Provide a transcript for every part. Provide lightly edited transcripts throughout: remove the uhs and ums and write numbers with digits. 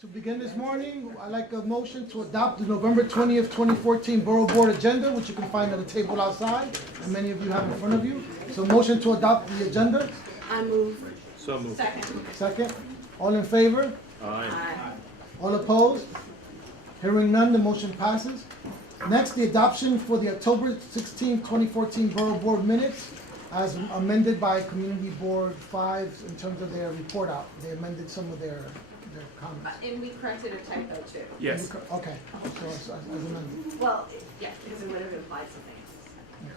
To begin this morning, I'd like a motion to adopt the November 20th, 2014 Borough Board Agenda, which you can find at the table outside, and many of you have in front of you. So motion to adopt the agenda. I move. So moved. Second. Second. All in favor? Aye. All opposed? Hearing none, the motion passes. Next, the adoption for the October 16, 2014 Borough Board minutes as amended by Community Board 5 in terms of their report out. They amended some of their comments. And we corrected a typo too. Yes. Okay, so as amended. Well, yeah, because it would have implied something. Okay.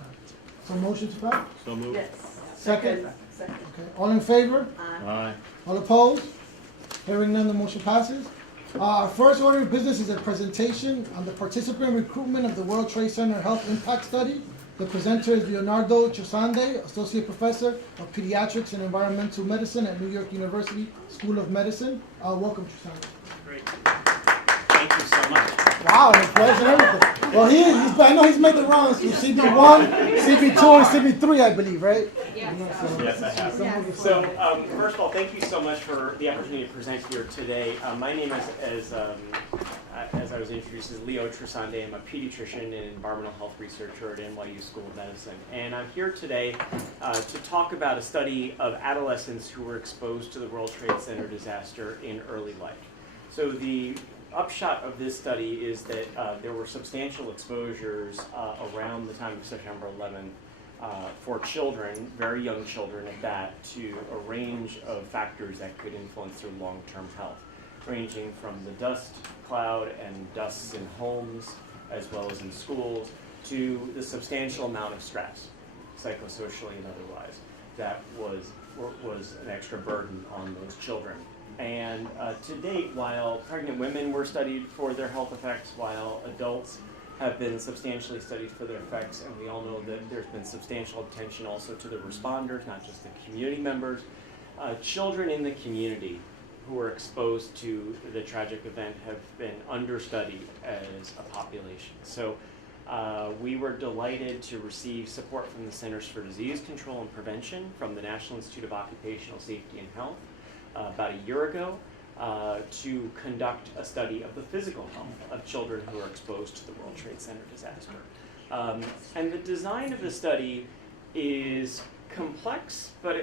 So motion to adopt? So moved. Yes. Second? Second. Okay, all in favor? Aye. All opposed? Hearing none, the motion passes. Our first order of business is a presentation on the participant recruitment of the World Trade Center Health Impact Study. The presenter is Leonardo Trasande, Associate Professor of Pediatrics and Environmental Medicine at New York University School of Medicine. Welcome, Trasande. Great. Thank you so much. Wow, an pleasure and everything. Well, I know he's made the rounds through CB1, CB2, and CB3, I believe, right? Yes. Yes, I have. Yes. So, first of all, thank you so much for the opportunity to present here today. My name is, as I was introduced, is Leo Trasande. I'm a pediatrician and environmental health researcher at NYU School of Medicine. And I'm here today to talk about a study of adolescents who were exposed to the World Trade Center disaster in early life. So the upshot of this study is that there were substantial exposures around the time of September 11th for children, very young children at that, to a range of factors that could influence their long-term health, ranging from the dust cloud and dusts in homes, as well as in schools, to the substantial amount of stress, psychosocially and otherwise, that was an extra burden on those children. And to date, while pregnant women were studied for their health effects, while adults have been substantially studied for their effects, and we all know that there's been substantial attention also to the responders, not just the community members, children in the community who were exposed to the tragic event have been understudied as a population. So we were delighted to receive support from the Centers for Disease Control and Prevention, from the National Institute of Occupational Safety and Health, about a year ago, to conduct a study of the physical health of children who are exposed to the World Trade Center disaster. And the design of the study is complex, but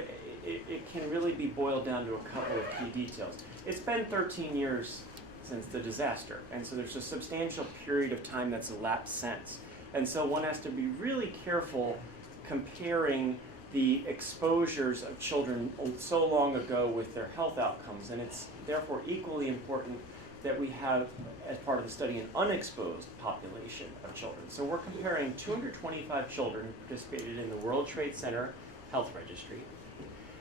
it can really be boiled down to a couple of key details. It's been 13 years since the disaster, and so there's a substantial period of time that's elapsed since. And so one has to be really careful comparing the exposures of children so long ago with their health outcomes, and it's therefore equally important that we have, as part of the study, an unexposed population of children. So we're comparing 225 children who participated in the World Trade Center Health Registry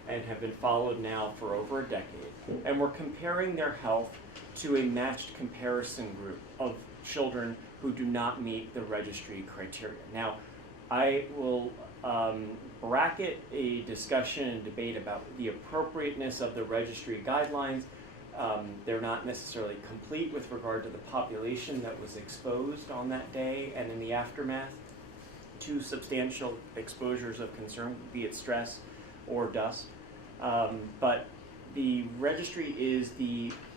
and have been followed now for over a decade, and we're comparing their health to a matched comparison group of children who do not meet the registry criteria. Now, I will bracket a discussion and debate about the appropriateness of the registry guidelines. They're not necessarily complete with regard to the population that was exposed on that day and in the aftermath to substantial exposures of concern, be it stress or dust. But the registry is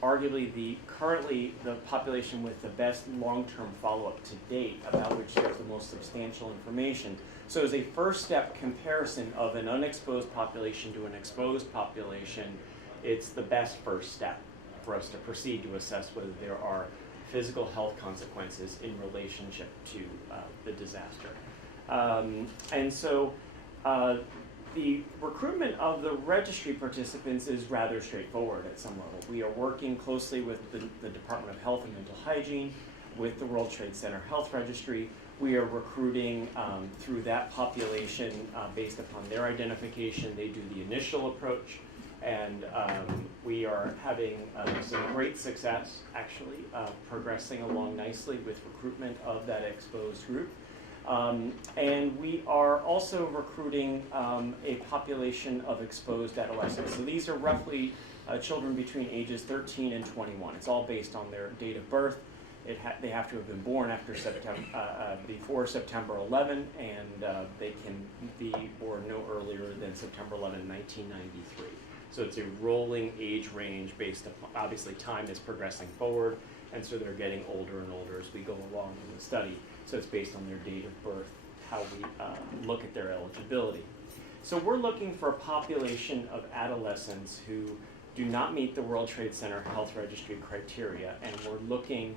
arguably currently the population with the best long-term follow-up to date, about which there's the most substantial information. So as a first step comparison of an unexposed population to an exposed population, it's the best first step for us to proceed to assess whether there are physical health consequences in relationship to the disaster. And so the recruitment of the registry participants is rather straightforward at some level. We are working closely with the Department of Health and Mental Hygiene, with the World Trade Center Health Registry. We are recruiting through that population based upon their identification. They do the initial approach, and we are having some great success, actually, progressing along nicely with recruitment of that exposed group. And we are also recruiting a population of exposed adolescents. So these are roughly children between ages 13 and 21. It's all based on their date of birth. They have to have been born after before September 11, and they can be born no earlier than September 11, 1993. So it's a rolling age range based upon, obviously time is progressing forward, and so they're getting older and older as we go along in the study. So it's based on their date of birth, how we look at their eligibility. So we're looking for a population of adolescents who do not meet the World Trade Center Health Registry criteria, and we're working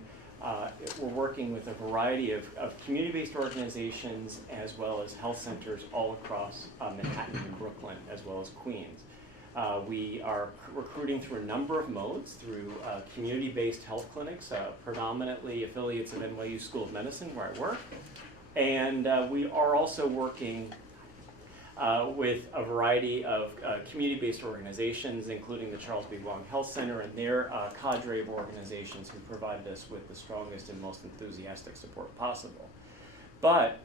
with a variety of community-based organizations as well as health centers all across Manhattan and Brooklyn, as well as Queens. We are recruiting through a number of modes, through community-based health clinics, predominantly affiliates of NYU School of Medicine, where I work. And we are also working with a variety of community-based organizations, including the Charles B. Wang Health Center and their cadre of organizations who provided us with the strongest and most enthusiastic support possible. But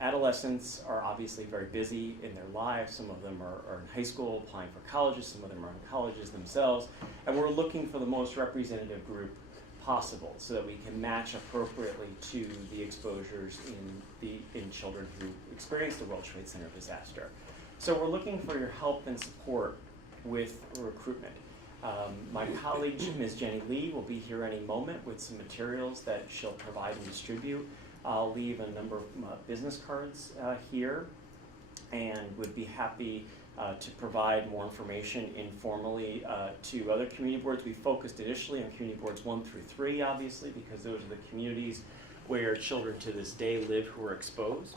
adolescents are obviously very busy in their lives. Some of them are in high school applying for colleges, some of them are in colleges themselves, and we're looking for the most representative group possible so that we can match appropriately to the exposures in children who experienced the World Trade Center disaster. So we're looking for your help and support with recruitment. My colleague, Ms. Jenny Lee, will be here any moment with some materials that she'll provide and distribute. I'll leave a number of business cards here and would be happy to provide more information informally to other community boards. We focused initially on community boards 1 through 3, obviously, because those are the communities where children to this day live who are exposed.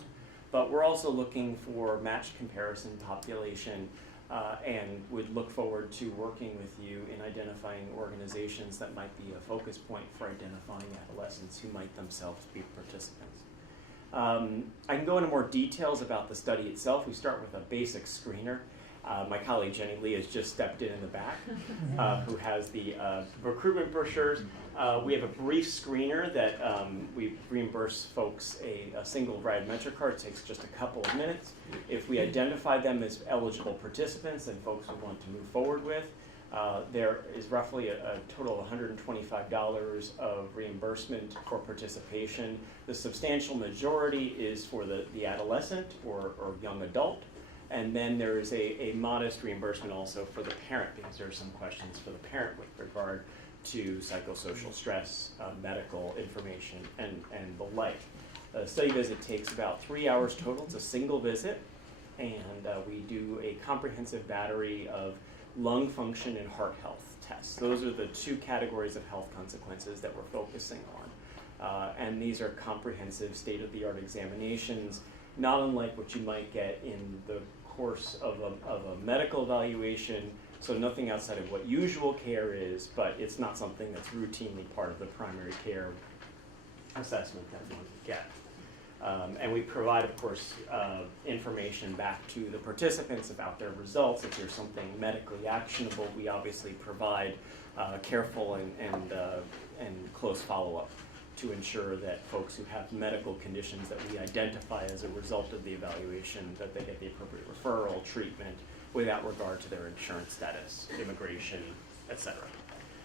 But we're also looking for matched comparison population and would look forward to working with you in identifying organizations that might be a focus point for identifying adolescents who might themselves be participants. I can go into more details about the study itself. We start with a basic screener. My colleague Jenny Lee has just stepped in the back, who has the recruitment brochures. We have a brief screener that we reimburse folks a single radiometric card. It takes just a couple of minutes. If we identify them as eligible participants and folks we want to move forward with, there is roughly a total of $125 of reimbursement for participation. The substantial majority is for the adolescent or young adult. And then there is a modest reimbursement also for the parent, because there are some questions for the parent with regard to psychosocial stress, medical information, and the like. The study visit takes about 3 hours total. It's a single visit, and we do a comprehensive battery of lung function and heart health tests. Those are the 2 categories of health consequences that we're focusing on. And these are comprehensive, state-of-the-art examinations, not unlike what you might get in the course of a medical evaluation, so nothing outside of what usual care is, but it's not something that's routinely part of the primary care assessment that one would get. And we provide, of course, information back to the participants about their results. If there's something medically actionable, we obviously provide careful and close follow-up to ensure that folks who have medical conditions that we identify as a result of the evaluation, that they get the appropriate referral, treatment, without regard to their insurance status, immigration, etc.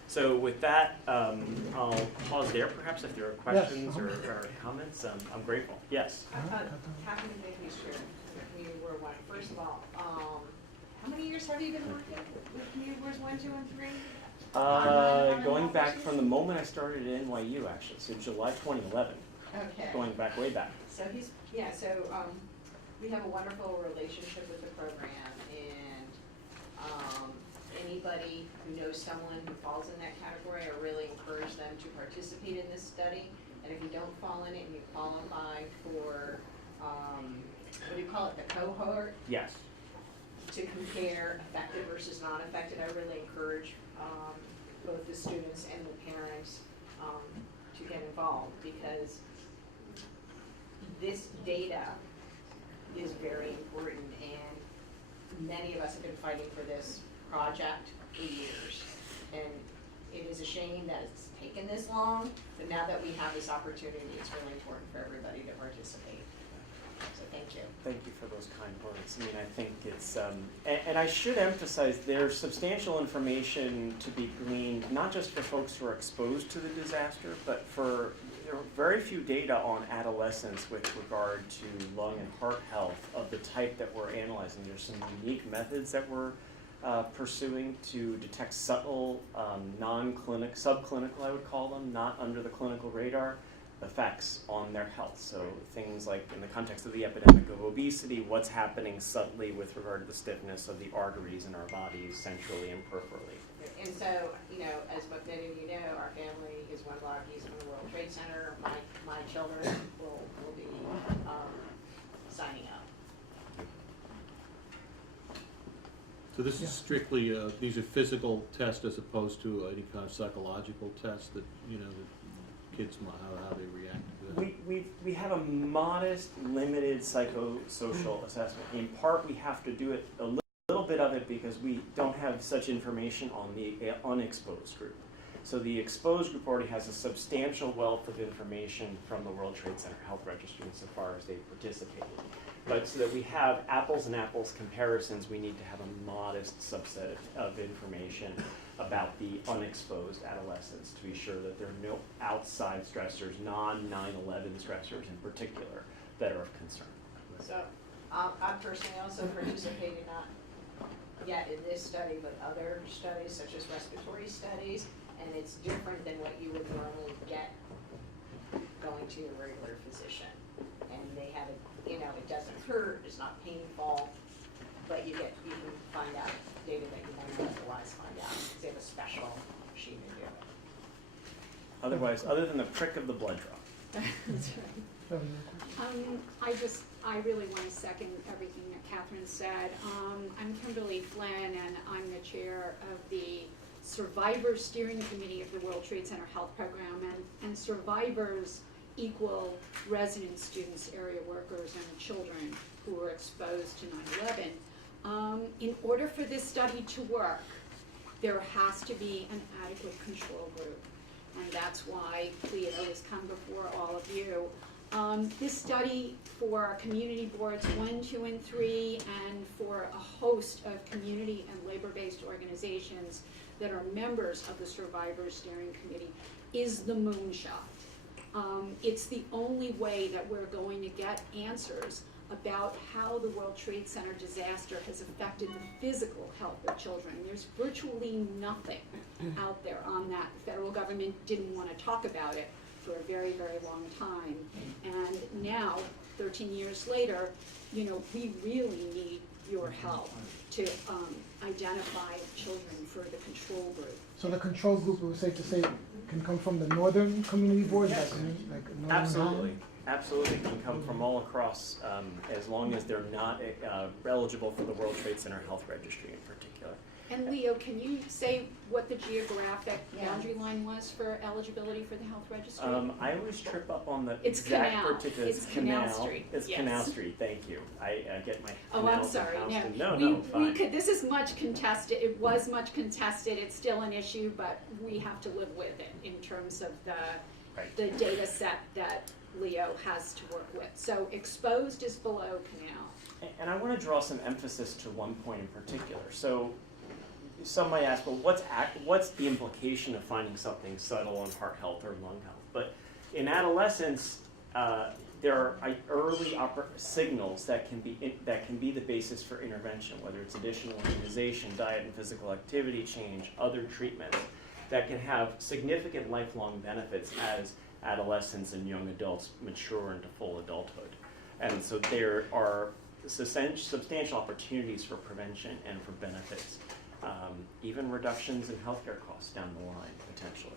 So with that, I'll pause there perhaps if there are questions or comments. I'm grateful. Yes? Happy to make you sure we were one. First of all, how many years have you been working with community boards 1, 2, and 3? Going back from the moment I started at NYU, actually, so July 2011. Okay. Going back way back. So we have a wonderful relationship with the program, and anybody who knows someone who falls in that category, I really encourage them to participate in this study. And if you don't fall in it and you qualify for, what do you call it, the cohort? Yes. To compare affected versus non-affected, I really encourage both the students and the parents to get involved, because this data is very important, and many of us have been fighting for this project for years. And it is a shame that it's taken this long, but now that we have this opportunity, it's really important for everybody to participate. So thank you. Thank you for those kind words. I mean, I think it's, and I should emphasize there's substantial information to be gleaned, not just for folks who are exposed to the disaster, but there are very few data on adolescents with regard to lung and heart health of the type that we're analyzing. There's some unique methods that we're pursuing to detect subtle, subclinical, I would call them, not under the clinical radar, effects on their health. So things like in the context of the epidemic of obesity, what's happening subtly with regard to the stiffness of the arteries in our bodies, centrally and peripherally. And so, as both many of you know, our family is one block east from the World Trade Center. My children will be signing up. So this is strictly, these are physical tests as opposed to any kind of psychological test that, that kids, how they react to that? We have a modest, limited psychosocial assessment. In part, we have to do it a little bit of it because we don't have such information on the unexposed group. So the exposed group already has a substantial wealth of information from the World Trade Center Health Registry insofar as they participated. But so that we have apples and apples comparisons, we need to have a modest subset of information about the unexposed adolescents to be sure that there are no outside stressors, non-9/11 stressors in particular, that are of concern. So I personally also participated not yet in this study, but other studies such as respiratory studies, and it's different than what you would normally get going to a regular physician. And they have it, it doesn't hurt, it's not painful, but you can find out data that you might not otherwise find out, because they have a special machine to do it. Otherwise, other than the prick of the blood draw. That's right. I really want to second everything that Catherine said. I'm Kimberly Flynn, and I'm the chair of the Survivor Steering Committee of the World Trade Center Health Program, and survivors equal residents, students, area workers, and children who were exposed to 9/11. In order for this study to work, there has to be an adequate control group, and that's why Leo has come before all of you. This study for community boards 1, 2, and 3, and for a host of community and labor-based organizations that are members of the Survivor Steering Committee is the moonshot. It's the only way that we're going to get answers about how the World Trade Center disaster has affected the physical health of children. There's virtually nothing out there on that. The federal government didn't want to talk about it for a very, very long time. And now, 13 years later, we really need your help to identify children for the control group. So the control group, it was safe to say, can come from the northern community boards, Yes. like Northern Absolutely. Ireland? Absolutely can come from all across, as long as they're not eligible for the World Trade Center Health Registry in particular. And Leo, can you say what the geographic boundary line was for eligibility for the health registry? I always trip up on the It's exact Canal. particular. It's Canal Street. It's Yes. Canal Street. Thank you. I get my. Oh, I'm canals sorry. and No, Houston. Fine. this is much contested. It was much contested. It's still an issue, but we have to live with it in terms of the data set that Leo has to work with. So exposed is below Canal. And I want to draw some emphasis to one point in particular. So some might ask, well, what's the implication of finding something subtle on heart health or lung health? But in adolescence, there are early signals that can be the basis for intervention, whether it's additional immunization, diet and physical activity change, other treatments that can have significant lifelong benefits as adolescents and young adults mature into full adulthood. And so there are substantial opportunities for prevention and for benefits, even reductions in healthcare costs down the line, potentially.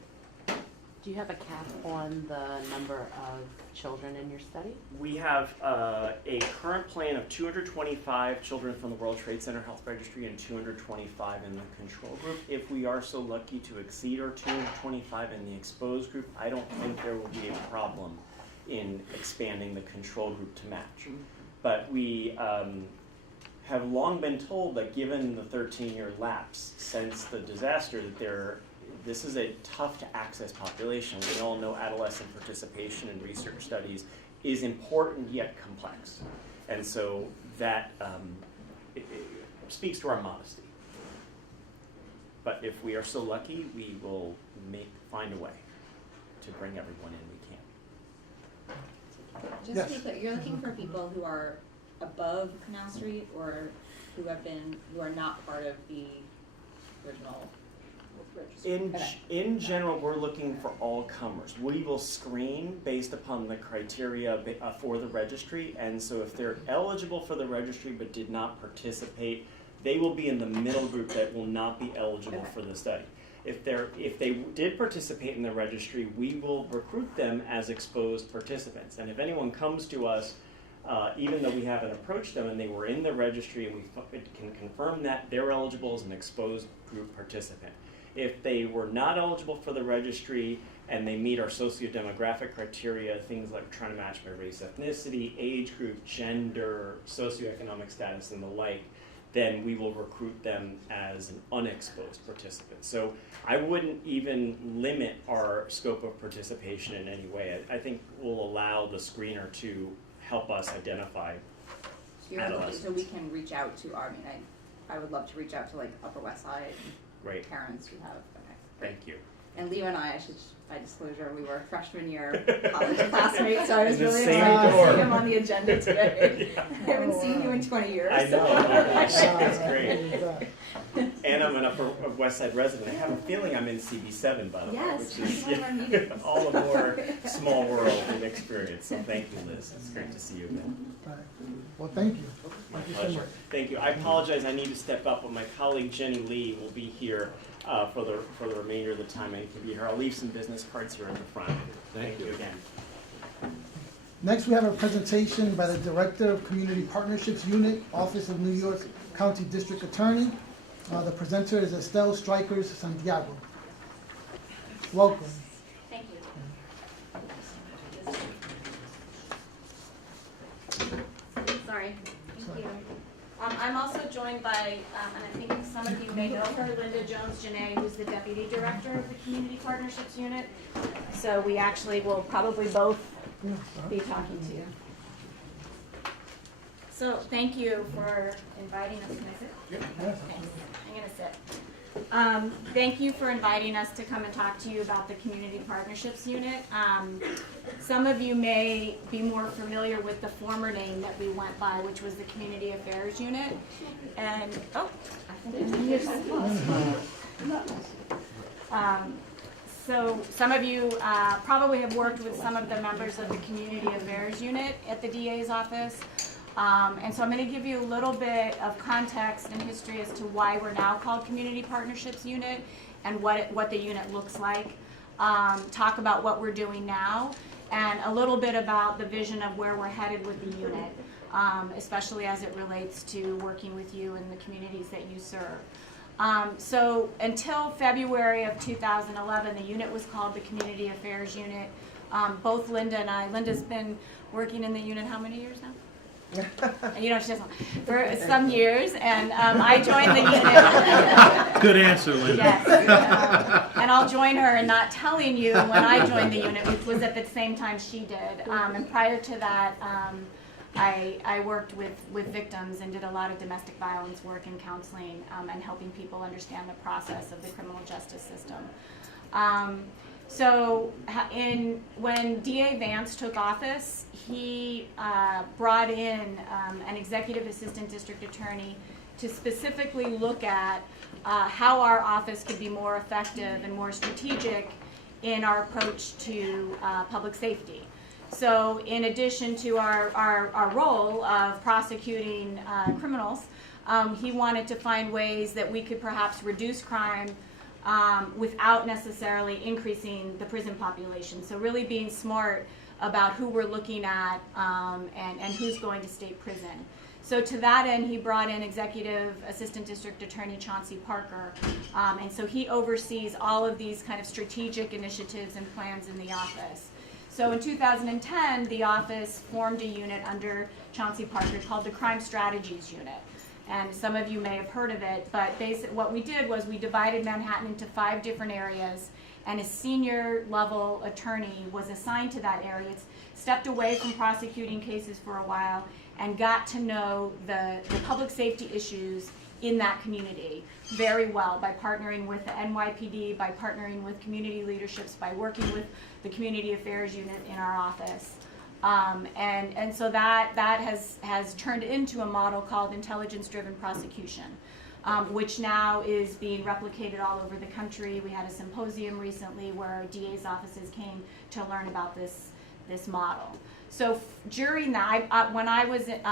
Do you have a cap on the number of children in your study? We have a current plan of 225 children from the World Trade Center Health Registry and 225 in the control group. If we are so lucky to exceed our 225 in the exposed group, I don't think there will be a problem in expanding the control group to match. But we have long been told that given the 13-year lapse since the disaster, that this is a tough to access population. We all know adolescent participation in research studies is important yet complex. And so that it speaks to our modesty. But if we are so lucky, we will find a way to bring everyone in we can. Just to be clear, you're looking for people who are above Canal Street, or who are not part of the original registry? In general, we're looking for all comers. We will screen based upon the criteria for the registry, and so if they're eligible for the registry but did not participate, they will be in the middle group that will not be eligible for the study. If they did participate in the registry, we will recruit them as exposed participants. And if anyone comes to us, even though we haven't approached them and they were in the registry and we can confirm that they're eligible as an exposed group participant. If they were not eligible for the registry and they meet our socio-demographic criteria, things like trying to match by race, ethnicity, age group, gender, socioeconomic status, and the like, then we will recruit them as an unexposed participant. So I wouldn't even limit our scope of participation in any way. I think we'll allow the screener to help us identify adolescents. So we can reach out to I would love to reach out to like Upper West Side Great. parents who have, Thank you. And Leo and I should, by disclosure, we were freshman year college classmates, so I was In the really same excited to dorm. see him on the agenda today. Yeah. I haven't seen you in 20 years. I know, oh my gosh, that's Look great. at that. And I'm an Upper West Side resident. I have a feeling I'm in CB7, by the way, Yes, which is one of our meetings. all the more small world and experience. So thank you, Liz. It's great to see you again. All right. Well, thank you. My Thank you so pleasure. much. Thank you. I apologize. I need to step up, but my colleague Jenny Lee will be here for the remainder of the time I can be here. I'll leave some business cards here at the front. Thank you again. Next, we have a presentation by the Director of Community Partnerships Unit, Office of New York County District Attorney. The presenter is Estelle Strikers Santiago. Welcome. Thank you. Sorry. Thank you. I'm also joined by, and I think some of you may know her, Linda Jones-Janae, who's the Deputy Director of the Community Partnerships Unit. So we actually will probably both be talking to you. So thank you for inviting us. Can I sit? Yes. Thanks. I'm going to sit. Thank you for inviting us to come and talk to you about the Community Partnerships Unit. Some of you may be more familiar with the former name that we went by, which was the Community Affairs Unit. And, oh, I think I'm here. So some of you probably have worked with some of the members of the Community Affairs Unit at the DA's office. And so I'm going to give you a little bit of context and history as to why we're now called Community Partnerships Unit and what the unit looks like. Talk about what we're doing now and a little bit about the vision of where we're headed with the unit, especially as it relates to working with you and the communities that you serve. So until February of 2011, the unit was called the Community Affairs Unit. Both Linda and I, Linda's been working in the unit how many years now? You know, she doesn't, for some years, and I joined the unit. Good answer, Linda. Yes, and I'll join her in not telling you when I joined the unit, which was at the same time she did. And prior to that, I worked with victims and did a lot of domestic violence work and counseling and helping people understand the process of the criminal justice system. So when DA Vance took office, he brought in an executive assistant district attorney to specifically look at how our office could be more effective and more strategic in our approach to public safety. So in addition to our role of prosecuting criminals, he wanted to find ways that we could perhaps reduce crime without necessarily increasing the prison population. So really being smart about who we're looking at and who's going to state prison. So to that end, he brought in Executive Assistant District Attorney Chauncey Parker. And so he oversees all of these kind of strategic initiatives and plans in the office. So in 2010, the office formed a unit under Chauncey Parker called the Crime Strategies Unit. And some of you may have heard of it, but what we did was we divided Manhattan into 5 different areas, and a senior level attorney was assigned to that area. It's stepped away from prosecuting cases for a while and got to know the public safety issues in that community very well by partnering with the NYPD, by partnering with community leaderships, by working with the Community Affairs Unit in our office. And so that has turned into a model called intelligence-driven prosecution, which now is being replicated all over the country. We had a symposium recently where DA's offices came to learn about this model. So during that, when I was at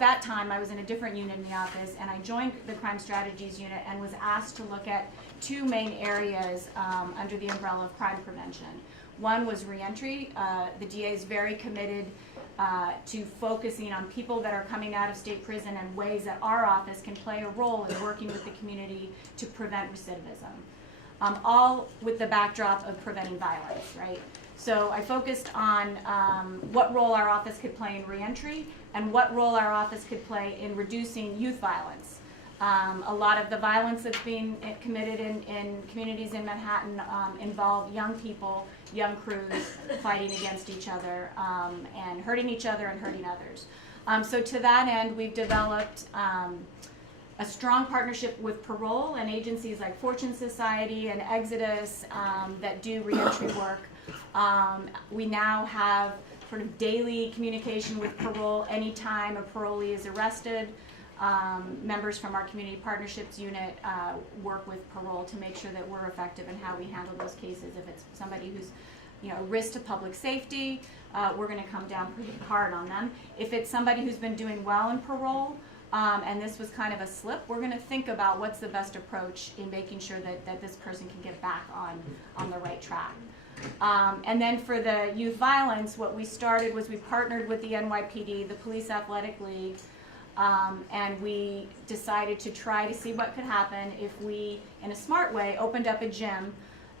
that time, I was in a different unit in the office, and I joined the Crime Strategies unit and was asked to look at two main areas under the umbrella of crime prevention. One was reentry. The DA is very committed to focusing on people that are coming out of state prison and ways that our office can play a role in working with the community to prevent recidivism, all with the backdrop of preventing violence, right? So I focused on what role our office could play in reentry and what role our office could play in reducing youth violence. A lot of the violence that's being committed in communities in Manhattan involve young people, young crews fighting against each other and hurting each other and hurting others. So to that end, we've developed a strong partnership with parole and agencies like Fortune Society and Exodus that do reentry work. We now have sort of daily communication with parole anytime a parolee is arrested. Members from our community partnerships unit work with parole to make sure that we're effective in how we handle those cases. If it's somebody who's a risk to public safety, we're going to come down pretty hard on them. If it's somebody who's been doing well in parole, and this was kind of a slip, we're going to think about what's the best approach in making sure that this person can get back on the right track. And then for the youth violence, what we started was we partnered with the NYPD, the Police Athletic League, and we decided to try to see what could happen if we, in a smart way, opened up a gym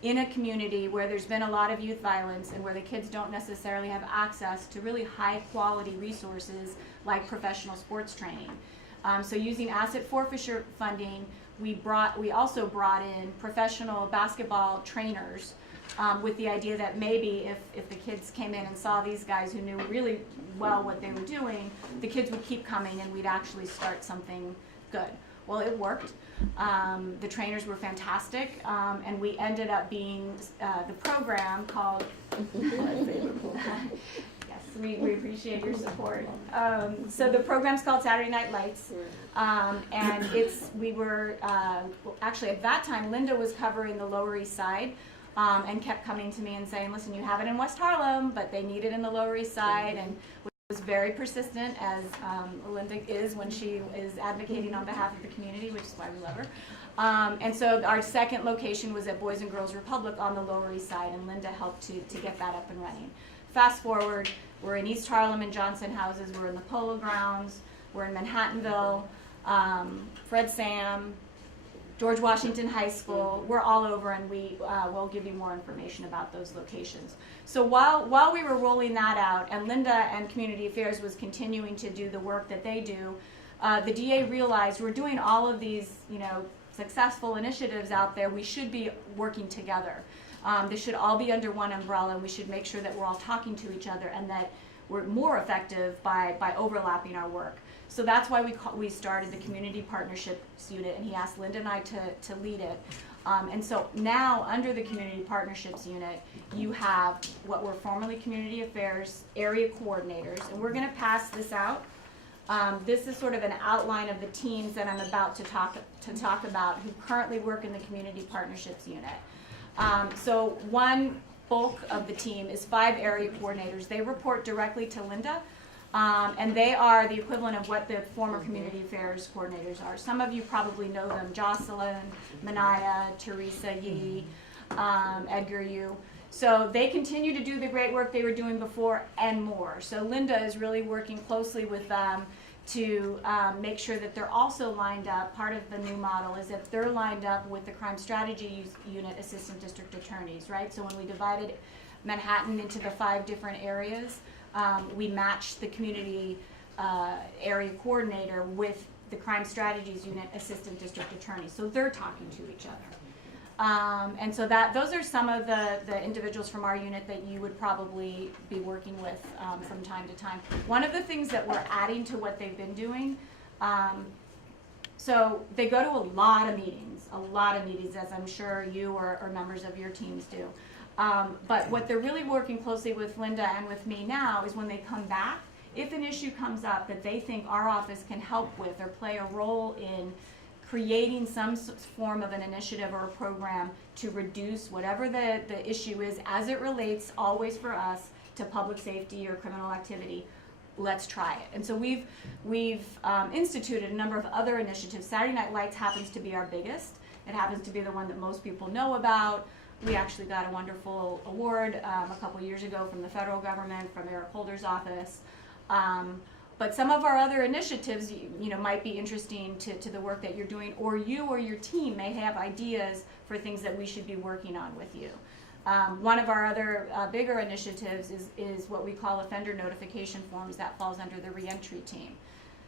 in a community where there's been a lot of youth violence and where the kids don't necessarily have access to really high quality resources like professional sports training. So using asset forfeiture funding, we also brought in professional basketball trainers with the idea that maybe if the kids came in and saw these guys who knew really well what they were doing, the kids would keep coming and we'd actually start something good. Well, it worked. The trainers were fantastic, and we ended up being the program called, yes, we appreciate your support. So the program's called Saturday Night Lights, and we were, actually at that time, Linda was covering the Lower East Side, and kept coming to me and saying, listen, you have it in West Harlem, but they need it in the Lower East Side, and was very persistent, as Linda is when she is advocating on behalf of the community, which is why we love her. And so our second location was at Boys and Girls Republic on the Lower East Side, and Linda helped to get that up and running. Fast forward, we're in East Harlem and Johnson houses, we're in the Polo Grounds, we're in Manhattanville, Fred Sam, George Washington High School, we're all over, and we will give you more information about those locations. So while we were rolling that out, and Linda and Community Affairs was continuing to do the work that they do, the DA realized we're doing all of these, successful initiatives out there. We should be working together. They should all be under one umbrella, and we should make sure that we're all talking to each other and that we're more effective by overlapping our work. So that's why we started the Community Partnerships Unit, and he asked Linda and I to lead it. And so now, under the Community Partnerships Unit, you have what were formerly Community Affairs area coordinators, and we're going to pass this out. This is sort of an outline of the teams that I'm about to talk about who currently work in the Community Partnerships Unit. So one bulk of the team is 5 area coordinators. They report directly to Linda. And they are the equivalent of what the former community affairs coordinators are. Some of you probably know them: Jocelyn, Manaya, Teresa Yee, Edgar Yu. So they continue to do the great work they were doing before and more. So Linda is really working closely with them to make sure that they're also lined up. Part of the new model is that they're lined up with the Crime Strategies Unit Assistant District Attorneys, right? So when we divided Manhattan into the 5 different areas, we matched the community area coordinator with the Crime Strategies Unit Assistant District Attorney. So they're talking to each other. And so those are some of the individuals from our unit that you would probably be working with from time to time. One of the things that we're adding to what they've been doing, so they go to a lot of meetings, as I'm sure you or members of your teams do. But what they're really working closely with Linda and with me now is when they come back, if an issue comes up that they think our office can help with or play a role in creating some form of an initiative or a program to reduce whatever the issue is as it relates always for us to public safety or criminal activity, let's try it. And so we've instituted a number of other initiatives. Saturday Night Lights happens to be our biggest. It happens to be the one that most people know about. We actually got a wonderful award a couple years ago from the federal government, from Eric Holder's office. But some of our other initiatives, might be interesting to the work that you're doing, or you or your team may have ideas for things that we should be working on with you. One of our other bigger initiatives is what we call offender notification forms that falls under the reentry team.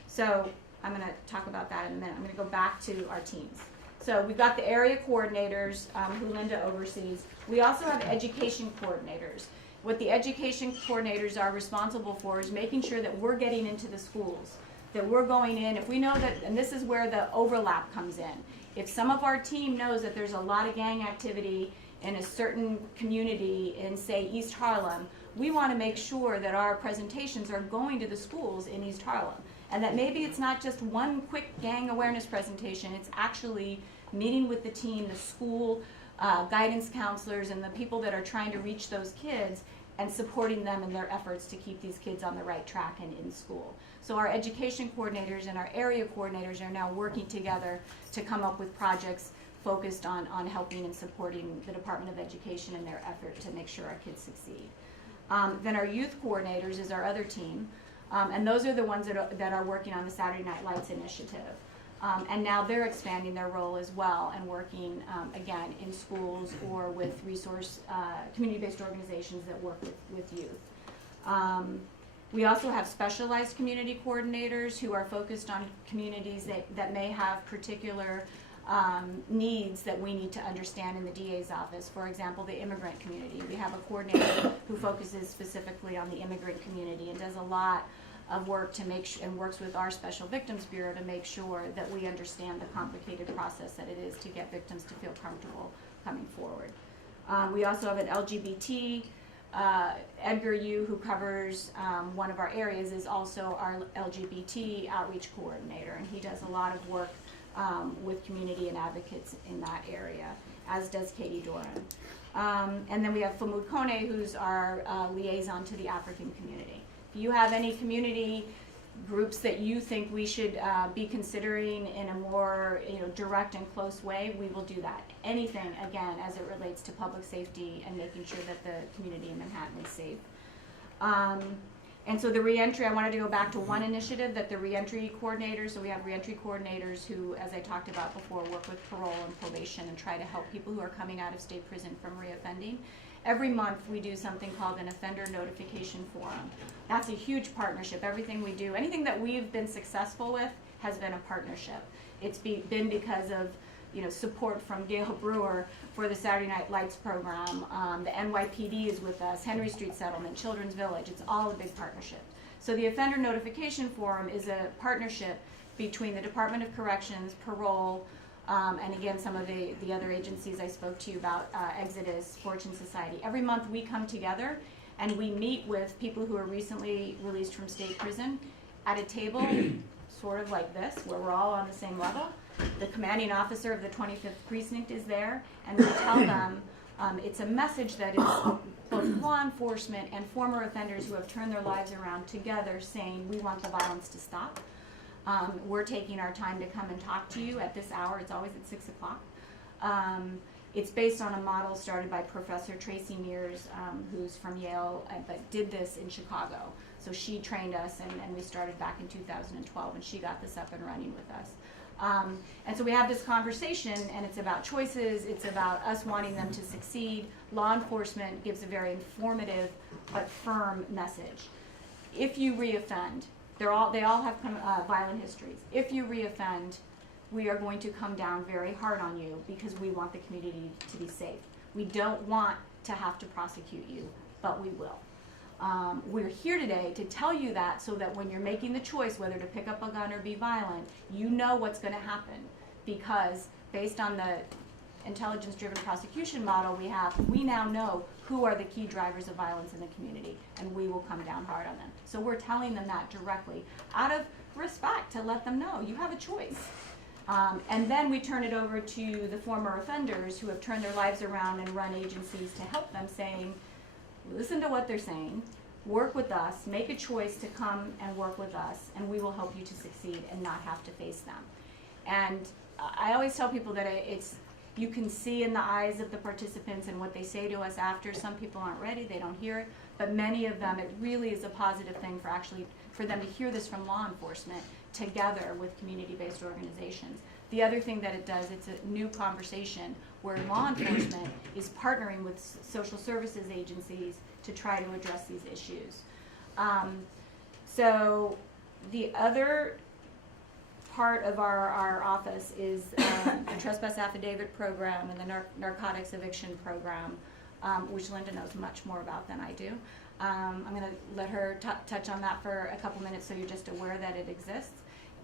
So I'm going to talk about that in a minute. I'm going to go back to our teams. So we've got the area coordinators who Linda oversees. We also have education coordinators. What the education coordinators are responsible for is making sure that we're getting into the schools, that we're going in. If we know that, and this is where the overlap comes in, if some of our team knows that there's a lot of gang activity in a certain community in, say, East Harlem, we want to make sure that our presentations are going to the schools in East Harlem. And that maybe it's not just one quick gang awareness presentation, it's actually meeting with the team, the school, guidance counselors, and the people that are trying to reach those kids and supporting them in their efforts to keep these kids on the right track and in school. So our education coordinators and our area coordinators are now working together to come up with projects focused on helping and supporting the Department of Education in their effort to make sure our kids succeed. Then our youth coordinators is our other team, and those are the ones that are working on the Saturday Night Lights initiative. And now they're expanding their role as well and working, again, in schools or with community-based organizations that work with youth. We also have specialized community coordinators who are focused on communities that may have particular needs that we need to understand in the DA's office. For example, the immigrant community. We have a coordinator who focuses specifically on the immigrant community and does a lot of work to make and works with our Special Victims Bureau to make sure that we understand the complicated process that it is to get victims to feel comfortable coming forward. We also have an LGBT. Edgar Yu, who covers one of our areas, is also our LGBT outreach coordinator, and he does a lot of work with community and advocates in that area, as does Katie Doran. And then we have Famud Kone, who's our liaison to the African community. If you have any community groups that you think we should be considering in a more direct and close way, we will do that. Anything, again, as it relates to public safety and making sure that the community in Manhattan is safe. And so the reentry, I wanted to go back to one initiative that the reentry coordinators, so we have reentry coordinators who, as I talked about before, work with parole and probation and try to help people who are coming out of state prison from reoffending. Every month we do something called an offender notification forum. That's a huge partnership. Everything we do, anything that we've been successful with has been a partnership. It's been because of support from Gail Brewer for the Saturday Night Lights program. The NYPD is with us, Henry Street Settlement, Children's Village. It's all a big partnership. So the Offender Notification Forum is a partnership between the Department of Corrections, parole, and again, some of the other agencies I spoke to you about, Exodus, Fortune Society. Every month we come together and we meet with people who are recently released from state prison at a table sort of like this, where we're all on the same level. The commanding officer of the 25th precinct is there, and we tell them it's a message that is both law enforcement and former offenders who have turned their lives around together saying, we want the violence to stop. We're taking our time to come and talk to you at this hour. It's always at 6 o'clock. It's based on a model started by Professor Tracy Mears, who's from Yale, but did this in Chicago. So she trained us, and we started back in 2012, and she got this up and running with us. And so we have this conversation, and it's about choices. It's about us wanting them to succeed. Law enforcement gives a very informative but firm message. If you reoffend, they all have violent histories. If you reoffend, we are going to come down very hard on you because we want the community to be safe. We don't want to have to prosecute you, but we will. We're here today to tell you that so that when you're making the choice whether to pick up a gun or be violent, you know what's going to happen, because based on the intelligence-driven prosecution model we have, we now know who are the key drivers of violence in the community, and we will come down hard on them. So we're telling them that directly, out of respect, to let them know you have a choice. And then we turn it over to the former offenders who have turned their lives around and run agencies to help them, saying, listen to what they're saying, work with us, make a choice to come and work with us, and we will help you to succeed and not have to face them. And I always tell people that you can see in the eyes of the participants and what they say to us after. Some people aren't ready, they don't hear it, but many of them, it really is a positive thing for them to hear this from law enforcement together with community-based organizations. The other thing that it does, it's a new conversation where law enforcement is partnering with social services agencies to try to address these issues. So the other part of our office is the trespass affidavit program and the narcotics eviction program, which Linda knows much more about than I do. I'm going to let her touch on that for a couple minutes so you're just aware that it exists.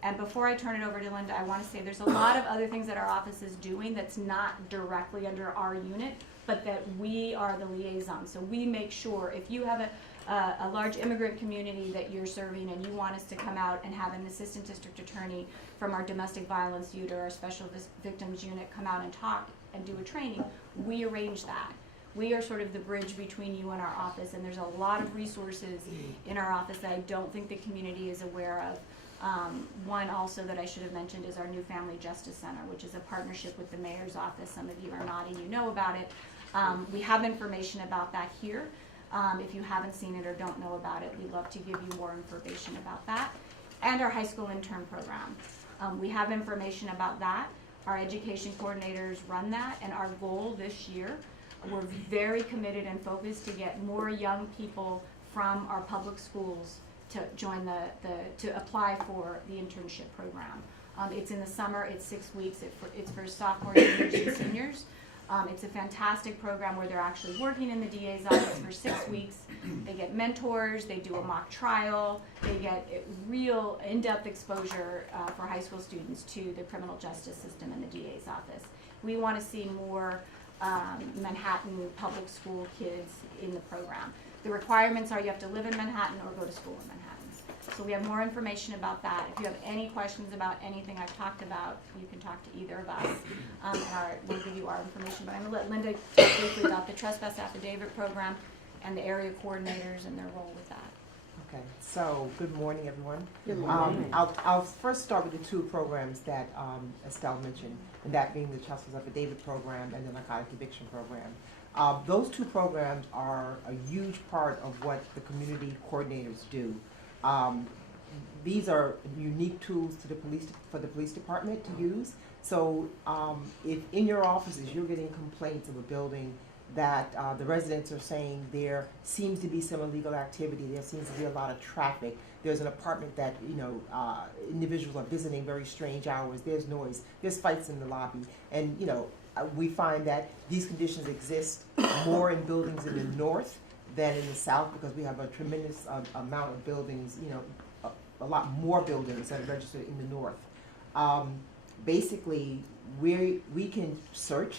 And before I turn it over to Linda, I want to say there's a lot of other things that our office is doing that's not directly under our unit, but that we are the liaison. So we make sure if you have a large immigrant community that you're serving and you want us to come out and have an assistant district attorney from our domestic violence unit or our special victims unit come out and talk and do a training, we arrange that. We are sort of the bridge between you and our office, and there's a lot of resources in our office that I don't think the community is aware of. One also that I should have mentioned is our new Family Justice Center, which is a partnership with the mayor's office. Some of you are nodding, you know about it. We have information about that here. If you haven't seen it or don't know about it, we'd love to give you more information about that. And our high school intern program. We have information about that. Our education coordinators run that, and our goal this year, we're very committed and focused to get more young people from our public schools to join to apply for the internship program. It's in the summer, it's 6 weeks, it's for sophomores, juniors, and seniors. It's a fantastic program where they're actually working in the DA's office for 6 weeks. They get mentors, they do a mock trial, they get real in-depth exposure for high school students to the criminal justice system in the DA's office. We want to see more Manhattan public school kids in the program. The requirements are you have to live in Manhattan or go to school in Manhattan. So we have more information about that. If you have any questions about anything I've talked about, you can talk to either of us. We'll give you our information. But I'm going to let Linda talk briefly about the trespass affidavit program and the area coordinators and their role with that. Okay, so good morning, everyone. Good morning. I'll first start with the two programs that Estelle mentioned, and that being the trespass affidavit program and the narcotic eviction program. Those two programs are a huge part of what the community coordinators do. These are unique tools to for the police department to use. So if in your offices you're getting complaints of a building that the residents are saying there seems to be some illegal activity, there seems to be a lot of traffic, there's an apartment that individuals are visiting very strange hours, there's noise, there's fights in the lobby, and we find that these conditions exist more in buildings in the north than in the south because we have a tremendous amount of buildings, a lot more buildings that are registered in the north. Basically, we can search,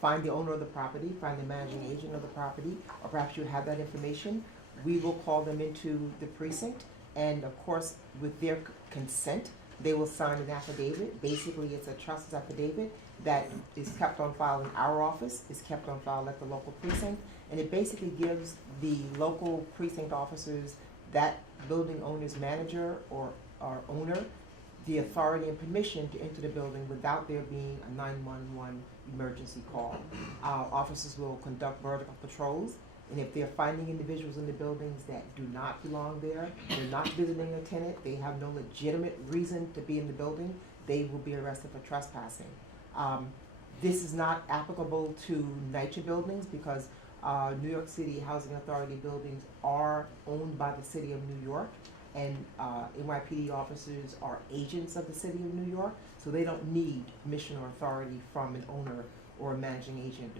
find the owner of the property, find the managing agent of the property, or perhaps you have that information. We will call them into the precinct, and of course, with their consent, they will sign an affidavit. Basically, it's a trespass affidavit that is kept on file in our office, is kept on file at the local precinct, and it basically gives the local precinct officers, that building owner's manager or owner, the authority and permission to enter the building without there being a 911 emergency call. Officers will conduct vertical patrols, and if they're finding individuals in the buildings that do not belong there, they're not visiting a tenant, they have no legitimate reason to be in the building, they will be arrested for trespassing. This is not applicable to NYCHA buildings because New York City Housing Authority buildings are owned by the City of New York, and NYPD officers are agents of the City of New York, so they don't need permission or authority from an owner or a managing agent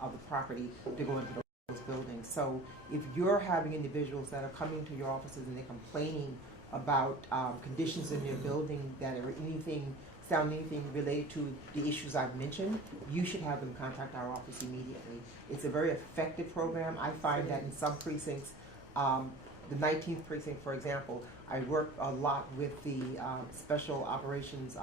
of the property to go into those buildings. So if you're having individuals that are coming to your offices and they're complaining about conditions in their building that are anything found anything related to the issues I've mentioned, you should have them contact our office immediately. It's a very effective program. I find that in some precincts, the 19th precinct, for example, I work a lot with the special operations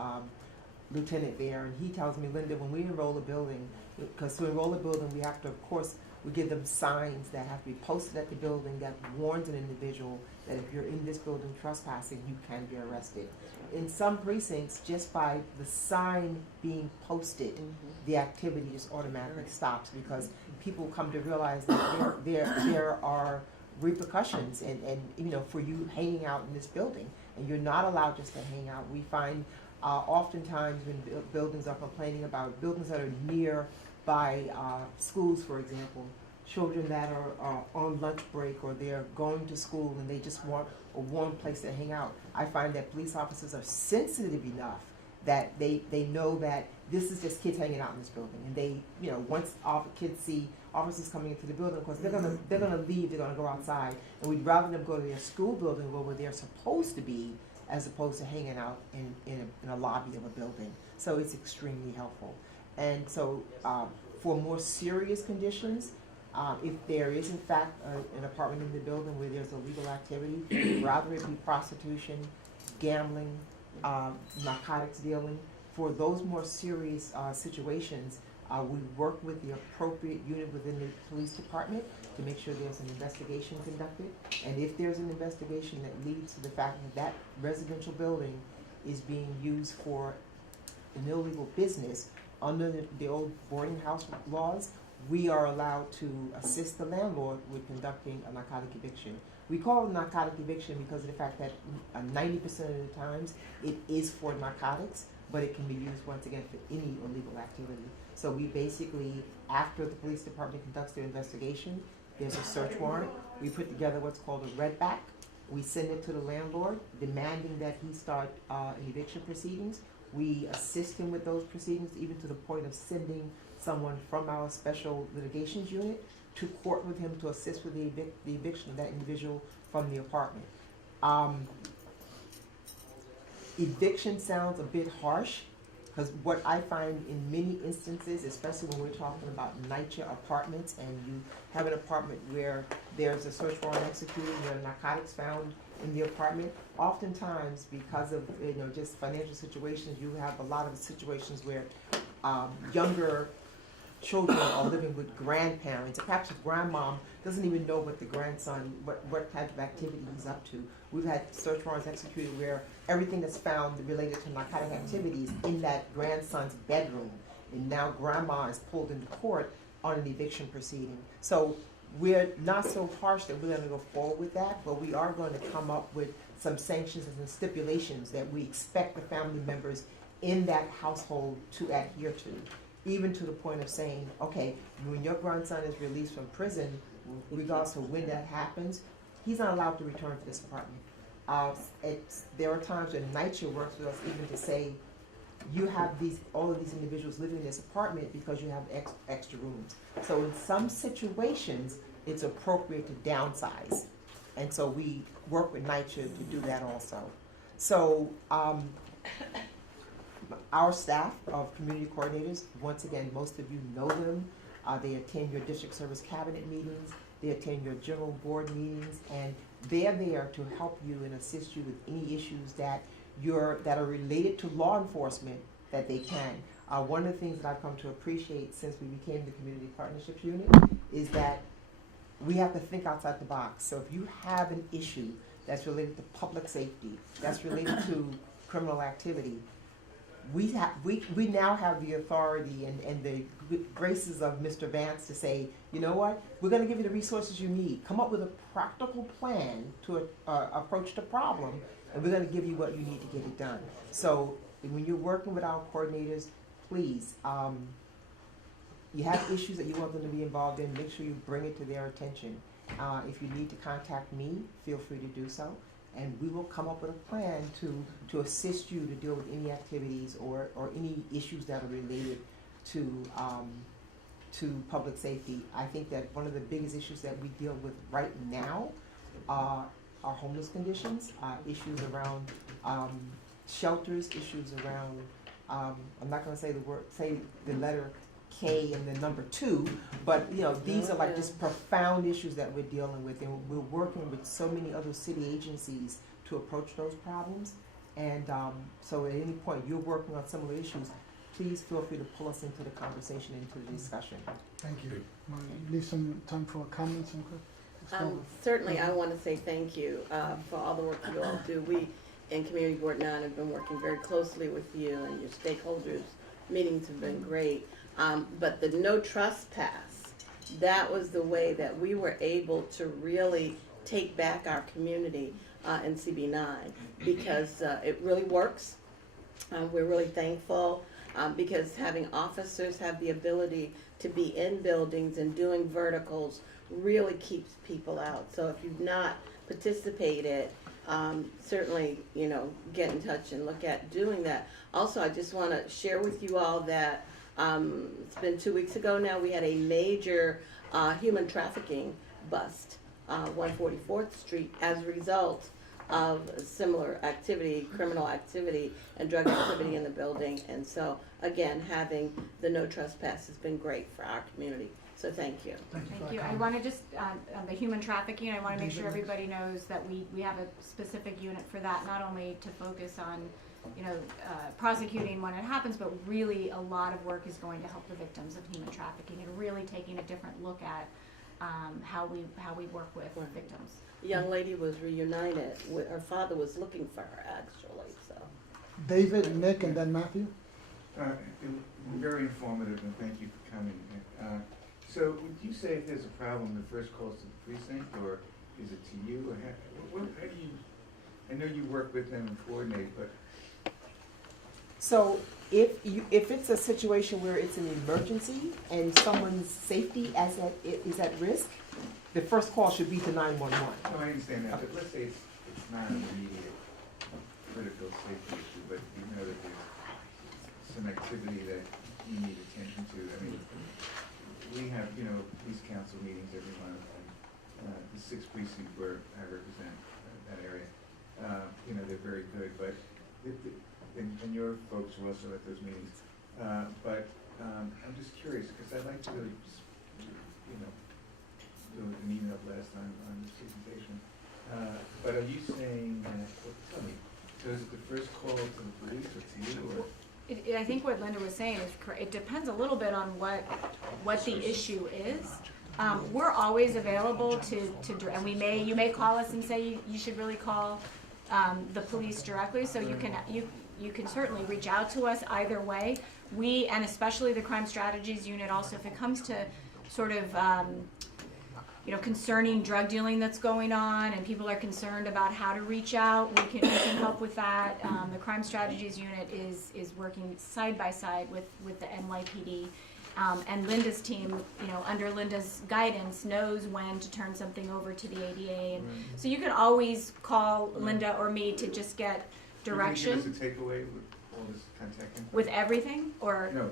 lieutenant there, and he tells me, Linda, when we enroll a building, because to enroll a building, we have to, of course, we give them signs that have to be posted at the building that warns an individual that if you're in this building trespassing, you can be arrested. In some precincts, just by the sign being posted, the activity just automatically stops, because people come to realize that there are repercussions and you know, for you hanging out in this building, and you're not allowed just to hang out. We find oftentimes when buildings are complaining about buildings that are near by schools, for example, children that are on lunch break or they're going to school and they just want a warm place to hang out. I find that police officers are sensitive enough that they know that this is just kids hanging out in this building, and they, you know, once kids see officers coming into the building, of course they're gonna leave, they're gonna go outside, and we'd rather them go to their school building where they're supposed to be, as opposed to hanging out in a lobby of a building. So it's extremely helpful. And so for more serious conditions, if there is in fact an apartment in the building where there's illegal activity, rather it be prostitution, gambling, narcotics dealing, for those more serious situations, we work with the appropriate unit within the police department to make sure there's an investigation conducted. And if there's an investigation that leads to the fact that that residential building is being used for an illegal business under the old boarding house laws, we are allowed to assist the landlord with conducting a narcotic eviction. We call it a narcotic eviction because of the fact that 90% of the times it is for narcotics, but it can be used once again for any illegal activity. So we basically, after the police department conducts their investigation, there's a search warrant. We put together what's called a redback. We send it to the landlord, demanding that he start an eviction proceedings. We assist him with those proceedings, even to the point of sending someone from our special litigations unit to court with him to assist with the eviction of that individual from the apartment. Eviction sounds a bit harsh, because what I find in many instances, especially when we're talking about NYCHA apartments, and you have an apartment where there's a search warrant executed, where narcotics found in the apartment, oftentimes because of, you know, just financial situations, you have a lot of situations where younger children are living with grandparents. Perhaps the grandmom doesn't even know what the grandson, what type of activity he's up to. We've had search warrants executed where everything that's found related to narcotic activities in that grandson's bedroom, and now grandma is pulled into court on an eviction proceeding. So we're not so harsh that we're going to go forward with that, but we are going to come up with some sanctions and stipulations that we expect the family members in that household to adhere to. Even to the point of saying, okay, when your grandson is released from prison, regardless of when that happens, he's not allowed to return to this apartment. There are times when NYCHA works with us even to say, you have all of these individuals living in this apartment because you have extra rooms. So in some situations, it's appropriate to downsize. And so we work with NYCHA to do that also. So our staff of community coordinators, once again, most of you know them. They attend your district service cabinet meetings, they attend your general board meetings, and they're there to help you and assist you with any issues that are related to law enforcement that they can. One of the things that I've come to appreciate since we became the community partnerships unit is that we have to think outside the box. So if you have an issue that's related to public safety, that's related to criminal activity, we now have the authority and the graces of Mr. Vance to say, you know what, we're going to give you the resources you need. Come up with a practical plan to approach the problem, and we're going to give you what you need to get it done. So when you're working with our coordinators, please, you have issues that you want them to be involved in, make sure you bring it to their attention. If you need to contact me, feel free to do so. And we will come up with a plan to assist you to deal with any activities or any issues that are related to public safety. I think that one of the biggest issues that we deal with right now are homeless conditions, issues around shelters, issues around I'm not gonna say the letter K and the number 2, but you know, these are like just profound issues that we're dealing with, and we're working with so many other city agencies to approach those problems. And so at any point you're working on similar issues, please feel free to pull us into the conversation, into the discussion. Thank you. Want to leave some time for comments and questions? Certainly, I want to say thank you for all the work you all do. We in Community Board 9 have been working very closely with you, and your stakeholders meetings have been great. But the no trespass, that was the way that we were able to really take back our community in CB9, because it really works. We're really thankful because having officers have the ability to be in buildings and doing verticals really keeps people out. So if you've not participated, certainly, you know, get in touch and look at doing that. Also, I just want to share with you all that it's been 2 weeks ago now, we had a major human trafficking bust, 144th Street, as a result of similar activity, criminal activity and drug activity in the building. And so, again, having the no trespass has been great for our community. So thank you. Thank you. I want to just, the human trafficking, I want to make sure everybody knows that we have a specific unit for that, not only to focus on, you know, prosecuting when it happens, but really a lot of work is going to help the victims of human trafficking and really taking a different look at how we work with victims. The young lady was reunited. Her father was looking for her, actually. So, David, Nick, and then Matthew. Very informative, and thank you for coming. So, would you say if there's a problem, the first call is to the precinct, or is it to you? Or how do you? I know you work with them and coordinate, but So if it's a situation where it's an emergency and someone's safety is at risk, the first call should be to 911. no, I understand that. But let's say it's not an immediate critical safety issue, but you know that there's some activity that you need attention to. I mean, we have, you know, police council meetings every month, and the 6th precinct where I represent that area, you know, they're very good, but and your folks are also at those meetings. But I'm just curious, because I'd like to really, you know, do an email last time on this presentation. But are you saying, tell me, so is it the first call to the police or to you, or? I think what Linda was saying is correct. It depends a little bit on what the issue is. We're always available and you may call us and say you should really call the police directly. So you can certainly reach out to us either way. We, and especially the Crime Strategies Unit, also if it comes to sort of you know, concerning drug dealing that's going on and people are concerned about how to reach out, we can help with that. The Crime Strategies Unit is working side by side with the NYPD. And Linda's team, you know, under Linda's guidance, knows when to turn something over to the ADA. And so you can always call Linda or me to just get direction. Can you give us a takeaway with all this contact info? With everything, or? No,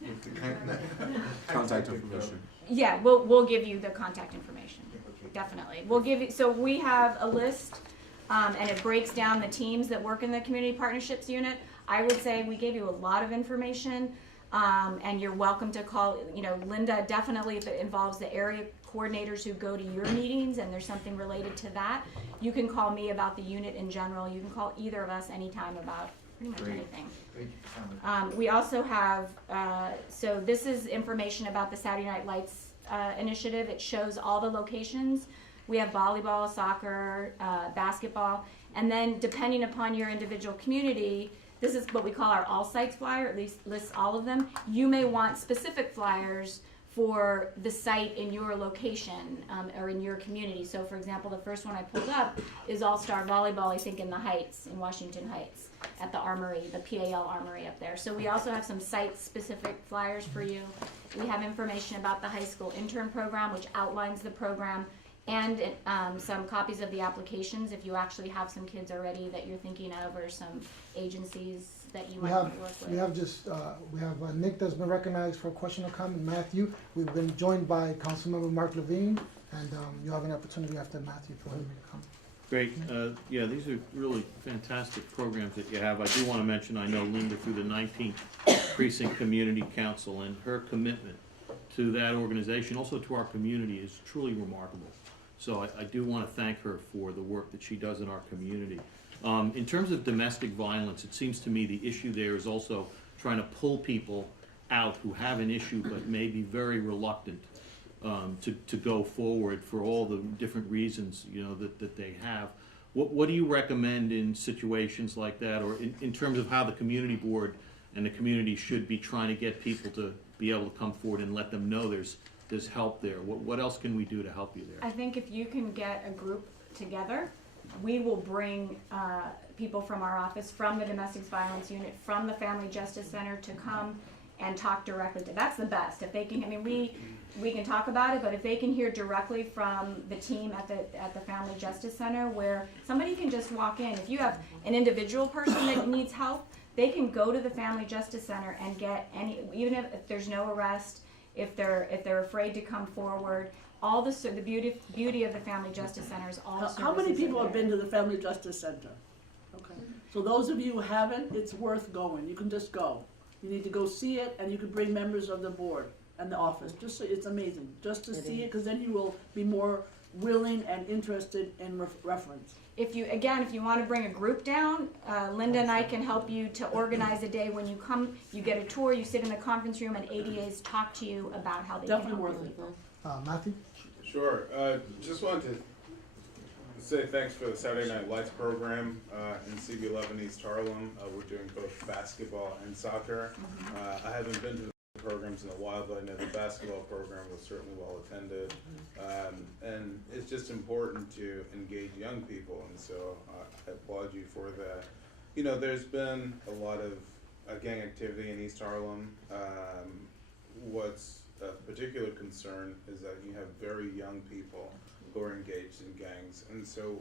with the Contact information. Yeah, we'll give you the contact information. Okay. Definitely. We'll give you, so we have a list, and it breaks down the teams that work in the Community Partnerships Unit. I would say we gave you a lot of information, and you're welcome to call, you know, Linda, definitely if it involves the area coordinators who go to your meetings and there's something related to that, you can call me about the unit in general. You can call either of us anytime about pretty much anything. Thank you for coming. We also have, so this is information about the Saturday Night Lights initiative. It shows all the locations. We have volleyball, soccer, basketball, and then depending upon your individual community, this is what we call our all sites flyer, at least lists all of them. You may want specific flyers for the site in your location or in your community. So for example, the first one I pulled up is All-Star Volleyball, I think in the Heights, in Washington Heights, at the Armory, the PAL Armory up there. So we also have some site-specific flyers for you. We have information about the high school intern program, which outlines the program, and some copies of the applications if you actually have some kids already that you're thinking of, or some agencies that you might want to work with. We have Nick that's been recognized for a question or comment. Matthew, we've been joined by Councilmember Mark Levine, and you have an opportunity after Matthew for him to come. Great, yeah, these are really fantastic programs that you have. I do want to mention, I know Linda through the 19th Precinct Community Council, and her commitment to that organization, also to our community, is truly remarkable. So I do want to thank her for the work that she does in our community. In terms of domestic violence, it seems to me the issue there is also trying to pull people out who have an issue but may be very reluctant to go forward for all the different reasons, you know, that they have. What do you recommend in situations like that, or in terms of how the community board and the community should be trying to get people to be able to come forward and let them know there's help there? What else can we do to help you there? I think if you can get a group together, we will bring people from our office, from the Domestic Violence Unit, from the Family Justice Center to come and talk directly to. That's the best. If they can, I mean, we can talk about it, but if they can hear directly from the team at the Family Justice Center, where somebody can just walk in. If you have an individual person that needs help, they can go to the Family Justice Center and get any, even if there's no arrest, if they're afraid to come forward. All the beauty of the Family Justice Center is all the services. How many people are have there. been to the Family Justice Center? Okay. So those of you who haven't, it's worth going. You can just go. You need to go see it, and you can bring members of the board and the office. Just so it's amazing, just to see it, because then you will be more willing and interested in reference. If you want to bring a group down, Linda and I can help you to organize a day when you come. You get a tour. You sit in the conference room, and ADAs talk to you about how they Definitely can help worth you. it. Matthew? Sure. Just wanted to say thanks for the Saturday Night Lights program in CB11 East Harlem. We're doing both basketball and soccer. I haven't been to the programs in a while, but I know the basketball program was certainly well attended. And it's just important to engage young people, and so I applaud you for that. You know, there's been a lot of gang activity in East Harlem. What's a particular concern is that you have very young people who are engaged in gangs, and so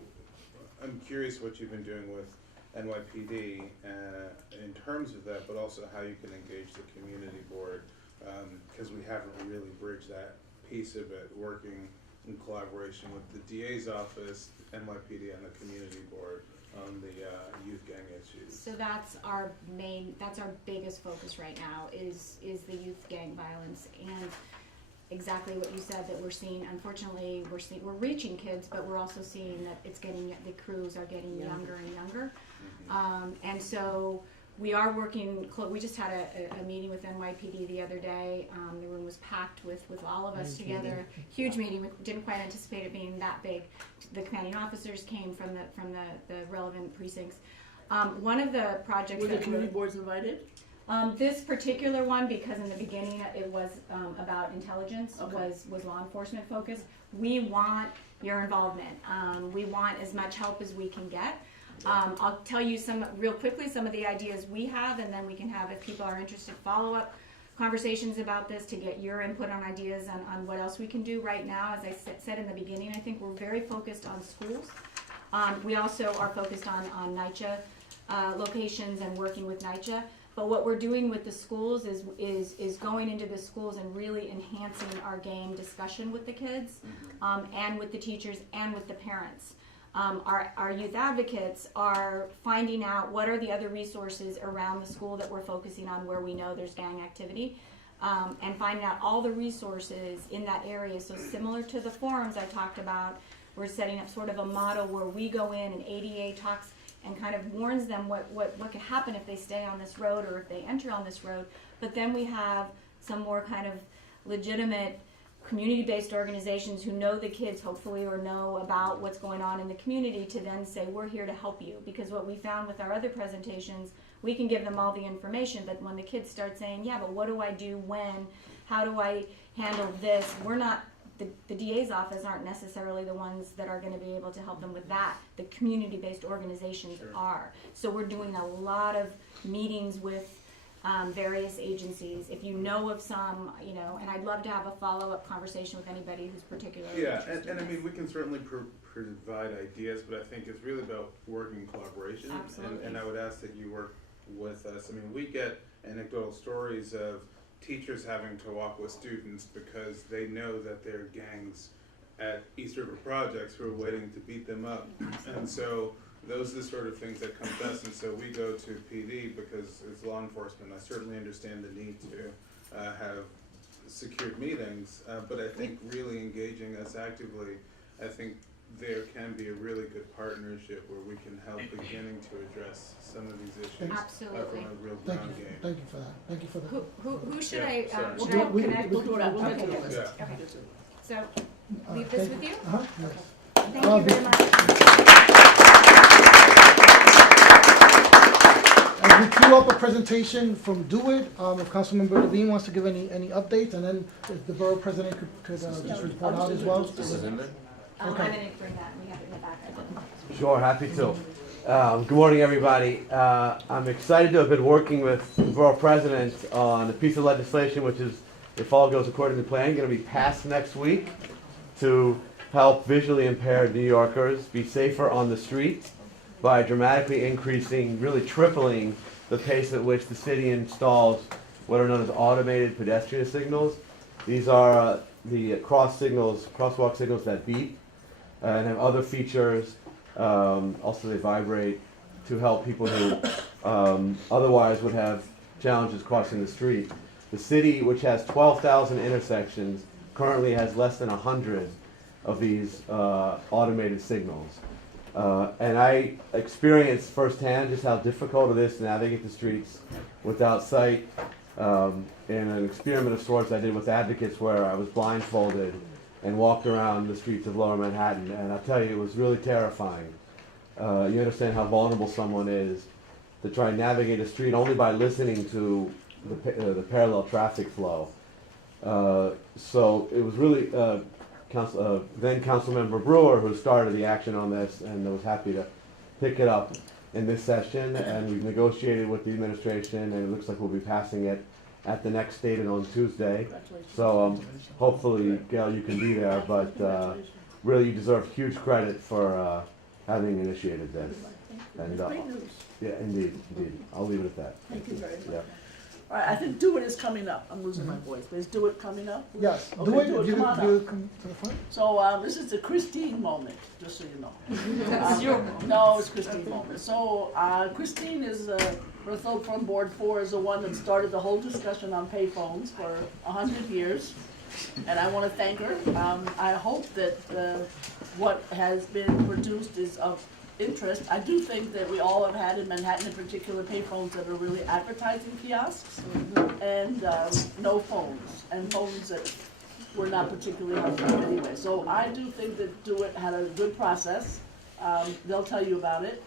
I'm curious what you've been doing with NYPD in terms of that, but also how you can engage the community board, because we haven't really bridged that piece of it, working in collaboration with the DA's office, NYPD, and the community board on the youth gang issues. So that's our biggest focus right now is the youth gang violence, and exactly what you said, that we're seeing. Unfortunately, we're reaching kids, but we're also seeing that the crews are getting younger and younger, and so we are working. We just had a meeting with NYPD the other day. The room was packed with all of us together. Huge meeting. We didn't quite anticipate it being that big. The commanding officers came from the relevant precincts. One of the projects Were the community boards invited? This particular one, because in the beginning it was about intelligence, Okay. was law enforcement focused. We want your involvement. We want as much help as we can get. I'll tell you real quickly some of the ideas we have, and then we can have, if people are interested, follow-up conversations about this to get your input on ideas on what else we can do right now. As I said in the beginning, I think we're very focused on schools. We also are focused on NYCHA locations and working with NYCHA. But what we're doing with the schools is going into the schools and really enhancing our game discussion with the kids, and with the teachers and with the parents. Our youth advocates are finding out what are the other resources around the school that we're focusing on where we know there's gang activity, and finding out all the resources in that area. So similar to the forums I talked about, we're setting up sort of a model where we go in and ADA talks and kind of warns them what could happen if they stay on this road or if they enter on this road. But then we have some more kind of legitimate community-based organizations who know the kids, hopefully, or know about what's going on in the community, to then say, we're here to help you. Because what we found with our other presentations, we can give them all the information, but when the kids start saying, yeah, but what do I do when? How do I handle this? We're not, the DA's office aren't necessarily the ones that are going to be able to help them with that. The community-based organizations are. So we're doing a lot of meetings with various agencies. If you know of some, and I'd love to have a follow-up conversation with anybody who's particularly interested. And I mean, we can certainly provide ideas, but I think it's really about working in collaboration. Absolutely. And I would ask that you work with us. I mean, we get anecdotal stories of teachers having to walk with students because they know that there are gangs at East River Projects who are waiting to beat them up. And so those are the sort of things that come to us, and so we go to PD because as law enforcement, I certainly understand the need to have secured meetings, but I think really engaging us actively, I think there can be a really good partnership where we can help beginning to address some of these issues Absolutely. from a real Thank ground you, game. thank you for that, thank you for that. Who should Yeah, I, sorry. should I We- connect? We'll do that, we'll get Okay, to the good. list. Yeah. Okay. So, leave this with you? Uh-huh, yes. Thank you very much. As we queue up a presentation from Do It, if Councilmember Levine wants to give any updates, and then if the Borough President could just report out as well. I'm Okay. gonna bring that, we have it in the back. Sure, happy to. Good morning, everybody. I'm excited to have been working with the Borough President on a piece of legislation which is, if all goes according to plan, going to be passed next week to help visually impaired New Yorkers be safer on the street by dramatically increasing, really tripling the pace at which the city installs what are known as automated pedestrian signals. These are the crosswalk signals that beep and have other features. Also, they vibrate to help people who otherwise would have challenges crossing the street. The city, which has 12,000 intersections, currently has less than 100 of these automated signals. And I experienced firsthand just how difficult it is to navigate the streets without sight. In an experiment of sorts I did with advocates where I was blindfolded and walked around the streets of Lower Manhattan, and I'll tell you, it was really terrifying. You understand how vulnerable someone is to try and navigate a street only by listening to the parallel traffic flow. So it was really then Councilmember Brewer who started the action on this, and I was happy to pick it up in this session, and we've negotiated with the administration, and it looks like we'll be passing it at the next stated on Tuesday. So hopefully, Gail, you can be there, but really you deserve huge credit for having initiated this. And Great news. yeah, indeed. I'll leave it at that. Thank you very much. Yeah. All right, I think Do It is coming up. I'm losing my voice, but is Do It coming up? Yes, Okay, Do It, Do It, if you come on could up. come to the front. So this is the Christine moment, just so you know. That's your moment. No, it's Christine moment. So Christine is, from Board 4 is the one that started the whole discussion on payphones for 100 years. And I want to thank her. I hope that what has been produced is of interest. I do think that we all have had in Manhattan in particular payphones that are really advertising kiosks and no phones, and phones that were not particularly helpful anyway. So I do think that Do It had a good process. They'll tell you about it.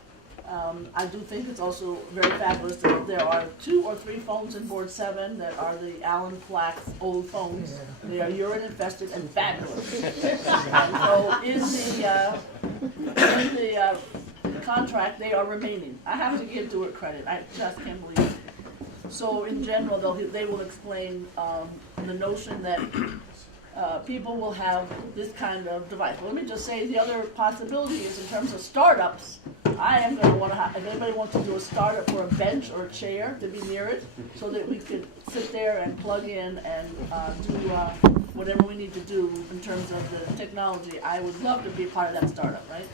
I do think it's also very fabulous that there are 2 or 3 phones in Board 7 that are the Alan Flack's old phones. They are urine infested and fabulous. And so in the contract, they are remaining. I have to give Do It credit. I just can't believe it. So in general, they will explain the notion that people will have this kind of device. Well, let me just say the other possibility is in terms of startups. I am going to want to if anybody wants to do a startup for a bench or a chair to be near it, so that we could sit there and plug in and do whatever we need to do in terms of the technology. I would love to be a part of that startup, right?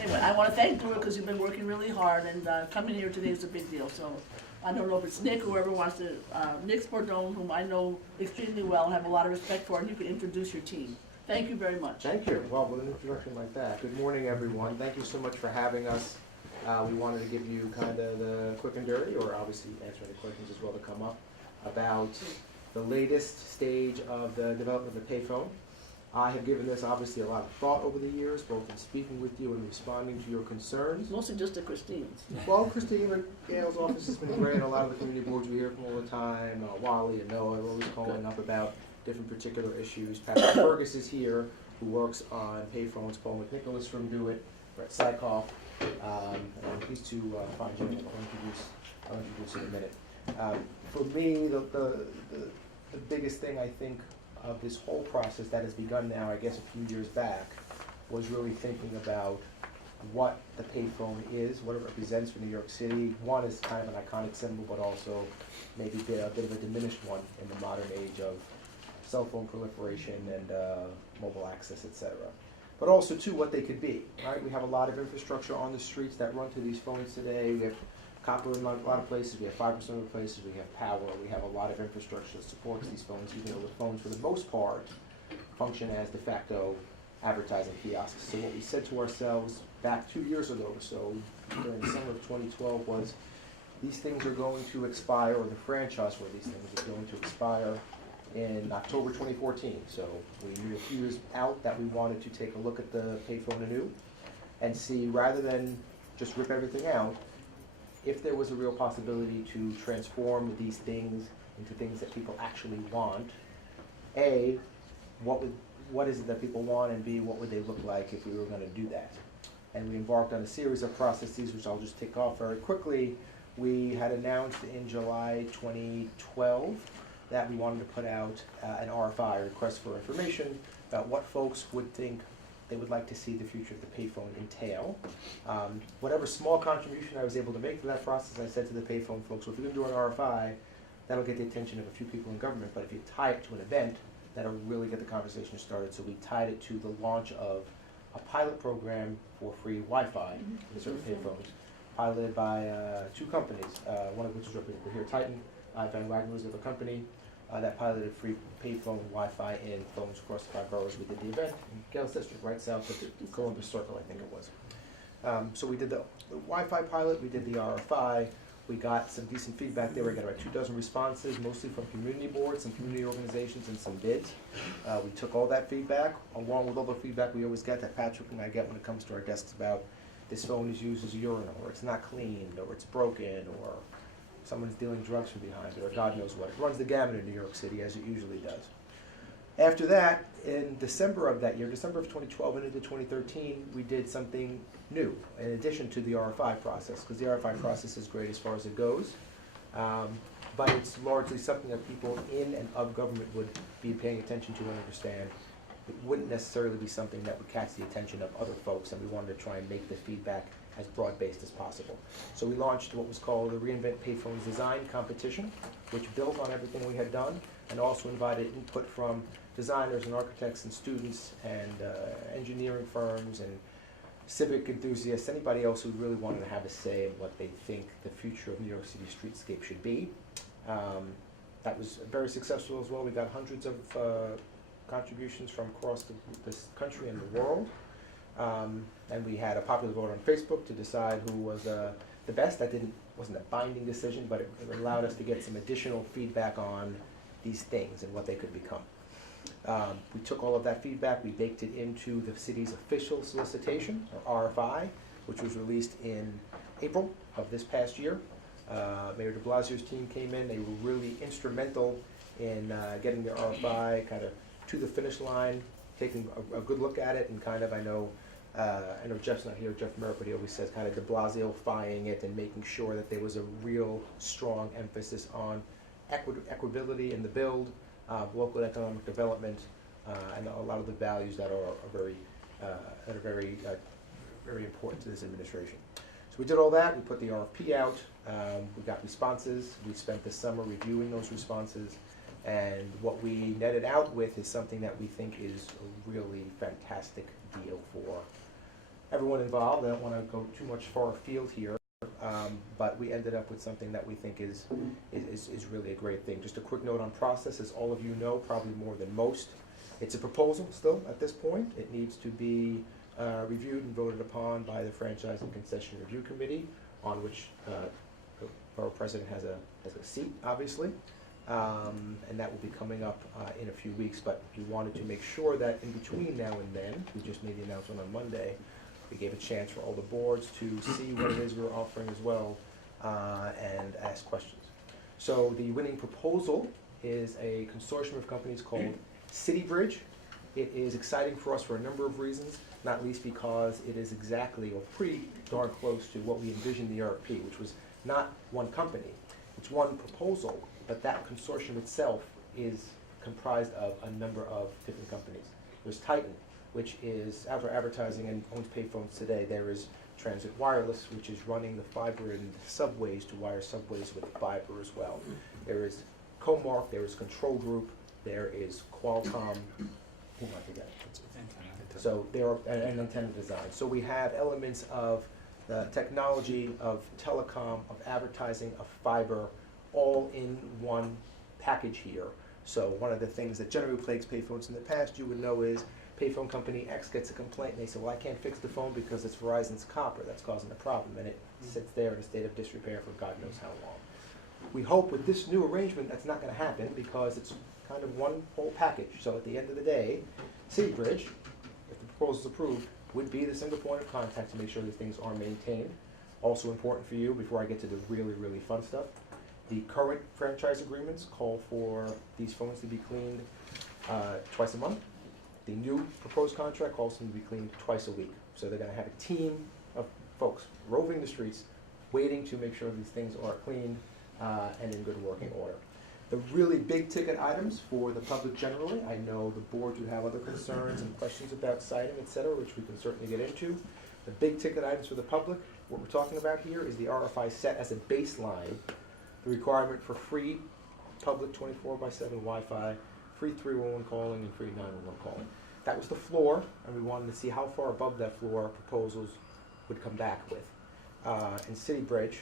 Anyway, I want to thank you because you've been working really hard, and coming here today is a big deal. So I don't know if it's Nick, whoever wants to, Nick Spordone, whom I know extremely well and have a lot of respect for, and you can introduce your team. Thank you very much. Thank you. Well, with an introduction like that, good morning, everyone. Thank you so much for having us. We wanted to give you kind of the quick and dirty, or obviously answer any questions as well to come up, about the latest stage of the development of the payphone. I have given this obviously a lot of thought over the years, both in speaking with you and responding to your concerns. Mostly just to Christine's. Well, Christine, but Gail's office has been great. A lot of the community boards we hear from all the time. Wally and Noah are always calling up about different particular issues. Patrick Fergus is here, who works on payphones. Paul McNicholas from Do It. Brett Sykoff. And these two fine gentlemen I'll introduce in a minute. For me, the biggest thing I think of this whole process that has begun now, I guess a few years back, was really thinking about what the payphone is, what it represents for New York City. One is kind of an iconic symbol, but also maybe a bit of a diminished one in the modern age of cell phone proliferation and mobile access, etc. But also too what they could be, right? We have a lot of infrastructure on the streets that run to these phones today. We have copper in a lot of places, we have fiber in other places, we have power, we have a lot of infrastructure that supports these phones, even though the phones for the most part function as de facto advertising kiosks. So what we said to ourselves back 2 years ago or so, during the summer of 2012, was these things are going to expire, or the franchise for these things is going to expire in October 2014. So we knew a few years out that we wanted to take a look at the payphone anew and see, rather than just rip everything out, if there was a real possibility to transform these things into things that people actually want. A, what is it that people want, and B, what would they look like if we were going to do that? And we embarked on a series of processes, which I'll just tick off very quickly. We had announced in July 2012 that we wanted to put out an RFI, request for information, about what folks would think they would like to see the future of the payphone entail. Whatever small contribution I was able to make to that process, I said to the payphone folks, well, if you're going to do an RFI, that'll get the attention of a few people in government, but if you tie it to an event, that'll really get the conversation started. So we tied it to the launch of a pilot program for free Wi-Fi for certain payphones, piloted by 2 companies, one of which is represented here, Titan. Van Wagner's of a company that piloted free payphone Wi-Fi in phones across the 5 boroughs. We did the event in Gales District, right south of Columbus Circle, I think it was. So we did the Wi-Fi pilot, we did the RFI, we got some decent feedback there. We got about 24 responses, mostly from community boards, some community organizations, and some bids. We took all that feedback, along with all the feedback we always get, that Patrick and I get when it comes to our desks about this phone is used as a urinal, or it's not cleaned, or it's broken, or someone's dealing drugs from behind it, or God knows what. It runs the gamut in New York City, as it usually does. After that, in December of that year, December of 2012 and into 2013, we did something new, in addition to the RFI process, because the RFI process is great as far as it goes, but it's largely something that people in and of government would be paying attention to and understand. It wouldn't necessarily be something that would catch the attention of other folks, and we wanted to try and make the feedback as broad-based as possible. So we launched what was called the Reinvent Payphones Design Competition, which built on everything we had done, and also invited input from designers and architects and students and engineering firms and civic enthusiasts, anybody else who really wanted to have a say in what they think the future of New York City streetscape should be. That was very successful as well. We got hundreds of contributions from across this country and the world. And we had a popular vote on Facebook to decide who was the best. That wasn't a binding decision, but it allowed us to get some additional feedback on these things and what they could become. We took all of that feedback, we baked it into the city's official solicitation, or RFI, which was released in April of this past year. Mayor de Blasio's team came in. They were really instrumental in getting the RFI kind of to the finish line, taking a good look at it, and kind of, I know Jeff's not here, Jeff Merritt, but he always says kind of de Blasio-fying it and making sure that there was a real strong emphasis on equitability in the build, local economic development, and a lot of the values that are very important to this administration. So we did all that. We put the RFP out. We got responses. We spent the summer reviewing those responses, and what we netted out with is something that we think is a really fantastic deal for everyone involved. I don't want to go too much far afield here. But we ended up with something that we think is really a great thing. Just a quick note on process, as all of you know, probably more than most, it's a proposal still at this point. It needs to be reviewed and voted upon by the Franchise and Concession Review Committee, on which the Borough President has a seat, obviously, and that will be coming up in a few weeks. But we wanted to make sure that in between now and then, we just made the announcement on Monday, we gave a chance for all the boards to see what it is we're offering as well, and ask questions. So the winning proposal is a consortium of companies called City Bridge. It is exciting for us for a number of reasons, not least because it is exactly, or pretty darn close to what we envisioned the RFP, which was not one company. It's one proposal, but that consortium itself is comprised of a number of different companies. There's Titan, which is outdoor advertising and owns payphones today. There is Transit Wireless, which is running the fiber in subways to wire subways with fiber as well. There is Comark, there is Control Group, there is Qualcomm, who am I forgetting? So there are, and antenna design. So we have elements of the technology, of telecom, of advertising, of fiber, all in one package here. So one of the things that generally plagues payphones in the past, you would know, is payphone company X gets a complaint and they say, well, I can't fix the phone because it's Verizon's copper that's causing the problem, and it sits there in a state of disrepair for God knows how long. We hope with this new arrangement that's not going to happen, because it's kind of one whole package. So at the end of the day, City Bridge, if the proposal is approved, would be the single point of contact to make sure these things are maintained. Also important for you, before I get to the really, really fun stuff, the current franchise agreements call for these phones to be cleaned twice a month. The new proposed contract calls them to be cleaned twice a week. So they're going to have a team of folks roving the streets, waiting to make sure these things are cleaned and in good working order. The really big ticket items for the public generally, I know the board would have other concerns and questions about siting, et cetera, which we can certainly get into. The big ticket items for the public, what we're talking about here is the RFI set as a baseline, the requirement for free public 24/7 Wi-Fi, free 311 calling, and free 911 calling. That was the floor, and we wanted to see how far above that floor proposals would come back with. And City Bridge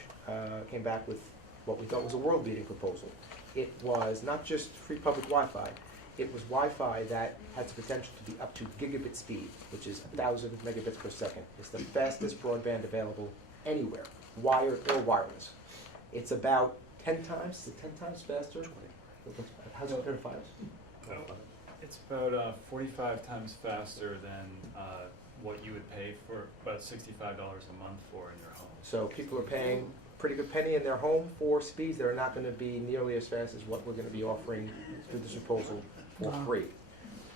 came back with what we thought was a world-beating proposal. It was not just free public Wi-Fi, it was Wi-Fi that has the potential to be up to gigabit speed, which is 1,000 megabits per second. It's the fastest broadband available anywhere, wired or wireless. It's about 10 times, is it 10 times faster? How's it compared to Fios? It's about 45 times faster than what you would pay for about $65 a month for in your home. So people are paying a pretty good penny in their home for speeds that are not going to be nearly as fast as what we're going to be offering through this proposal for free.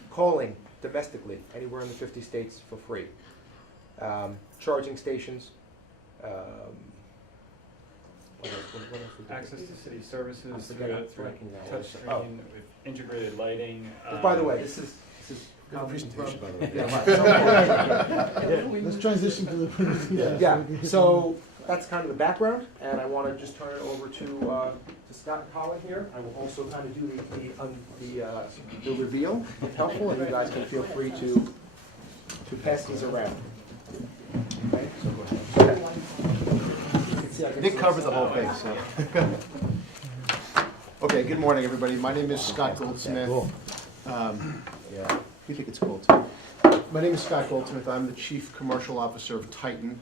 Calling domestically, anywhere in the 50 states for free. Charging stations. What else Access to city services through touchscreen with integrated lighting. By the way, this is presentation, by the way. Yeah, right. Let's transition to the presentation. Yeah, so that's kind of the background, and I want to just turn it over to Scott and Colin here. I will also kind of do the reveal, if helpful, and you guys can feel free to pass these around. Okay, so go ahead. Nick covered the whole thing, so. Okay, good morning, everybody. My name is Scott Goldsmith. You think it's cool, too. My name is Scott Goldsmith. I'm the Chief Commercial Officer of Titan.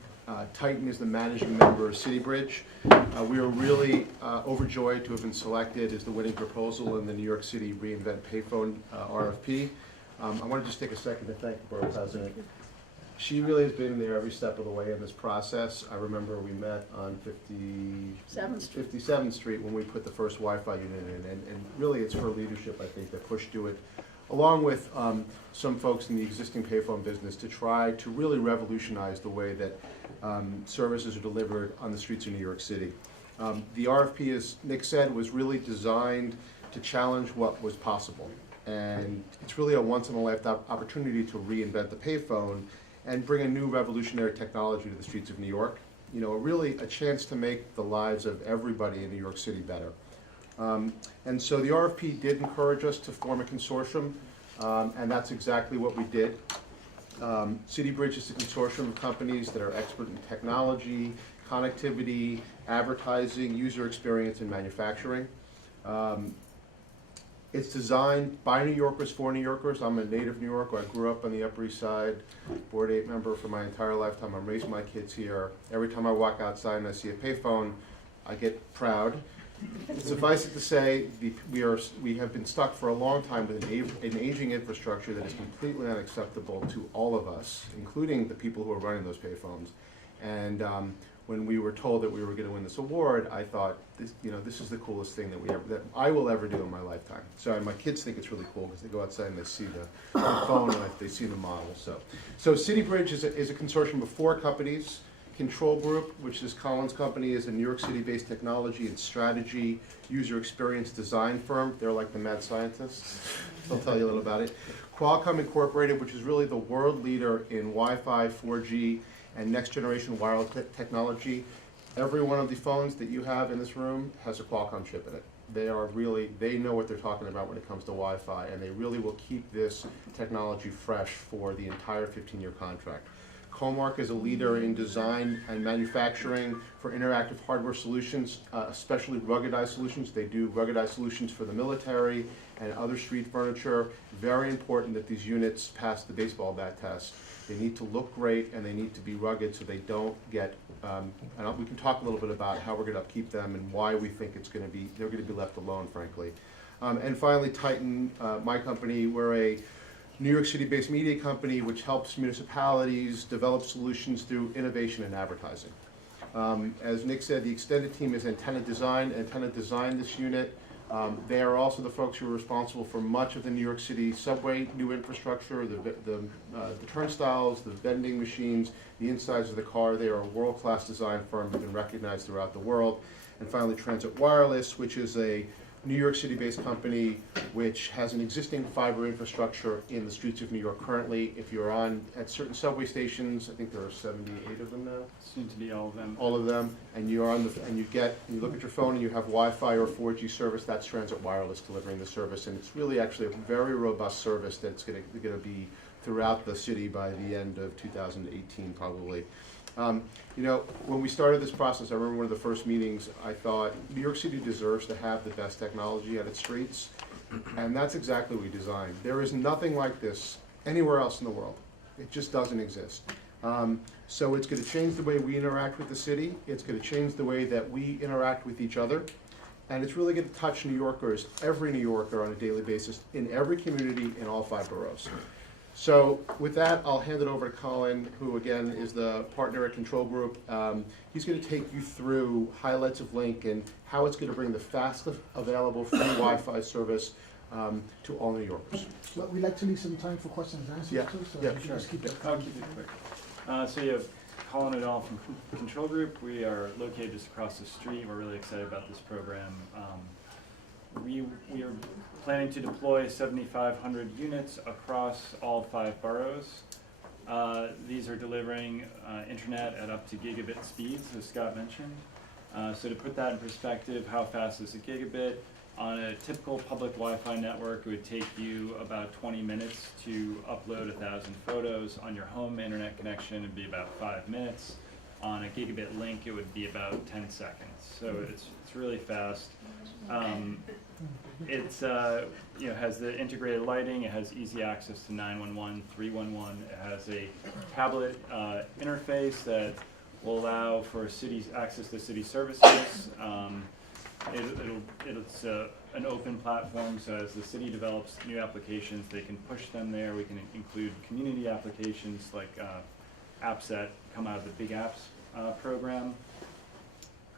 Titan is the managing member of City Bridge. We are really overjoyed to have been selected as the winning proposal in the New York City reInvent Payphone RFP. I want to just take a second to thank the Borough President. She really has been there every step of the way in this process. I remember we met on 57th Street when we put the first Wi-Fi unit in, and really it's her leadership, I think, that pushed to it, along with some folks in the existing payphone business, to try to really revolutionize the way that services are delivered on the streets of New York City. The RFP, as Nick said, was really designed to challenge what was possible. And it's really a once-in-a-lifetime opportunity to reinvent the payphone and bring a new revolutionary technology to the streets of New York. You know, really a chance to make the lives of everybody in New York City better. And so the RFP did encourage us to form a consortium, and that's exactly what we did. City Bridge is a consortium of companies that are expert in technology, connectivity, advertising, user experience, and manufacturing. It's designed by New Yorkers for New Yorkers. I'm a native New Yorker. I grew up on the Upper East Side, Board 8 member for my entire lifetime. I'm raising my kids here. Every time I walk outside and I see a payphone, I get proud. Suffice it to say, we have been stuck for a long time with an aging infrastructure that is completely unacceptable to all of us, including the people who are running those payphones. And when we were told that we were going to win this award, I thought, this is the coolest thing that I will ever do in my lifetime. So my kids think it's really cool because they go outside and they see the phone and they see the model. So City Bridge is a consortium of 4 companies. Control Group, which is Colin's company, is a New York City-based technology and strategy user experience design firm. They're like the mad scientists. I'll tell you a little about it. Qualcomm Incorporated, which is really the world leader in Wi-Fi, 4G, and next-generation wireless technology. Every one of the phones that you have in this room has a Qualcomm chip in it. They know what they're talking about when it comes to Wi-Fi, and they really will keep this technology fresh for the entire 15-year contract. Comark is a leader in design and manufacturing for interactive hardware solutions, especially ruggedized solutions. They do ruggedized solutions for the military and other street furniture. Very important that these units pass the baseball bat test. They need to look great and they need to be rugged so they don't get, and we can talk a little bit about how we're going to upkeep them and why we think they're going to be left alone, frankly. And finally, Titan, my company, we're a New York City-based media company which helps municipalities develop solutions through innovation and advertising. As Nick said, the extended team is Antenna Design. Antenna designed this unit. They are also the folks who are responsible for much of the New York City subway new infrastructure, the turnstiles, the vending machines, the insides of the car. They are a world-class design firm that's been recognized throughout the world. And finally, Transit Wireless, which is a New York City-based company which has an existing fiber infrastructure in the streets of New York currently. If you're at certain subway stations, I think there are 78 of them now. Soon to be all of them. All of them, and you look at your phone and you have Wi-Fi or 4G service. That's Transit Wireless delivering the service, and it's really actually a very robust service that's going to be throughout the city by the end of 2018, probably. When we started this process, I remember one of the first meetings, I thought New York City deserves to have the best technology on its streets, and that's exactly what we designed. There is nothing like this anywhere else in the world. It just doesn't exist. So it's going to change the way we interact with the city. It's going to change the way that we interact with each other, and it's really going to touch New Yorkers, every New Yorker on a daily basis, in every community in all 5 boroughs. So with that, I'll hand it over to Colin, who again is the partner at Control Group. He's going to take you through highlights of Link and how it's going to bring the fastest available free Wi-Fi service to all New Yorkers. Well, we'd like to leave some time for questions and answers too, so yeah, you can just keep it. I'll keep it quick. So you have Colin et al. From Control Group. We are located just across the street. We're really excited about this program. We are planning to deploy 7,500 units across all 5 boroughs. These are delivering internet at up to gigabit speeds, as Scott mentioned. So to put that in perspective, how fast is a gigabit? On a typical public Wi-Fi network, it would take you about 20 minutes to upload 1,000 photos. On your home internet connection, it'd be about 5 minutes. On a gigabit link, it would be about 10 seconds. So it's really fast. It's has the integrated lighting. It has easy access to 911, 311. It has a tablet interface that will allow for access to city services. It's an open platform, so as the city develops new applications, they can push them there. We can include community applications like apps that come out of the Big Apps program.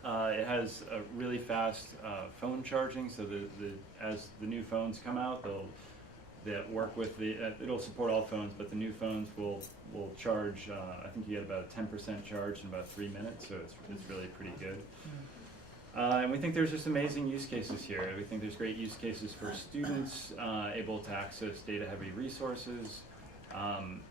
It has a really fast phone charging, so as the new phones come out, that work with it'll support all phones, but the new phones will charge. I think you get about a 10% charge in about 3 minutes, so it's really pretty good. And we think there's just amazing use cases here. We think there's great use cases for students able to access data-heavy resources,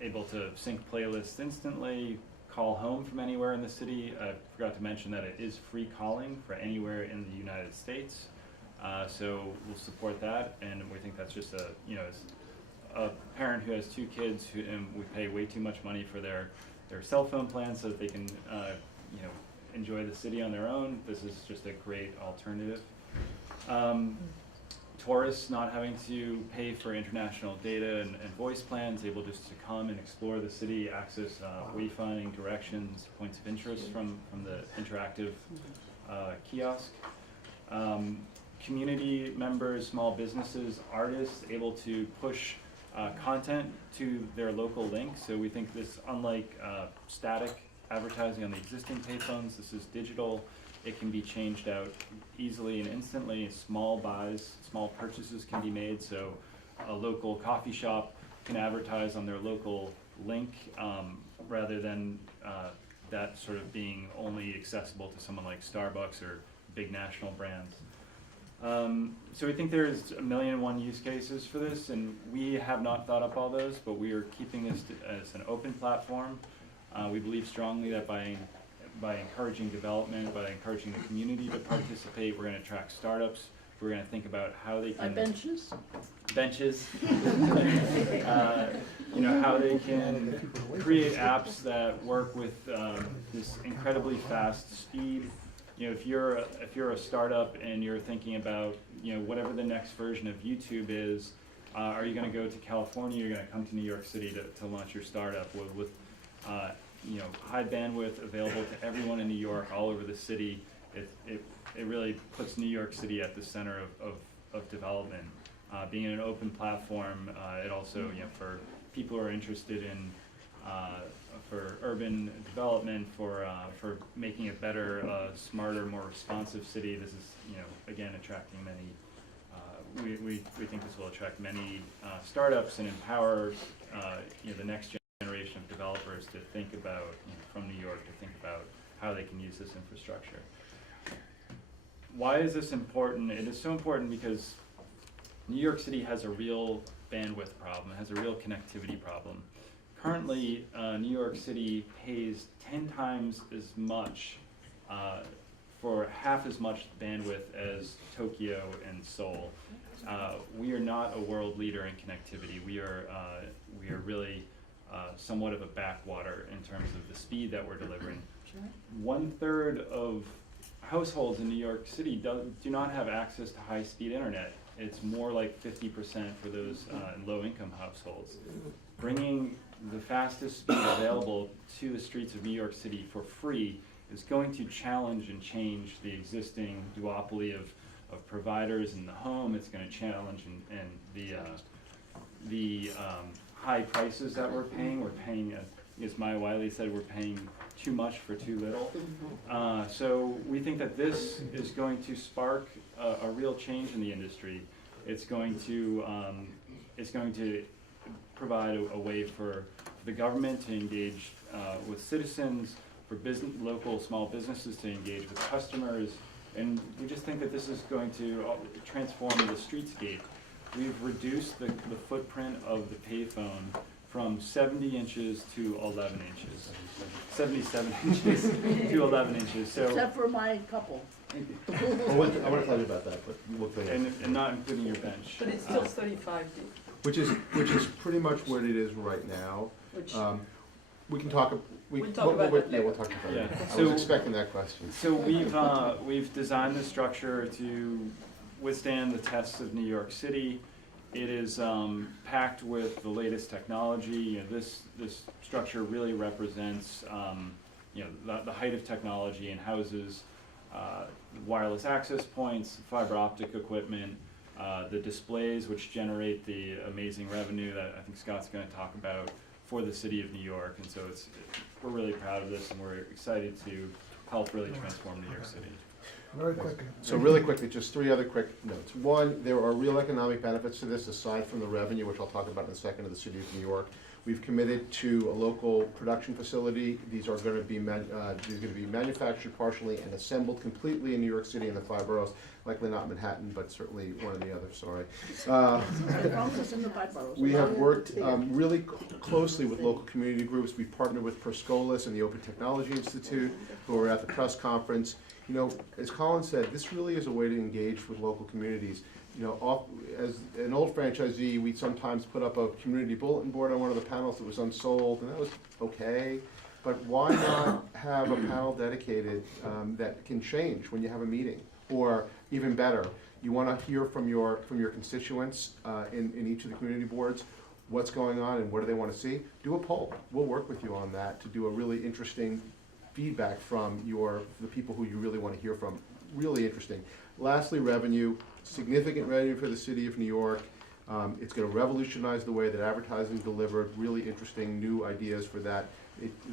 able to sync playlists instantly, call home from anywhere in the city. I forgot to mention that it is free calling for anywhere in the United States. So we'll support that, and we think that's just as a parent who has 2 kids and we pay way too much money for their cell phone plan so that they can enjoy the city on their own. This is just a great alternative. Tourists not having to pay for international data and voice plans, able just to come and explore the city, access wayfinding, directions, points of interest from the interactive kiosk. Community members, small businesses, artists able to push content to their local links. So we think this, unlike static advertising on the existing payphones, this is digital. It can be changed out easily and instantly. Small buys, small purchases can be made, so a local coffee shop can advertise on their local link rather than that sort of being only accessible to someone like Starbucks or big national brands. So we think there's 1,000,001 use cases for this, and we have not thought up all those, but we are keeping this as an open platform. We believe strongly that by encouraging development, by encouraging the community to participate, we're going to attract startups We're gonna think about how they can. Benches? Benches. You know, how they can create apps that work with this incredibly fast speed. You know, if you're a startup and you're thinking about, you know, whatever the next version of YouTube is, are you going to go to California? You're going to come to New York City to launch your startup with you know, high bandwidth available to everyone in New York, all over the city. It really puts New York City at the center of development. Being an open platform, it also, you know, for people who are interested in for urban development, for making a better, smarter, more responsive city. This is, you know, again, attracting many. We think this will attract many startups and empower you know, the next generation of developers to think about, you know, from New York, to think about how they can use this infrastructure. Why is this important? It is so important because New York City has a real bandwidth problem, it has a real connectivity problem. Currently, New York City pays 10 times as much for half as much bandwidth as Tokyo and Seoul. We are not a world leader in connectivity. We are really somewhat of a backwater in terms of the speed that we're delivering. 1/3 of households in New York City do not have access to high-speed internet. It's more like 50% for those low-income households. Bringing the fastest speed available to the streets of New York City for free is going to challenge and change the existing duopoly of providers in the home. It's going to challenge and the high prices that we're paying. We're paying, as Maya Wiley said, we're paying too much for too little. So we think that this is going to spark a real change in the industry. It's going to provide a way for the government to engage with citizens, for local small businesses to engage with customers, and we just think that this is going to transform the streetscape. We've reduced the footprint of the payphone from 70 inches to 11 inches, 77 inches to 11 inches. So, except for my couple. I want to tell you about that, but we'll think. And not including your bench. But it's still 35 deep. Which is pretty much what it is right now. Which, we can talk. We'll talk about that yeah, later. we'll talk about Yeah. that. I So- was expecting that question. So we've designed the structure to withstand the tests of New York City. It is packed with the latest technology. You know, this structure really represents you know, the height of technology and houses wireless access points, fiber optic equipment, the displays which generate the amazing revenue that I think Scott's going to talk about for the city of New York. And so we're really proud of this, and we're excited to help really transform New York City. Very quickly. So really quickly, just 3 other quick notes. One, there are real economic benefits to this aside from the revenue, which I'll talk about in a second, of the city of New York. We've committed to a local production facility. These are going to be manufactured partially and assembled completely in New York City in the 5 boroughs. Likely not Manhattan, but certainly one or the other. Sorry. We have worked really closely with local community groups. We partnered with Perscolis and the Open Technology Institute, who were at the press conference. You know, as Colin said, this really is a way to engage with local communities. You know, as an old franchisee, we sometimes put up a community bulletin board on one of the panels that was unsold, and that was okay. But why not have a panel dedicated that can change when you have a meeting? Or even better, you want to hear from your constituents in each of the community boards what's going on and what do they want to see? Do a poll. We'll work with you on that to do a really interesting feedback from the people who you really want to hear from. Really interesting. Lastly, revenue. Significant revenue for the city of New York. It's going to revolutionize the way that advertising is delivered. Really interesting new ideas for that.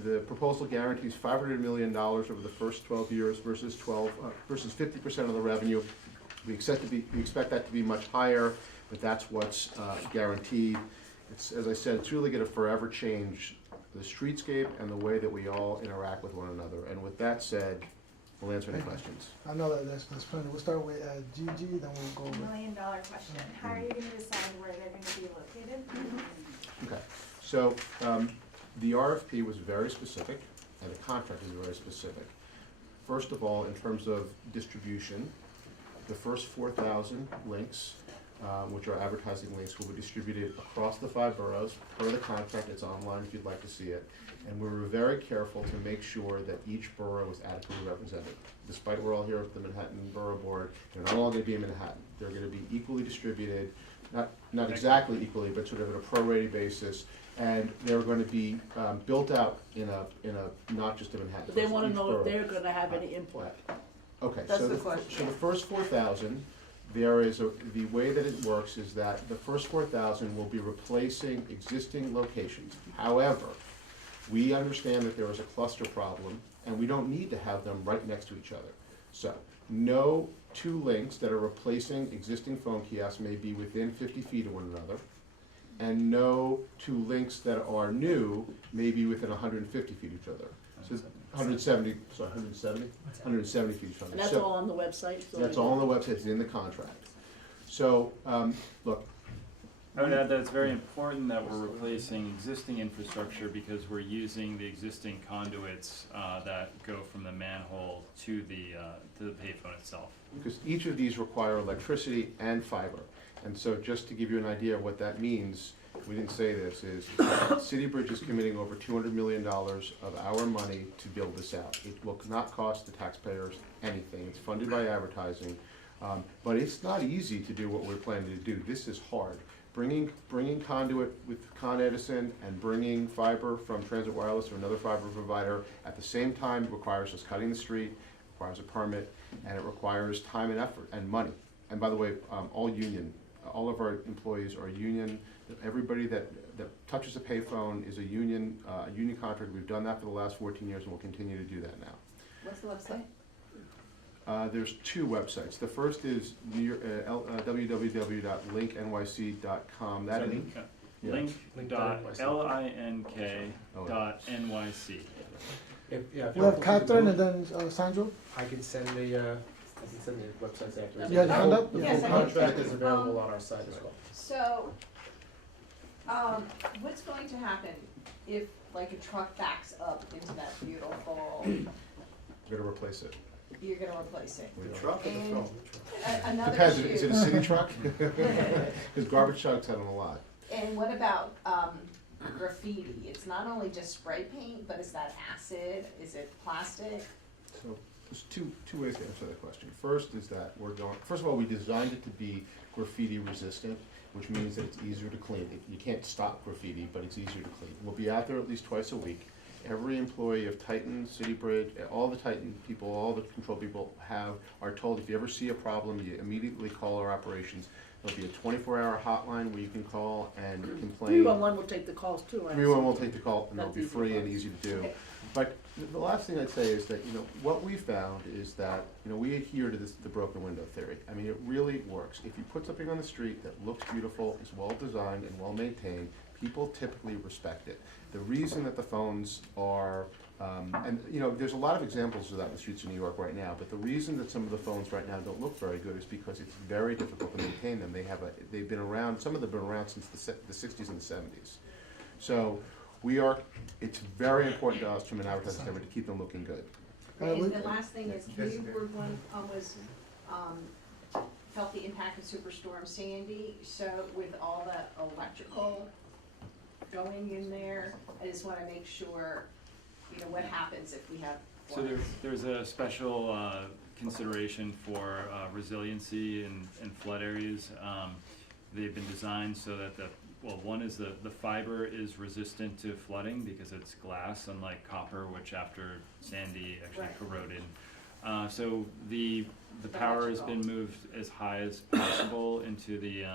The proposal guarantees $500 million over the first 12 years versus 50% of the revenue. We expect that to be much higher, but that's what's guaranteed. As I said, it's really going to forever change the streetscape and the way that we all interact with one another. And with that said, we'll answer any questions. I know that's plenty. We'll start with Gigi, then we'll go $1 with. million question. How are you going to decide where they're going to be located? Okay, so the RFP was very specific, and the contract is very specific. First of all, in terms of distribution, The first 4,000 links, which are advertising links, will be distributed across the 5 boroughs per the contract. It's online if you'd like to see it. And we were very careful to make sure that each borough was adequately represented. Despite we're all here at the Manhattan Borough Board, they're not all going to be in Manhattan. They're going to be equally distributed, not exactly equally, but sort of at a prorated basis. And they're going to be built out in a not just a Manhattan. But they want to each know borough. if they're gonna have any input. Okay, That's so the question. so the first 4,000, there is the way that it works is that the first 4,000 will be replacing existing locations. However, we understand that there is a cluster problem, and we don't need to have them right next to each other. So, no 2 links that are replacing existing phone kiosks may be within 50 feet of one another, and no 2 links that are new may be within 150 feet of each other. So 170 feet each other. And that's So all on the website? So that's all on the website, it's in the contract. So, look. I would add that it's very important that we're replacing existing infrastructure because we're using the existing conduits that go from the manhole to the payphone itself. Because each of these require electricity and fiber. And so just to give you an idea of what that means, we didn't say this, is City Bridge is committing over $200 million of our money to build this out. It will not cost the taxpayers anything. It's funded by advertising. But it's not easy to do what we're planning to do. This is hard. Bringing conduit with Con Edison and bringing fiber from Transit Wireless or another fiber provider at the same time requires us cutting the street, requires a permit, and it requires time and effort and money. And by the way, all of our employees are union. Everybody that touches a payphone is a union contract. We've done that for the last 14 years and we'll continue to do that now. What's the website? There's 2 websites. The first is www.linknyc.com. That is link.link.nyc. We have Catherine and then Sandro. I can send the websites after. You had your hand up? The Yes, full I contract did. is available on our site as well. So, what's going to happen if, like, a truck backs up into that beautiful, We're gonna replace it. you're gonna replace it? The truck or the And phone? Another Depends, issue. is it a city truck? Because garbage trucks have them a lot. And what about graffiti? It's not only just spray paint, but is that acid? Is it plastic? So there's two ways to answer that question. First is that first of all, we designed it to be graffiti resistant, which means that it's easier to clean. You can't stop graffiti, but it's easier to clean. We'll be out there at least twice a week. Every employee of Titan, City Bridge, all the Titan people, all the control people are told if you ever see a problem, you immediately call our operations. There'll be a 24-hour hotline where you can call and complain. 311 will take the calls too, right? 311 will take the call, and it'll That's be easy free for and us. easy to do. But the last thing I'd say is that, what we found is that, we adhere to the broken window theory. I mean, it really works. If you put something on the street that looks beautiful, is well-designed and well-maintained, people typically respect it. The reason that the phones are, there's a lot of examples of that in the streets of New York right now, but the reason that some of the phones right now don't look very good is because it's very difficult to maintain them. They've been around, some of them have been around since the 60s and the 70s. So it's very important to us from an advertising standpoint to keep them looking good. And the last thing is, Community Board One felt the impact of Superstorm Sandy, so with all the electrical going in there, I just wanna make sure, what happens if we have So floods. there's a special consideration for resiliency in flood areas. They've been designed so that one is the fiber is resistant to flooding because it's glass, unlike copper, which after Sandy actually corroded. So the power has been moved as high as possible into the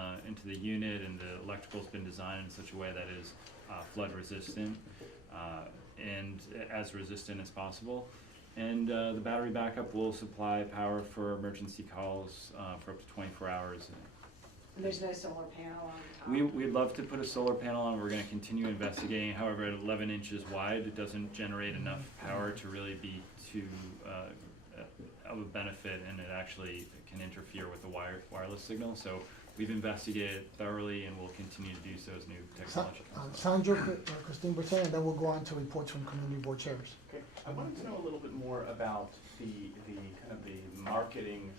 unit, and the electrical's been designed in such a way that is flood resistant and as resistant as possible. And the battery backup will supply power for emergency calls for up to 24 hours. And there's no solar panel on top? We'd love to put a solar panel on. We're going to continue investigating. However, at 11 inches wide, it doesn't generate enough power to really be of a benefit, and it actually can interfere with the wireless signal. So we've investigated thoroughly, and we'll continue to do so as new technology comes. Sandro, Christine Bertin, and then we'll go on to reports from community board chairs. Okay, I wanted to know a little bit more about the kind of the marketing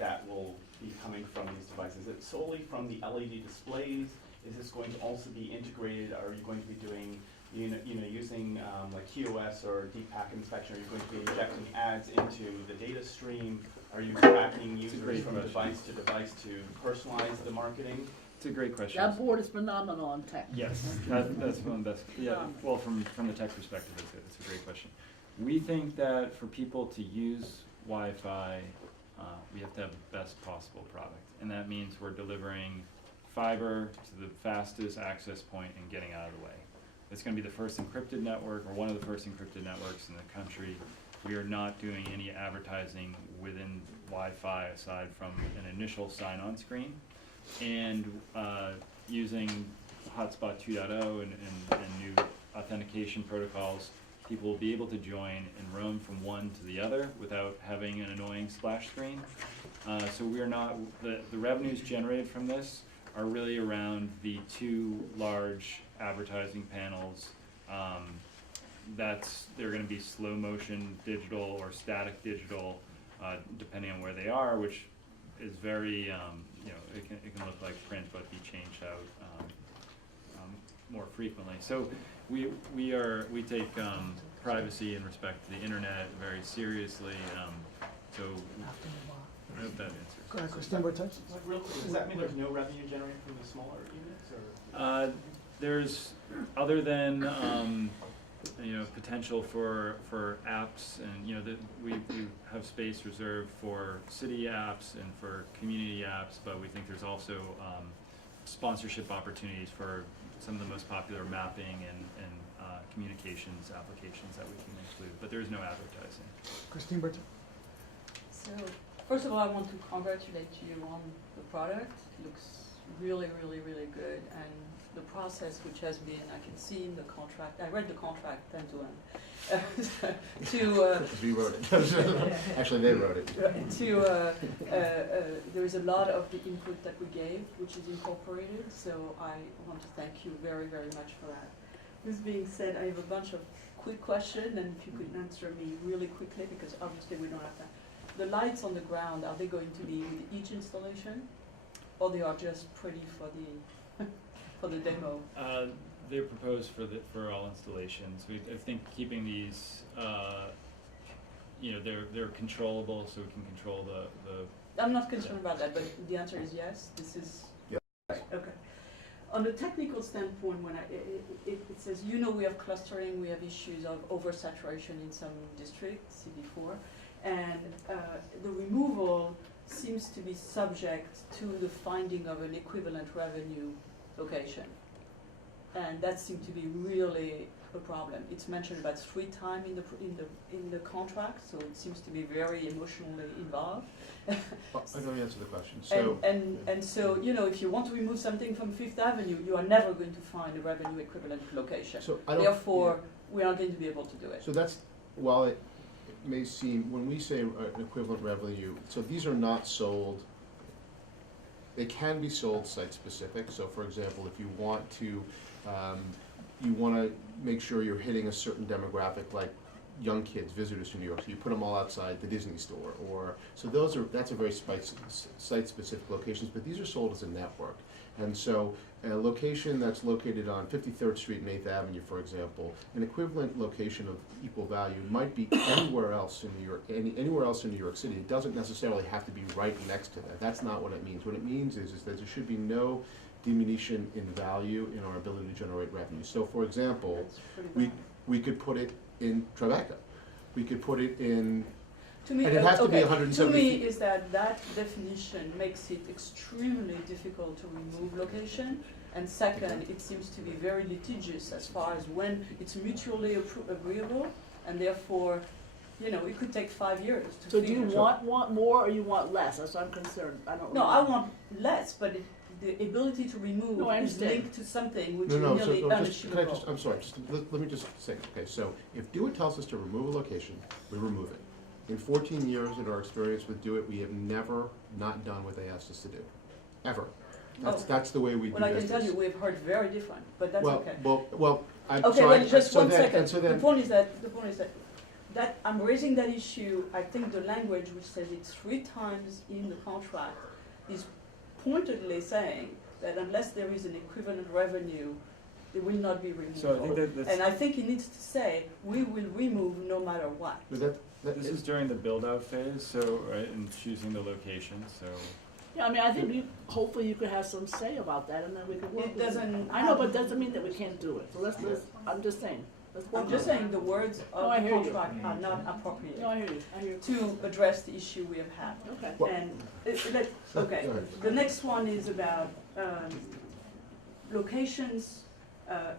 that will be coming from these devices? Is it solely from the LED displays? Is this going to also be integrated? Are you going to be doing, using like QoS or deep packet inspection? Are you going to be injecting ads into the data stream? Are you tracking users from device to device to personalize the marketing? It's a great question. That board is phenomenal on tech. Yes, that's one of the best. Yeah, well, from the tech perspective, it's a great question. We think that for people to use Wi-Fi, we have to have the best possible product, and that means we're delivering fiber to the fastest access point and getting out of the way. It's going to be the first encrypted network, or one of the first encrypted networks in the country. We are not doing any advertising within Wi-Fi aside from an initial sign-on screen, and using Hotspot 2.0 and new authentication protocols, people will be able to join and roam from one to the other without having an annoying splash screen. So we are not, the revenues generated from this are really around the two large advertising panels. They're going to be slow motion digital or static digital, depending on where they are, which is very, it can look like print but be changed out more frequently. So we take privacy and respect to the internet very seriously. So I hope that answers. Go ahead, Christine Bertens. Real quick, does that mean there's no revenue generated from the smaller units, or? There's, other than potential for apps, and we have space reserved for city apps and for community apps, but we think there's also sponsorship opportunities for some of the most popular mapping and communications applications that we can include, but there is no advertising. Christine Bertens. So, first of all, I want to congratulate you on the product. It looks really, really, really good, and the process, which has been, I can see in the contract, I read the contract end to end. We wrote it. Actually, they wrote it. There is a lot of the input that we gave, which is incorporated, so I want to thank you very, very much for that. This being said, I have a bunch of quick questions, and if you could answer me really quickly, because obviously we don't have time. The lights on the ground, are they going to be with each installation, or they are just pretty for the for the demo? They're proposed for all installations. I think keeping these, they're controllable, so we can control the. I'm not concerned about that, but the answer is yes. This is. Yeah. Okay. On the technical standpoint, when it says, we have clustering, we have issues of oversaturation in some districts, CD4, and the removal seems to be subject to the finding of an equivalent revenue location. And that seemed to be really a problem. It's mentioned about 3 times in the contract, so it seems to be very emotionally involved. I don't answer the question. So and so, if you want to remove something from Fifth Avenue, you are never going to find a revenue equivalent location. So therefore, we are going to be able to do it. So that's, while it may seem, when we say an equivalent revenue, so these are not sold. They can be sold site specific. So for example, if you want to make sure you're hitting a certain demographic, like young kids, visitors to New York, so you put them all outside the Disney store, or so that's a very site specific locations, but these are sold as a network. And so a location that's located on 53rd Street and 8th Avenue, for example, an equivalent location of equal value might be anywhere else in New York, anywhere else in New York City. It doesn't necessarily have to be right next to that. That's not what it means. What it means is that there should be no diminution in value in our ability to generate revenue. So for example, we could put it in Tribeca. We could put it in, to me, and it has to be 170 To me, feet. is that definition makes it extremely difficult to remove location, and second, it seems to be very litigious as far as when it's mutually agreeable, and therefore, it could take 5 years to So do you want more, or you want less? That's what I'm concerned. I don't. No, I want less, but the ability to remove is linked to something which is nearly unachievable. I'm sorry, let me just say, okay, so if DoIT tells us to remove a location, we remove it. In 14 years in our experience with DoIT, we have never not done what they asked us to do, ever. That's the way we do business. Well, I can tell you, we've heard very different, but that's okay. Well, Okay, well, just 1 second. So then, the point is that that, I'm raising that issue, I think the language which says it 3 times in the contract is pointedly saying that unless there is an equivalent revenue, it will not be removed. So I think that's. And I think it needs to say, we will remove no matter what. But This is during the build-out phase, so, right, and choosing the location, so. Yeah, I mean, I think hopefully you could have some say about that, and then we could work It with doesn't. I know, but it doesn't mean that we can't do it, so let's, I'm just saying, let's work I'm just on it. saying the words No, I of the hear you. contract are not appropriate No, I hear you, I hear you. to address the issue we have had. Okay. And, okay, Go ahead. the next one is about locations.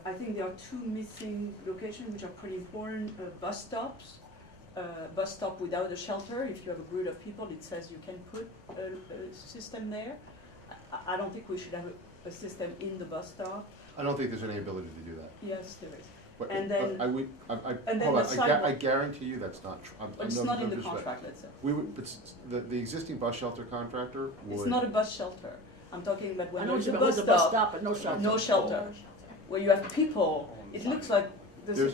I think there are 2 missing locations which are pretty important. Bus stops, bus stop without a shelter. If you have a group of people, it says you can put a system there. I don't think we should have a system in the bus stop. I don't think there's any ability to do that. Yes, there is. But And then- hold then on, the I sidewalk. guarantee you that's not true. But it's not in the contract, let's say. We would, but the existing bus shelter contractor would. It's not a bus shelter. I'm talking about I when know there's what a you meant, bus with the bus stop, stop, but no shelter. no shelter. Where you have people, it looks like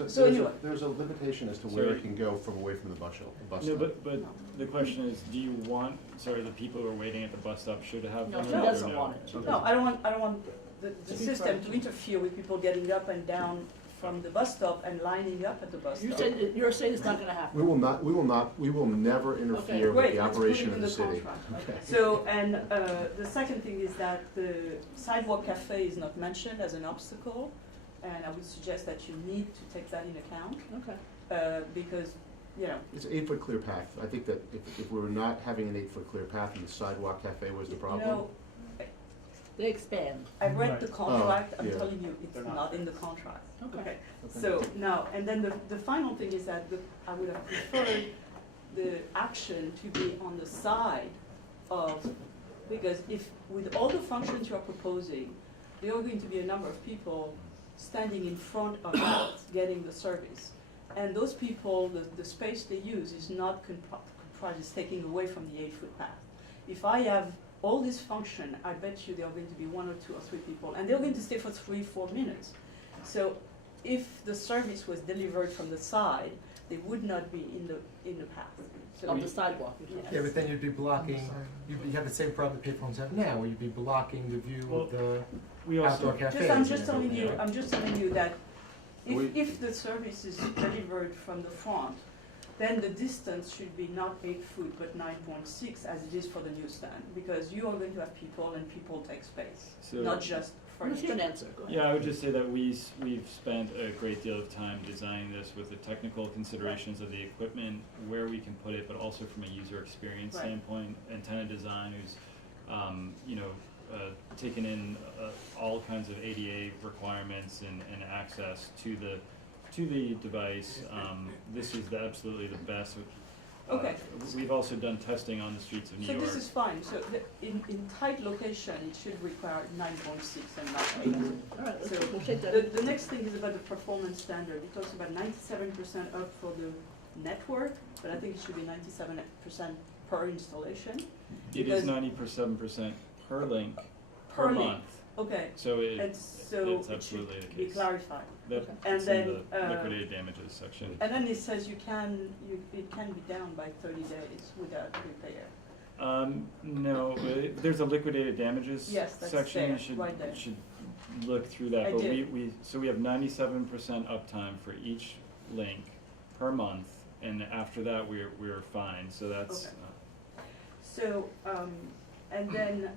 so anyway. There's a limitation as to where it can go from away from the bus shelter, bus No, stop. but the question is, do you want, sorry, the people who are waiting at the bus stop should have No, one she or doesn't no? want it. She Okay. No, I don't want the To be system frank. to interfere with people getting up and down from the bus stop and lining up at the bus You stop. said, you're saying it's not gonna happen. We will never interfere with Great, the let's put operation it of in the the city. contract. So, and the second thing is that the sidewalk cafe is not mentioned as an obstacle, and I would suggest that you need to take that in account, Okay. because, you know, It's an 8-foot clear path. I think that if we were not having an 8-foot clear path and the sidewalk cafe was the you problem. know, They expand. I read the contract, Oh, I'm yeah. telling you, it's not in the contract. Okay. So now, and then the final thing is that I would have preferred the action to be on the side of, because if, with all the functions you are proposing, there are going to be a number of people standing in front of that, getting the service. And those people, the space they use is not comprised, is taking away from the 8-foot path. If I have all this function, I bet you there are going to be 1 or 2 or 3 people, and they're going to stay for 3-4 minutes. So if the service was delivered from the side, they would not be in the path. So On the sidewalk. Yes. Yeah, but then you'd be blocking, you'd have the same problem that payphones have now, where you'd be blocking the view of the We also, outdoor cafes. I'm and just telling you, everything, right? I'm just telling you that We- if the service is delivered from the front, then the distance should be not 8 foot, but 9.6 as it is for the newsstand, because you are going to have people and people take space, So- not just Let's hear furniture. an answer, go ahead. yeah, I would just say that we've spent a great deal of time designing this with the technical considerations of the equipment, where we can put it, but also from a user experience Right. standpoint. Antenna design, who's, taken in all kinds of ADA requirements and access to the device. This is absolutely the best. Okay. We've also done testing on the streets of New So York. this is fine, so in tight location, it should require 9.6 and not 8. All right, So we'll take that. the next thing is about the performance standard. It talks about 97% up for the network, but I think it should be 97% per installation. It because- is 97% per link Per per link. month. Okay, So and so it's it absolutely the should be case. clarified. That, And it's in then, the liquidated damages section. And then it says it can be down by 30 days without repair. No, there's a liquidated damages Yes, that's section. there, You should, right there. should look through that. I But did. so we have 97% uptime for each link per month, and after that, we're fine. So that's, Okay. So, and then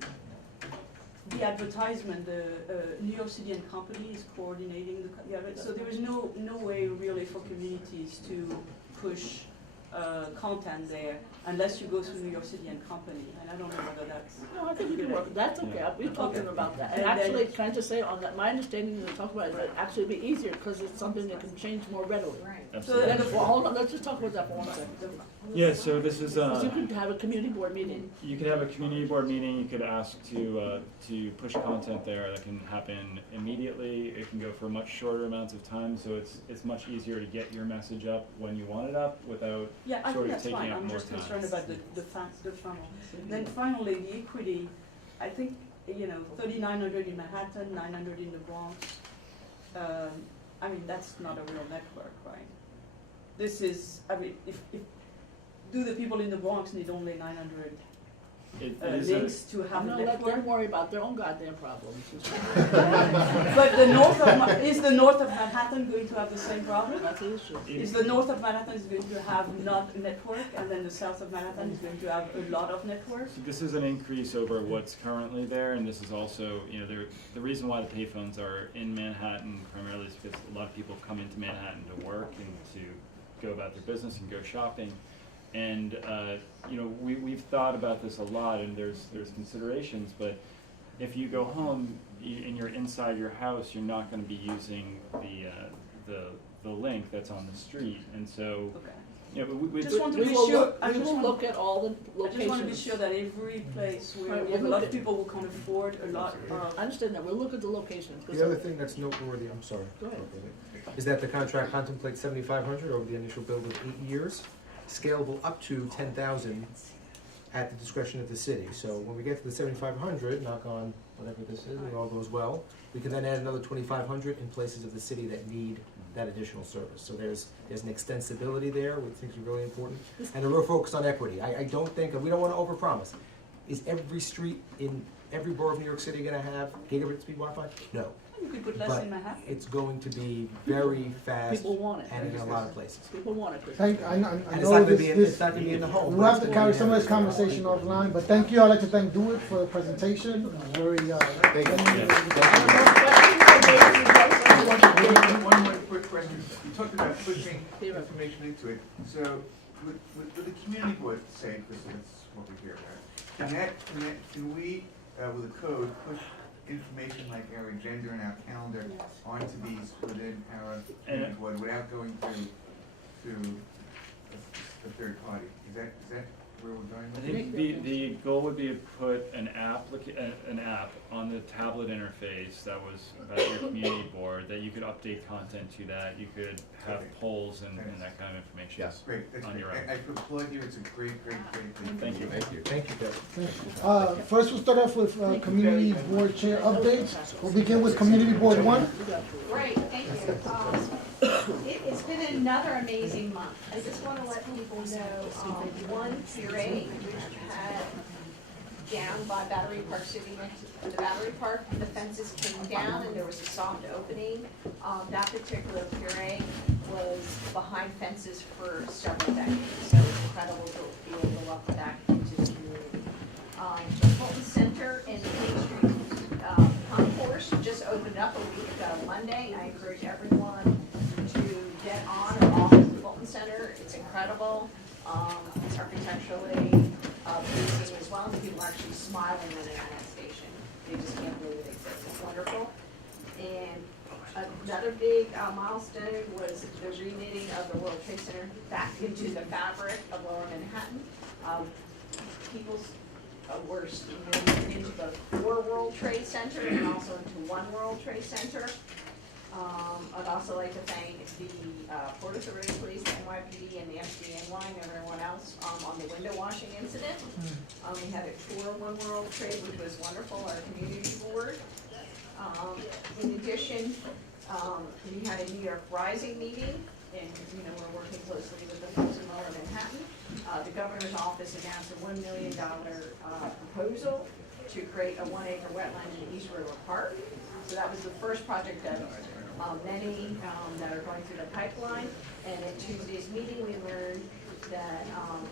the advertisement, the New York City and Company is coordinating so there is no way really for communities to push content there unless you go through New York City and Company, and I don't know whether that's. No, I think we can work, that's okay, Yeah. we talked to them about that. And And then- actually, can I just say on that, my understanding is to talk about it, it'd actually be easier, because it's something that can change more readily. absolutely. Then, well, hold on, let's just talk about that for 1 second. Yeah, so this is, Because you could have a community board meeting. you could have a community board meeting, you could ask to push content there that can happen immediately. It can go for much shorter amounts of time, so it's much easier to get your message up when you want it up without Yeah, I sort think of that's taking fine, up I'm more just time. concerned about the funnel. Then finally, the equity, I think, 3,900 in Manhattan, 900 in the Bronx. I mean, that's not a real network, right? this is, I mean, if do the people in the Bronx need only 900 links to have I'm a gonna let network? them worry about their own goddamn problems. But is the north of Manhattan going to have the same problem? That's the issue. Is the north of Manhattan is going to have not a network, and then the south of Manhattan is going to have a lot of networks? This is an increase over what's currently there, and this is also, you know, the reason why the payphones are in Manhattan primarily is because a lot of people come into Manhattan to work and to go about their business and go shopping. And you know, we've thought about this a lot, and there's considerations, but if you go home and you're inside your house, you're not going to be using the link that's on the street, and so you know, we Just want to be will sure. look, we will look at all the I locations. just want to be sure that every place where Right, we have a we'll lot look of at- people who can afford a lot of. I understand that, we'll look at the locations. 'cause The other thing that's noteworthy, I'm sorry, Go ahead. is that the contract contemplates 7,500 over the initial build of 8 years, scalable up to 10,000 at the discretion of the city. So when we get to the 7,500, knock on whatever this is, and all goes well, we can then add another 2,500 in places of the city that need that additional service. So there's an extensibility there, which I think is really important, and a real focus on equity. I don't think, and we don't want to overpromise. Is every street in every borough of New York City going to have gigabit speed Wi-Fi? No. You could put less But in Manhattan. it's going to be very fast People want it. and in a lot of places. People want it, Chris. I And it's know not gonna this, be in, this, it's not gonna be in the home. we'll have to carry some of this conversation offline, but thank you, I'd like to thank DeWitt for the presentation, very, One more quick question. You talked about pushing information into it. So with the community board saying, because that's what we hear about, can we, with a code, push information like our agenda and our calendar onto these within our community board without going through a third party? Is that where we're going I with think the goal would be to put an app on the tablet interface that was about your community board, that you could update content to that, you could have polls and that kind of information Great, that's on great. your own. I applaud you, it's a great thing. Thank you. Thank you. Thank you, first we'll start off with, community board chair updates. We'll begin with community board 1. Great, thank you. It's been another amazing month. I just want to let people know, one puree had down by Battery Park City, next to the Battery Park, the fences came down and there was a soft opening. That particular puree was behind fences for several decades, so it's incredible to be able to welcome back into the community. The Fulton Center and King Street concourse just opened up a week ago Monday. I encourage everyone to get on or off of the Fulton Center. It's incredible. It's architecturally pleasing as well, and people are actually smiling when they're at that station. They just can't believe it exists. It's wonderful. And another big milestone was the reknitting of the World Trade Center back into the fabric of Lower Manhattan. People were moving into both 4 World Trade Center and also into 1 World Trade Center. I'd also like to thank the Port Authority Police, the NYPD, and the FDNY, and everyone else on the window washing incident. We had a tour of 1 World Trade, which was wonderful. Our community people worked. In addition, we had a New York Rising meeting, and we're working closely with the folks in Lower Manhattan. The governor's office announced a $1 million proposal to create a 1-acre wetland in East River Park. So that was the first project of many that are going through the pipeline. And at Tuesday's meeting, we learned that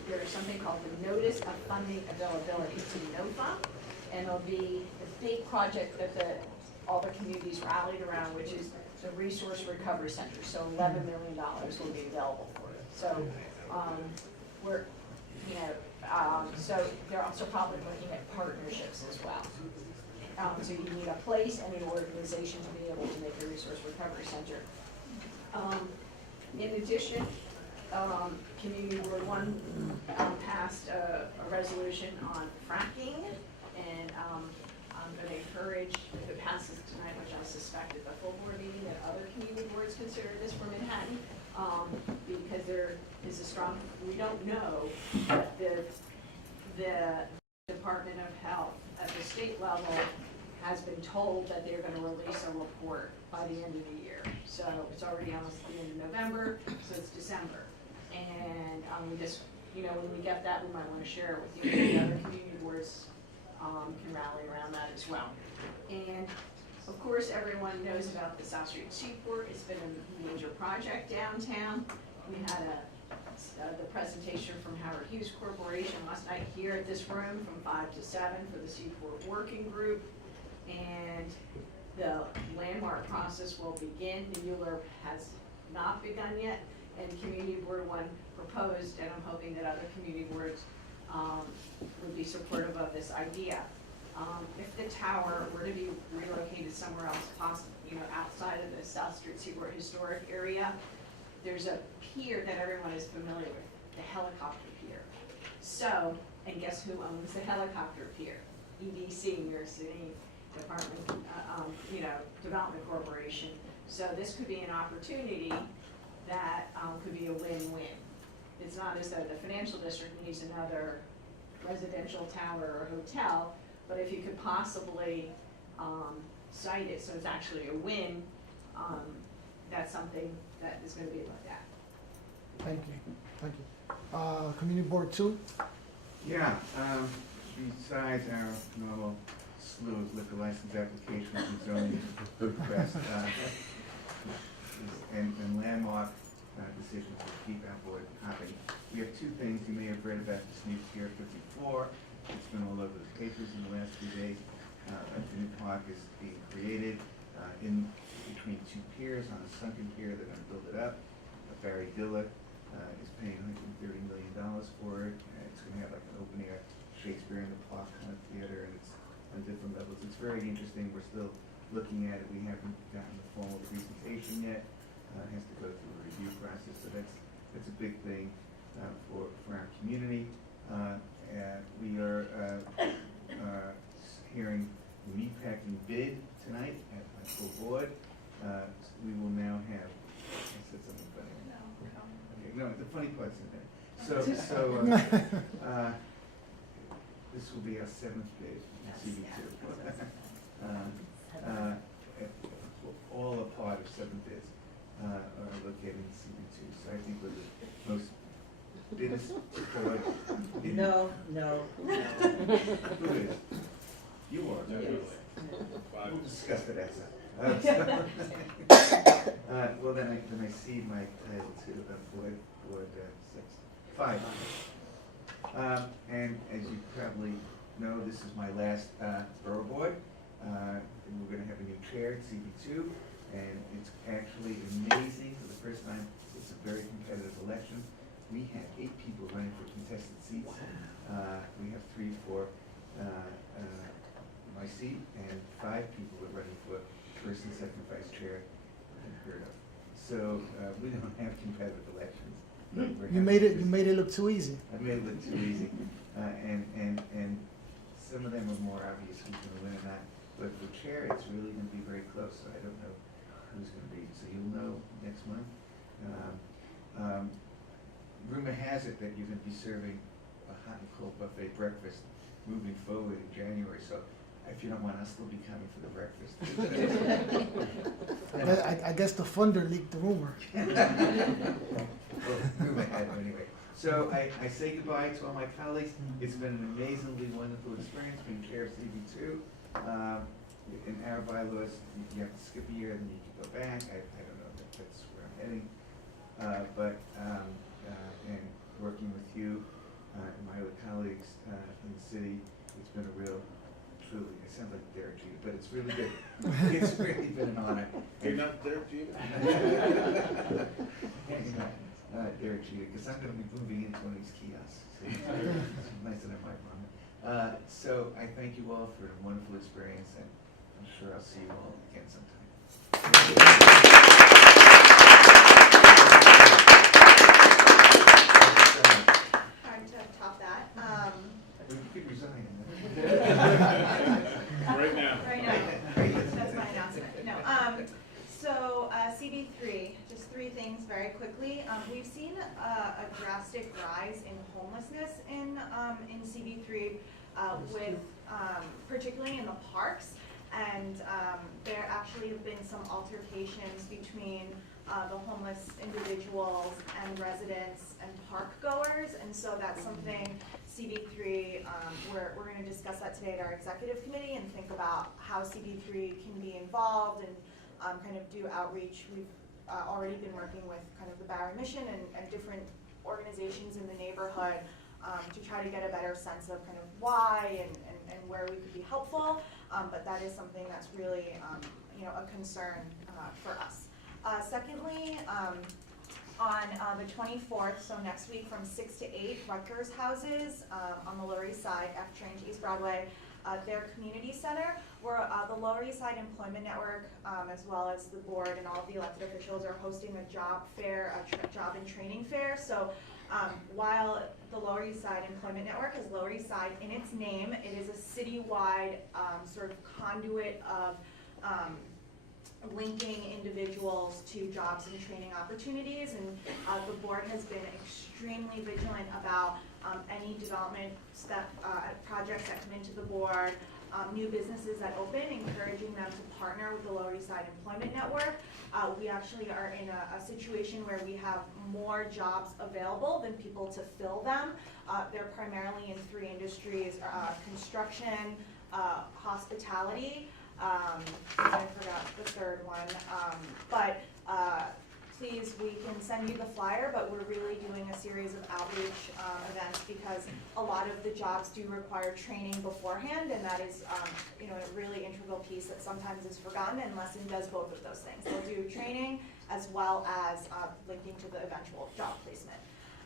there is something called the Notice of Funding Availability, it's a NOFA, and it'll be a big project that all the communities rallied around, which is the Resource Recovery Center. So $11 million will be available for it. So we're, so they're also probably looking at partnerships as well. So you need a place and an organization to be able to make a resource recovery center. In addition, Community Board 1 passed a resolution on fracking, and I'm going to encourage, if it passes tonight, which I suspect at the full board meeting, that other community boards consider this for Manhattan, because there is a strong, we don't know, but the Department of Health at the state level has been told that they're going to release a report by the end of the year. So it's already almost the end of November, so it's December. And we just, when we get that, we might want to share it with you. The other community boards can rally around that as well. And of course, everyone knows about the South Street Seaport. It's been a major project downtown. We had the presentation from Howard Hughes Corporation last night here at this room from 5 to 7 for the Seaport Working Group. And the landmark process will begin. The ULURP has not begun yet, and Community Board 1 proposed, and I'm hoping that other community boards would be supportive of this idea. If the tower were to be relocated somewhere else, possibly, outside of the South Street Seaport Historic area, there's a pier that everyone is familiar with, the helicopter pier. So, and guess who owns the helicopter pier? EDC, New York City Department, Development Corporation. So this could be an opportunity that could be a win-win. It's not as though the financial district needs another residential tower or hotel, but if you could possibly site it so it's actually a win, that's something that is going to be looked at. Thank you. Community Board 2? Yeah, besides our normal slew of liquor license applications and zoning requests, and landmark decisions that keep our board hopping. We have two things. You may have read about this new Pier 54. It's been all over the papers in the last few days. A new park is being created in between two piers on a sunken pier. They're going to build it up. Barry Diller is paying $130 million for it. It's going to have like an open air Shakespeare in the Park kind of theater, and it's on different levels. It's very interesting. We're still looking at it. We haven't gotten the formal presentation yet. It has to go through a review process, so that's a big thing for our community. We are hearing the meatpacking bid tonight at my full board. We will now have. I said something funny. Okay, no, the funny part's in there. So this will be our 7th bid in CB2. All a part of 7 bids are located in CB2. So I think we're the most biggest board. No. Who is? You are. Yes. We'll discuss it well, then I cede my title to board 6. 5. And as you probably know, this is my last borough board. We're going to have a new chair at CB2, and it's actually amazing. For the first time, it's a very competitive election. We have 8 people running for contested seats. We have 3 for my seat, and 5 people are running for first and second vice chair. Unheard of. So we don't have competitive elections. You made it look too easy. I made it look too easy, and some of them are more obvious who's going to win or not. But for chair, it's really going to be very close. So I don't know who's going to be. So you'll know next month. Rumor has it that you're going to be serving a hot and cold buffet breakfast moving forward in January. So if you don't want, I'll still be coming for the breakfast. I guess the funder leaked the rumor. Well, rumor had it anyway. So I say goodbye to all my colleagues. It's been an amazingly wonderful experience being chair of CB2. In our bylaws, you have to skip a year, then you can go back. I don't know if that's where I'm heading. And working with you and my other colleagues in the city, it's been a real, truly, it sounds like Derek Jeter, but it's really good. It's really been an honor. You're not Derek Jeter? Derek Jeter, because I'm going to be moving into one of these kiosks. So it's nicer than my mom. So I thank you all for a wonderful experience, and I'm sure I'll see you all again sometime. Hard to top that. You could resign. Right now. Right now. That's my announcement. No. So CB3, just 3 things very quickly. We've seen a drastic rise in homelessness in CB3 with particularly in the parks, and there actually have been some altercations between the homeless individuals and residents and park goers, and so that's something CB3, we're going to discuss that today at our executive committee and think about how CB3 can be involved and kind of do outreach. We've already been working with kind of the Barry Mission and different organizations in the neighborhood to try to get a better sense of kind of why and where we could be helpful, but that is something that's really a concern for us. Secondly, on the 24th, so next week from 6 to 8, Rutgers houses on the Lower East Side, F Train East Broadway, their community center, where the Lower East Side Employment Network, as well as the board and all of the elected officials, are hosting a job fair, a job and training fair. So while the Lower East Side Employment Network has Lower East Side in its name, it is a citywide sort of conduit of linking individuals to jobs and training opportunities, and the board has been extremely vigilant about any development projects that come into the board, new businesses that open, encouraging them to partner with the Lower East Side Employment Network. We actually are in a situation where we have more jobs available than people to fill them. They're primarily in 3 industries, construction, hospitality, I forgot the third one, but please, we can send you the flyer, but we're really doing a series of outreach events because a lot of the jobs do require training beforehand, and that is a really integral piece that sometimes is forgotten, and Lesson does both of those things. They'll do training as well as linking to the eventual job placement.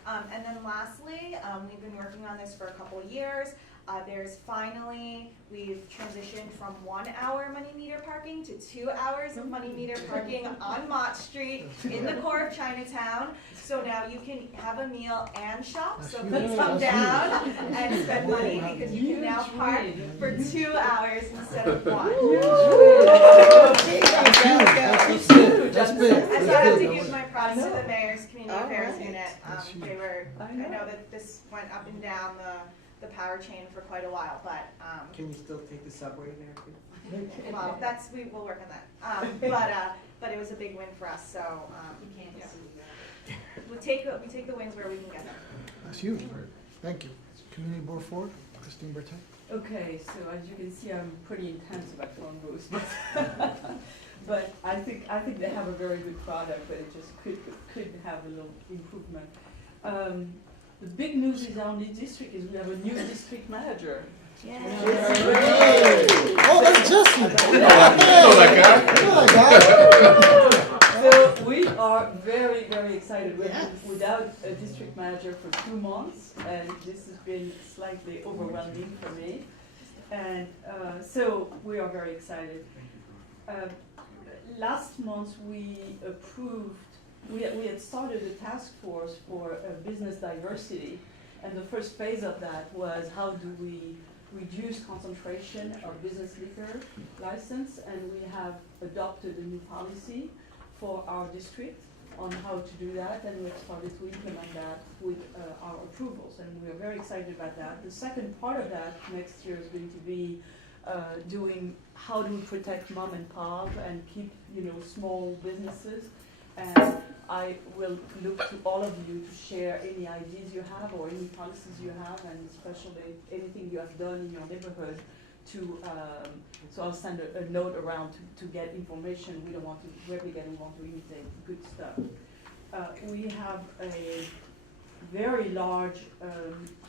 And then lastly, we've been working on this for a couple years. We've transitioned from 1 hour money meter parking to 2 hours of money meter parking on Mott Street in the core of Chinatown. So now you can have a meal and shop, so please come down and spend money because you can now park for 2 hours instead of 1. That's big. And so I have to give my props to the mayor's community affairs unit. I know that this went up and down the power chain for quite a while, but Can you still take the subway there? well, we will work on that. But it was a big win for us. So we take the wins where we can get them. That's huge. Thank you. Community Board 4, Christine Bertin. Okay, so as you can see, I'm pretty intense about phone booths, but I think they have a very good product, but it just could have a little improvement. The big news is our new district is we have a new district manager. Oh, that's Jesse. You know that guy. So we are very, very excited. We've been without a district manager for 2 months, and this has been slightly overwhelming for me. And so we are very excited. Last month we approved. We had started a task force for business diversity, and the first phase of that was how do we reduce concentration of business liquor license, and we have adopted a new policy for our district on how to do that, and we have started to implement that with our approvals, and we are very excited about that. The second part of that next year is going to be doing how do we protect mom and pop and keep small businesses. And I will look to all of you to share any ideas you have or any policies you have, and especially anything you have done in your neighborhood so I'll send a note around to get information. We don't want to replicate, we want to imitate good stuff. We have a very large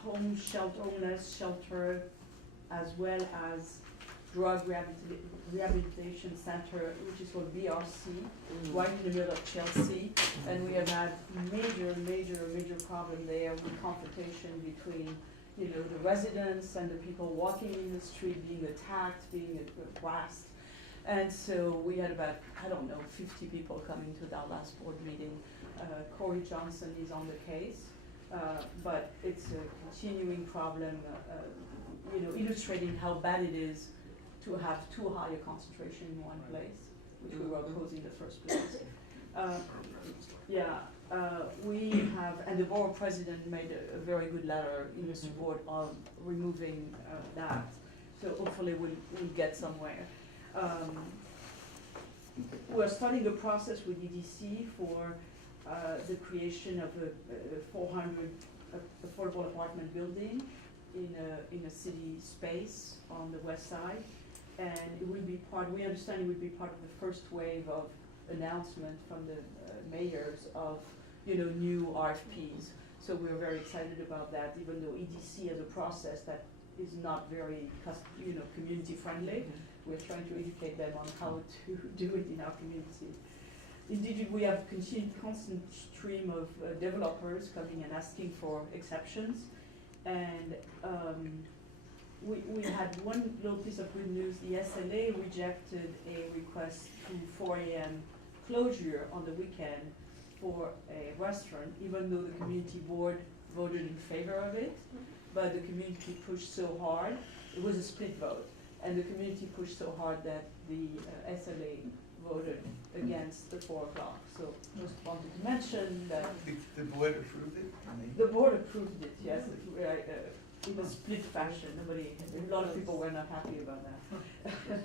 homeless shelter, as well as drug rehabilitation center, which is called BRC, right in the middle of Chelsea. And we have had major problem there with confrontation between the residents and the people walking in the street, being attacked, being harassed. And so we had about, 50 people coming to our last board meeting. Corey Johnson is on the case, but it's a continuing problem, illustrating how bad it is to have too high a concentration in one place, which we were opposing in the first place. We have, and the borough president made a very good letter in the support of removing that. So hopefully we'll get somewhere. we're starting a process with EDC for the creation of a 400 affordable apartment building in a city space on the west side. And it will be we understand it will be part of the first wave of announcement from the mayors of, new RFPs. So we're very excited about that, even though EDC has a process that is not very, community friendly. We're trying to educate them on how to do it in our community. Indeed, we have constant stream of developers coming and asking for exceptions. And we had one little piece of good news. The SLA rejected a request to 4 a.m. closure on the weekend for a restaurant, even though the community board voted in favor of it. But the community pushed so hard, it was a split vote, and the community pushed so hard that the SLA voted against the 4 o'clock. So just wanted to mention that. The board approved it? The board approved it, yes, in a split fashion. A lot of people were not happy about that.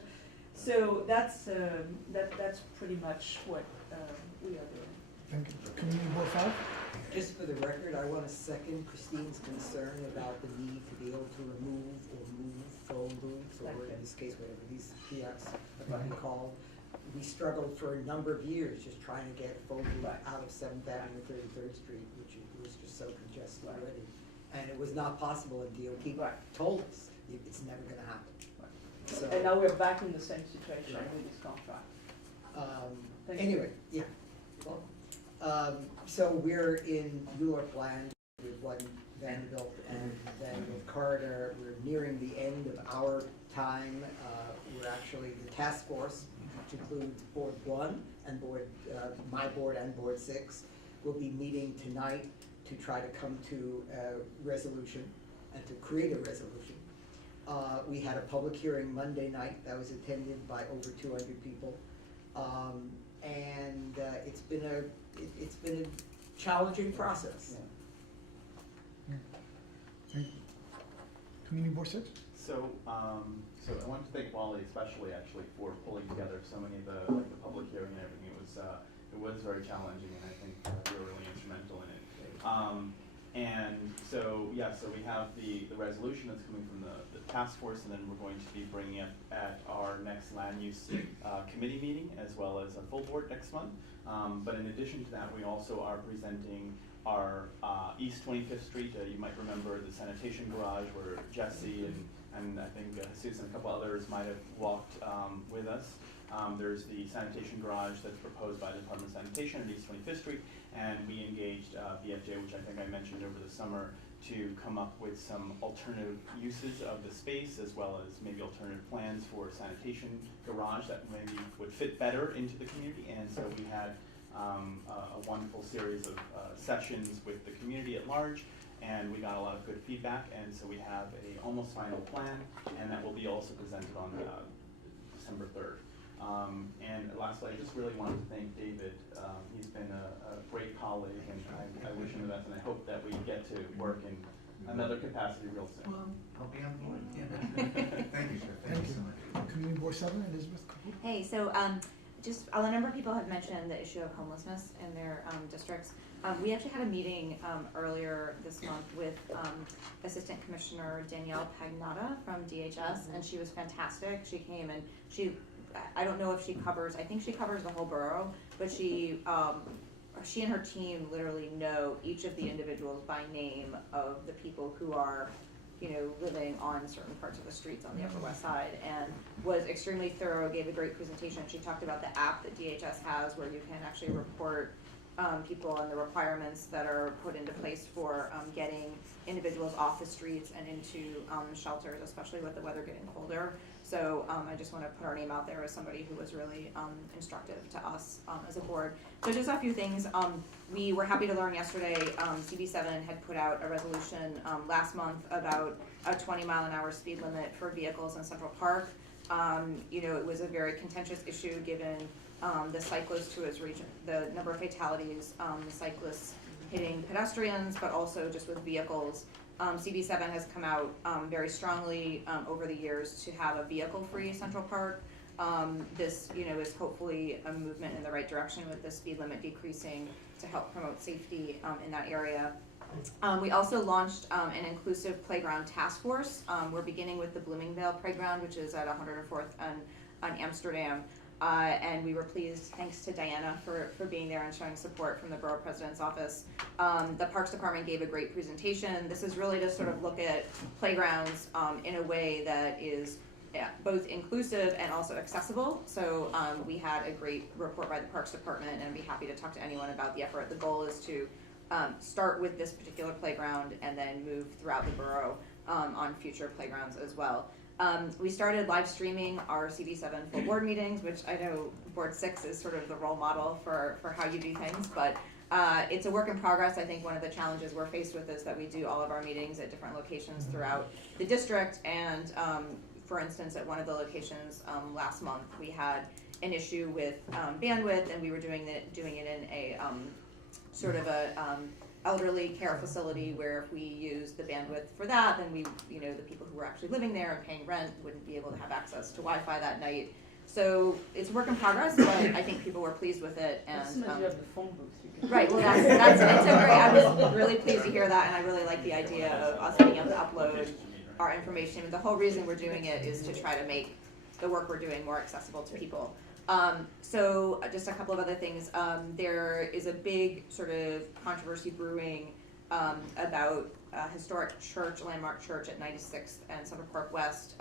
So that's pretty much what we are doing. Thank you. Community Board 5? Just for the record, I want to second Christine's concern about the need to be able to remove or move phone booths, or in this case, whatever these kiosks are being called. We struggled for a number of years just trying to get a phone booth out of 7th Avenue, 33rd Street, which was just so congested already. And it was not possible, and DOT told us it's never going to happen. So, and now we're back in the same situation with this contract. Anyway, yeah. Well, so we're in Newark land with one Vanderbilt and Vanderbilt corridor. We're nearing the end of our time. We're actually the task force, which includes Board 1 and my board and Board 6, will be meeting tonight to try to come to a resolution and to create a resolution. We had a public hearing Monday night that was attended by over 200 people. And it's been a challenging process. Thank you. Community Board 6? So I want to thank Wally especially actually for pulling together so many of the public hearing and everything. It was very challenging, and I think you were really instrumental in it. And so we have the resolution that's coming from the task force, and then we're going to be bringing it at our next land use committee meeting, as well as a full board next month. But in addition to that, we also are presenting our East 25th Street. You might remember the sanitation garage where Jesse and I think Susan and a couple others might have walked with us. There's the sanitation garage that's proposed by the Department of Sanitation at East 25th Street, and we engaged BFJ, which I think I mentioned over the summer, to come up with some alternative uses of the space, as well as maybe alternative plans for sanitation garage that maybe would fit better into the community. And so we had a wonderful series of sessions with the community at large, and we got a lot of good feedback. And so we have a almost final plan, and that will be also presented on December 3rd. And lastly, I just really wanted to thank David. He's been a great colleague, and I wish him the best, and I hope that we get to work in another capacity real soon. Well, I'll be on board. Yeah. Thank you, sir. Thank you so much. Community Board 7, Elizabeth Kapoor. Hey, so just a number of people have mentioned the issue of homelessness in their districts. We actually had a meeting earlier this month with Assistant Commissioner Danielle Pagnotta from DHS, and she was fantastic. She came and I don't know if she covers, I think she covers the whole borough, but she and her team literally know each of the individuals by name of the people who are, living on certain parts of the streets on the Upper West Side, and was extremely thorough, gave a great presentation. She talked about the app that DHS has where you can actually report people and the requirements that are put into place for getting individuals off the streets and into shelters, especially with the weather getting colder. So I just want to put our name out there as somebody who was really instructive to us as a board. So just a few things. We were happy to learn yesterday CB7 had put out a resolution last month about a 20-mile-an-hour speed limit for vehicles in Central Park. It was a very contentious issue given the cyclists to his region, the number of fatalities, the cyclists hitting pedestrians, but also just with vehicles. CB7 has come out very strongly over the years to have a vehicle-free Central Park. This, is hopefully a movement in the right direction with the speed limit decreasing to help promote safety in that area. We also launched an inclusive playground task force. We're beginning with the Bloomingdale playground, which is at 104th on Amsterdam. And we were pleased, thanks to Diana for being there and showing support from the Borough President's Office. The Parks Department gave a great presentation. This is really to sort of look at playgrounds in a way that is both inclusive and also accessible. So we had a great report by the Parks Department, and I'd be happy to talk to anyone about the effort. The goal is to start with this particular playground and then move throughout the borough on future playgrounds as well. We started live streaming our CB7 full board meetings, which I know Board 6 is sort of the role model for how you do things, but it's a work in progress. I think one of the challenges we're faced with is that we do all of our meetings at different locations throughout the district, and for instance, at one of the locations last month, we had an issue with bandwidth, and we were doing it in a sort of a elderly care facility where if we use the bandwidth for that, then we, the people who were actually living there and paying rent wouldn't be able to have access to Wi-Fi that night. So it's a work in progress, but I think people were pleased with it. And as soon as you have the phone booth, right, well, that's it's a great. I was really pleased to hear that, and I really like the idea of us being able to upload our information. The whole reason we're doing it is to try to make the work we're doing more accessible to people. So just a couple of other things. There is a big sort of controversy brewing about a historic church, landmark church at 96th and Summer Park West,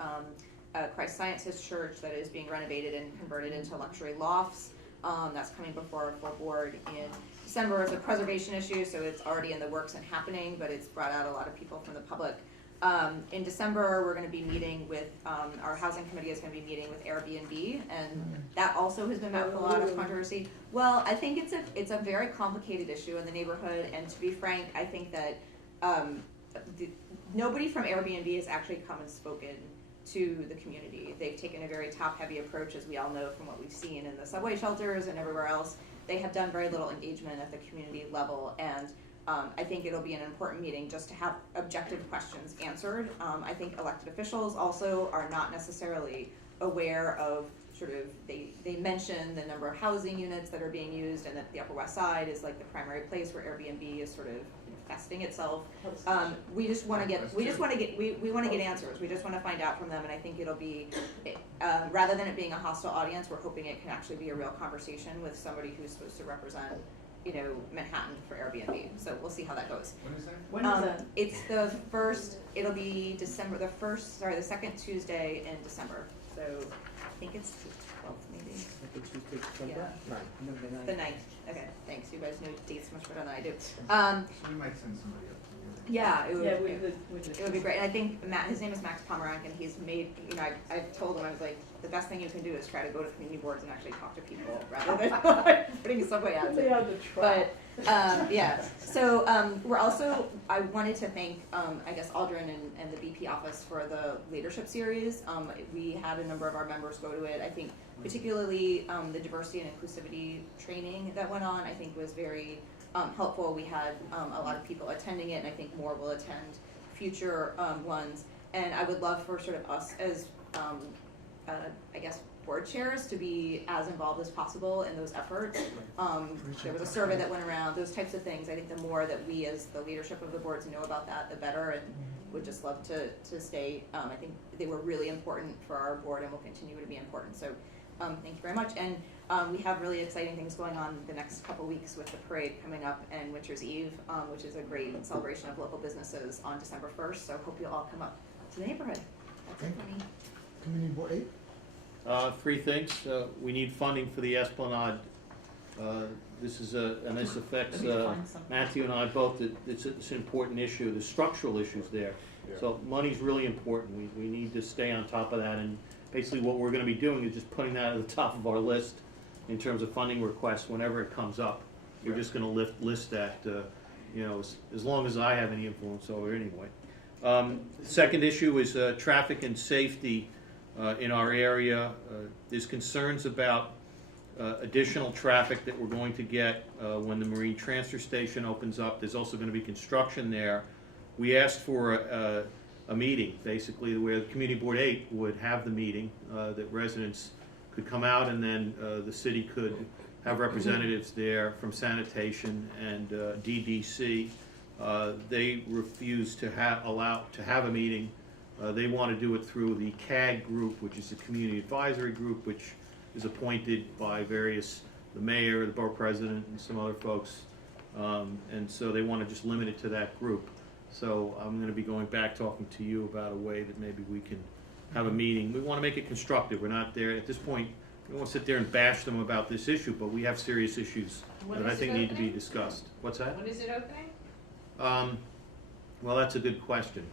Christ Sciences Church that is being renovated and converted into luxury lofts. That's coming before our full board in December. It's a preservation issue, so it's already in the works and happening, but it's brought out a lot of people from the public. In December, we're going to be meeting with, our housing committee is going to be meeting with Airbnb, and that also has been met with a lot of controversy. Well, I think it's a very complicated issue in the neighborhood, and to be frank, I think that nobody from Airbnb has actually come and spoken to the community. They've taken a very top-heavy approach, as we all know from what we've seen in the subway shelters and everywhere else. They have done very little engagement at the community level, and I think it'll be an important meeting just to have objective questions answered. I think elected officials also are not necessarily aware of sort of, they mention the number of housing units that are being used, and that the Upper West Side is like the primary place where Airbnb is sort of festing itself. We want to get answers. We just want to find out from them, and I think it'll be, rather than it being a hostile audience, we're hoping it can actually be a real conversation with somebody who's supposed to represent Manhattan for Airbnb. So we'll see how that goes. When is that? When is that? It's it'll be the second Tuesday in December. So I think it's the 12th maybe. Yeah. The 9th. Okay, thanks. You guys know dates much better than I do. So we might send somebody up. Yeah, it would, Yeah, it would be great. And I think his name is Max Pomerank, and he's made, I told him, I was like, the best thing you can do is try to go to community boards and actually talk to people rather than putting subway ads in. But, yeah. So we're also, I wanted to thank, I guess, Aldrin and the BP office for the leadership series. We had a number of our members go to it. I think particularly the diversity and inclusivity training that went on, I think was very helpful. We had a lot of people attending it, and I think more will attend future ones. And I would love for sort of us as, I guess, board chairs to be as involved as possible in those efforts. There was a survey that went around, those types of things. I think the more that we as the leadership of the boards know about that, the better, and would just love to stay. I think they were really important for our board and will continue to be important. So thank you very much. And we have really exciting things going on the next couple weeks with the parade coming up and Winter's Eve, which is a great celebration of local businesses on December 1st. So hope you'll all come up to the neighborhood. That's it for me. Community Board 8? 3 things. We need funding for the Esplanade. This is and this affects Matthew and I both. It's an important issue. The structural issues there. Yeah. So money's really important. We need to stay on top of that. And basically, what we're going to be doing is just putting that at the top of our list in terms of funding requests whenever it comes up. We're just going to list that. As long as I have any influence over it anyway. Second issue is traffic and safety. In our area, there's concerns about additional traffic that we're going to get when the Marine Transfer Station opens up. There's also going to be construction there. We asked for a meeting, basically, where the Community Board 8 would have the meeting, that residents could come out, and then the city could have representatives there from sanitation and DDC. They refused to have a meeting. They want to do it through the CAG group, which is the Community Advisory Group, which is appointed by the mayor, the borough president, and some other folks. And so they want to just limit it to that group. So I'm going to be going back talking to you about a way that maybe we can have a meeting. We want to make it constructive. We're not there at this point. We don't want to sit there and bash them about this issue, but we have serious issues When that I is think it need to be opening? discussed. What's that? When is it opening? Well, that's a good question.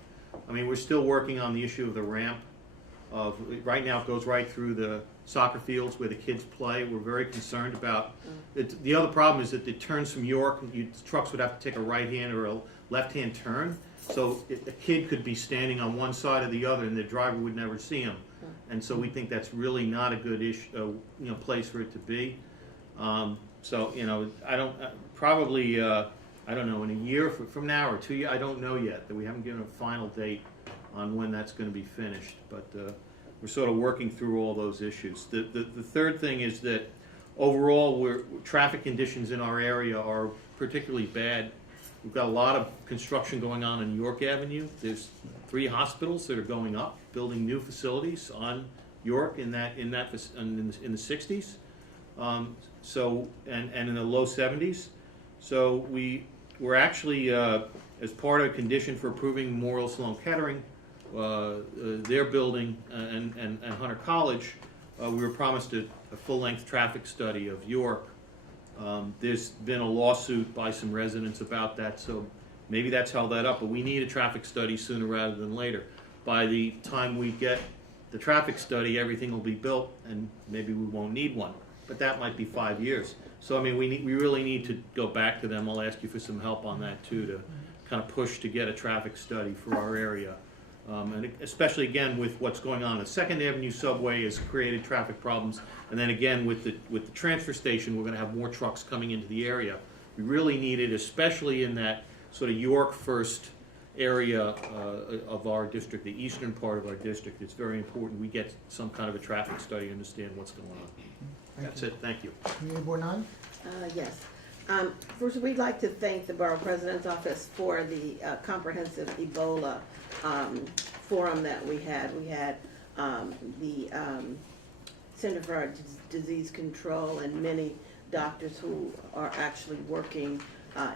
I mean, we're still working on the issue of the ramp. Right now, it goes right through the soccer fields where the kids play. We're very concerned about it. The other problem is that it turns from York, and trucks would have to take a right-hand or a left-hand turn. So a kid could be standing on one side or the other, and the driver would never see him. And so we think that's really not a good place for it to be. So I don't probably I don't know, in a year from now or 2 years, I don't know yet. That we haven't given a final date on when that's going to be finished. But we're sort of working through all those issues. The third thing is that overall, traffic conditions in our area are particularly bad. We've got a lot of construction going on in York Avenue. There's 3 hospitals that are going up, building new facilities on York in the 60s, so and in the low 70s. So we're actually, as part of a condition for approving Memorial Sloan Kettering, their building and Hunter College, we were promised a full-length traffic study of York. There's been a lawsuit by some residents about that, so maybe that's held that up, but we need a traffic study sooner rather than later. By the time we get the traffic study, everything will be built, and maybe we won't need one, but that might be 5 years. So I mean, we really need to go back to them. I'll ask you for some help on that too, to kind of push to get a traffic study for our area. And especially again with what's going on. The 2nd Avenue subway has created traffic problems, and then again with the transfer station, we're going to have more trucks coming into the area. We really need it, especially in that sort of York first area of our district, the eastern part of our district. It's very important we get some kind of a traffic study to understand what's going on. That's it. Thank you. Community Board 9? Yes. First, we'd like to thank the Borough President's Office for the comprehensive Ebola forum that we had. We had the Center for Disease Control and many doctors who are actually working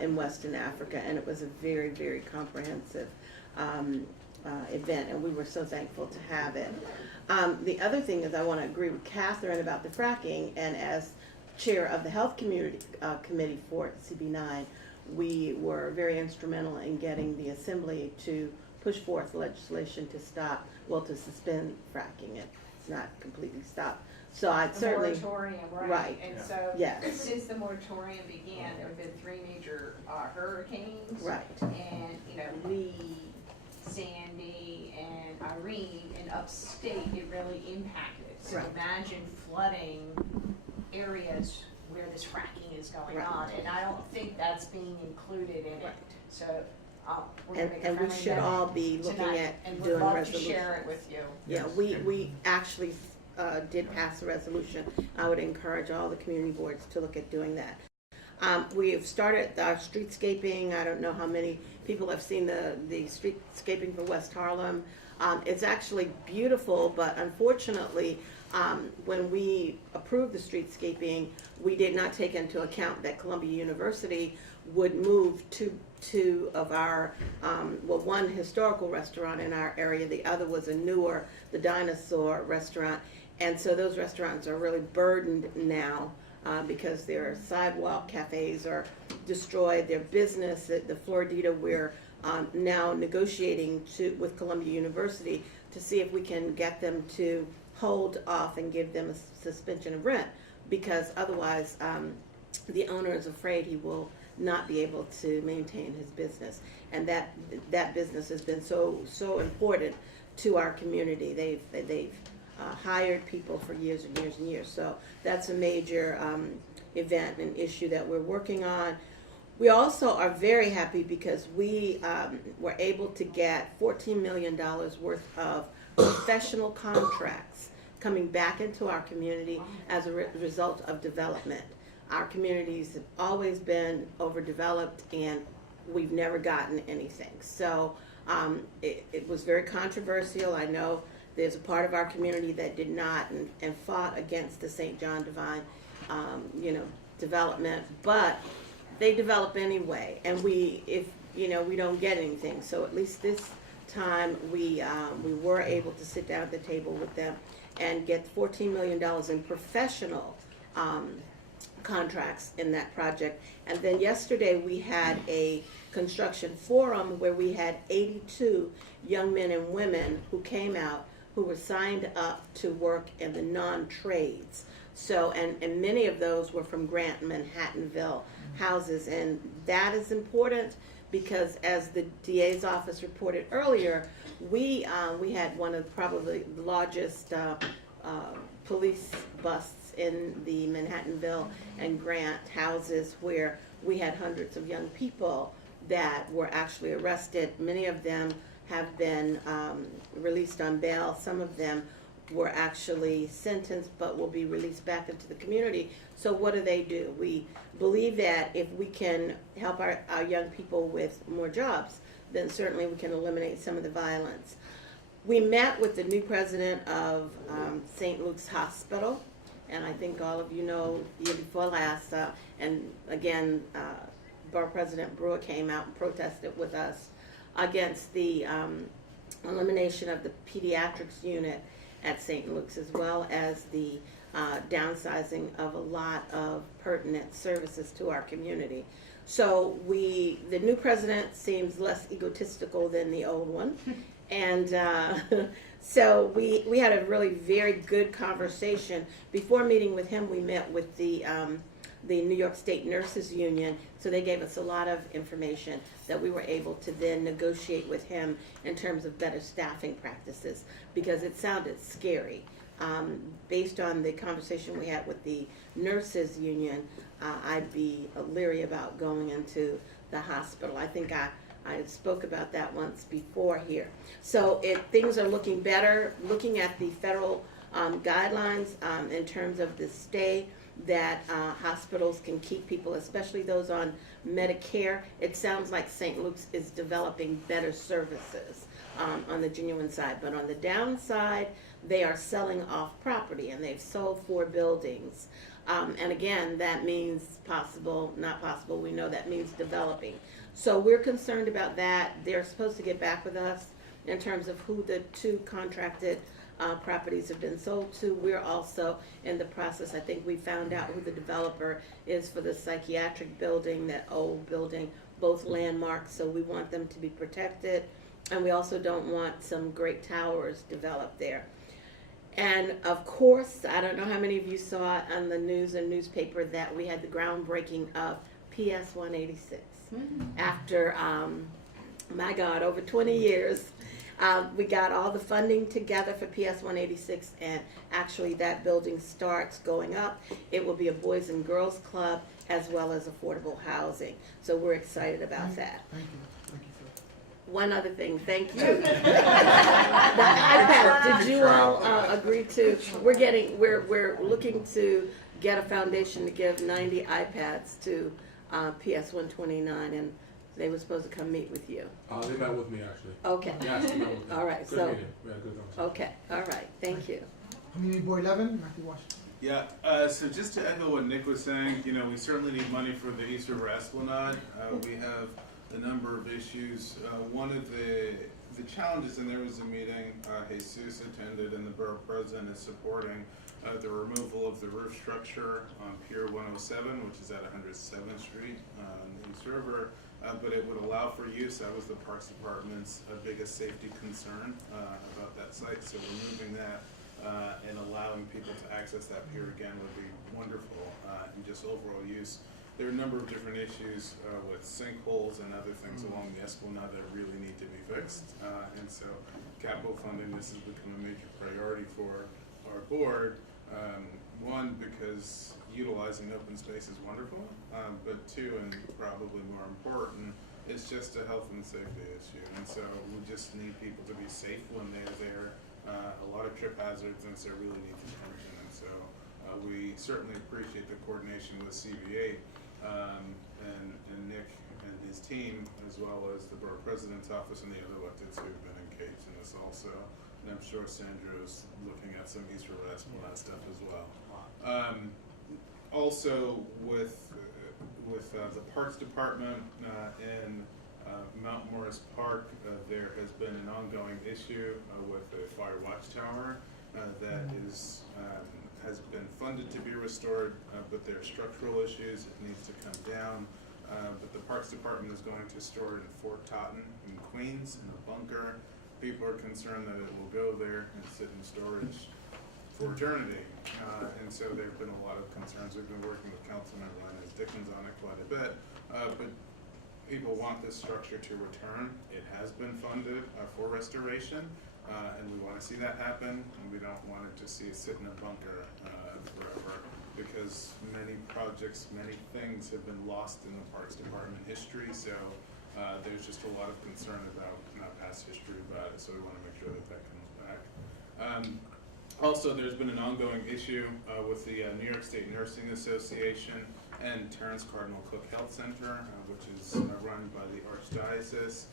in Western Africa, and it was a very, very comprehensive event, and we were so thankful to have it. The other thing is I want to agree with Catherine about the fracking, and as chair of the Health Committee for CB9, we were very instrumental in getting the Assembly to push forth legislation to suspend fracking. It's not completely stopped. So I'd certainly... moratorium, right. Right. And so yes. Since the moratorium began, there have been 3 major hurricanes. Right. And, Lee, Sandy, and Irene in upstate, it really impacted. So Right. imagine flooding areas where this fracking is going Right. on, and I don't think that's being included in it. So we're gonna make a And we friendly should note all be looking tonight, at and doing would love resolutions. to share it with you. Yeah, we actually did pass a resolution. I would encourage all the community boards to look at doing that. We have started our streetscaping. I don't know how many people have seen the streetscaping for West Harlem. It's actually beautiful, but unfortunately, when we approved the streetscaping, we did not take into account that Columbia University would move two of our, one historical restaurant in our area, the other was a newer, the Dinosaur restaurant, and so those restaurants are really burdened now because their sidewalk cafes are destroyed, their business, the Floridita, we're now negotiating with Columbia University to see if we can get them to hold off and give them a suspension of rent, because otherwise the owner is afraid he will not be able to maintain his business, and that business has been so important to our community. They've hired people for years and years and years, so that's a major event and issue that we're working on. We also are very happy because we were able to get $14 million worth of professional contracts coming back into our community as a result of development. Our communities have always been overdeveloped and we've never gotten anything. So it was very controversial. I know there's a part of our community that did not and fought against the St. John Divine, development, but they develop anyway, and we don't get anything. So at least this time we were able to sit down at the table with them and get $14 million in professional contracts in that project. And then yesterday we had a construction forum where we had 82 young men and women who came out who were signed up to work in the non-trades. So, and many of those were from Grant and Manhattanville houses, and that is important because as the DA's office reported earlier, we had one of probably the largest police busts in the Manhattanville and Grant houses where we had hundreds of young people that were actually arrested. Many of them have been released on bail. Some of them were actually sentenced but will be released back into the community. So what do? We believe that if we can help our young people with more jobs, then certainly we can eliminate some of the violence. We met with the new president of St. Luke's Hospital, and I think all of you know, year before last, and again, Borough President Brewer came out and protested with us against the elimination of the pediatrics unit at St. Luke's, as well as the downsizing of a lot of pertinent services to our community. So the new president seems less egotistical than the old one. And so we had a really very good conversation. Before meeting with him, we met with the New York State Nurses Union, so they gave us a lot of information that we were able to then negotiate with him in terms of better staffing practices, because it sounded scary. Based on the conversation we had with the Nurses Union, I'd be leery about going into the hospital. I think I spoke about that once before here. So things are looking better. Looking at the federal guidelines in terms of the stay that hospitals can keep people, especially those on Medicare, it sounds like St. Luke's is developing better services on the genuine side. But on the downside, they are selling off property, and they've sold 4 buildings. And again, that means possible, not possible, we know that means developing. So we're concerned about that. They're supposed to get back with us in terms of who the 2 contracted properties have been sold to. We're also in the process, I think we found out who the developer is for the psychiatric building, that old building, both landmarks, so we want them to be protected. And we also don't want some great towers developed there. And of course, I don't know how many of you saw on the news and newspaper that we had the groundbreaking of PS 186. After, my God, over 20 years, we got all the funding together for PS 186, and actually that building starts going up. It will be a Boys and Girls Club as well as affordable housing. So we're excited about that. Thank you. Thank you, sir. One other thing, thank you. The iPad, did you all agree to, we're looking to get a foundation to give 90 iPads to PS 129, and they were supposed to come meet with you. They met with me, actually. Okay. Yes, they met with me. All right, Good so. meeting. We had a good conversation. Okay, all right, thank you. Community Board 11, Matthew Washington. Yeah, so just to echo what Nick was saying, we certainly need money for the East River Esplanade. We have a number of issues. One of the challenges, and there was a meeting Jesus attended, and the borough president is supporting the removal of the roof structure on Pier 107, which is at 107th Street on the East River. But it would allow for use. That was the Parks Department's biggest safety concern about that site. So removing that and allowing people to access that pier again would be wonderful, and just overall use. There are a number of different issues with sinkholes and other things along the Esplanade that really need to be fixed. And so capital funding, this has become a major priority for our board. One, because utilizing open space is wonderful, but 2, and probably more important, it's just a health and safety issue. And so we just need people to be safe when they're there a lot of trip hazards, and so really needs attention. And so we certainly appreciate the coordination with CBA and Nick and his team, as well as the Borough President's Office and the other electeds who've been engaged in this also. And I'm sure Sandro's looking at some East River Esplanade stuff as well. Also with the Parks Department in Mount Morris Park, there has been an ongoing issue with the fire watchtower that has been funded to be restored, but there are structural issues. It needs to come down. But the Parks Department is going to store it in Fort Totten in Queens in a bunker. People are concerned that it will go there and sit in storage for eternity. And so there have been a lot of concerns. We've been working with Councilmember Linus Dickens on it quite a bit. But people want this structure to return. It has been funded for restoration, and we want to see that happen. And we don't want to just see it sit in a bunker forever, because many projects, many things have been lost in the Parks Department history. So there's just a lot of concern about past history about it. So we want to make sure that that comes back. Also, there's been an ongoing issue with the New York State Nursing Association and Terrence Cardinal Cook Health Center, which is run by the Archdiocese.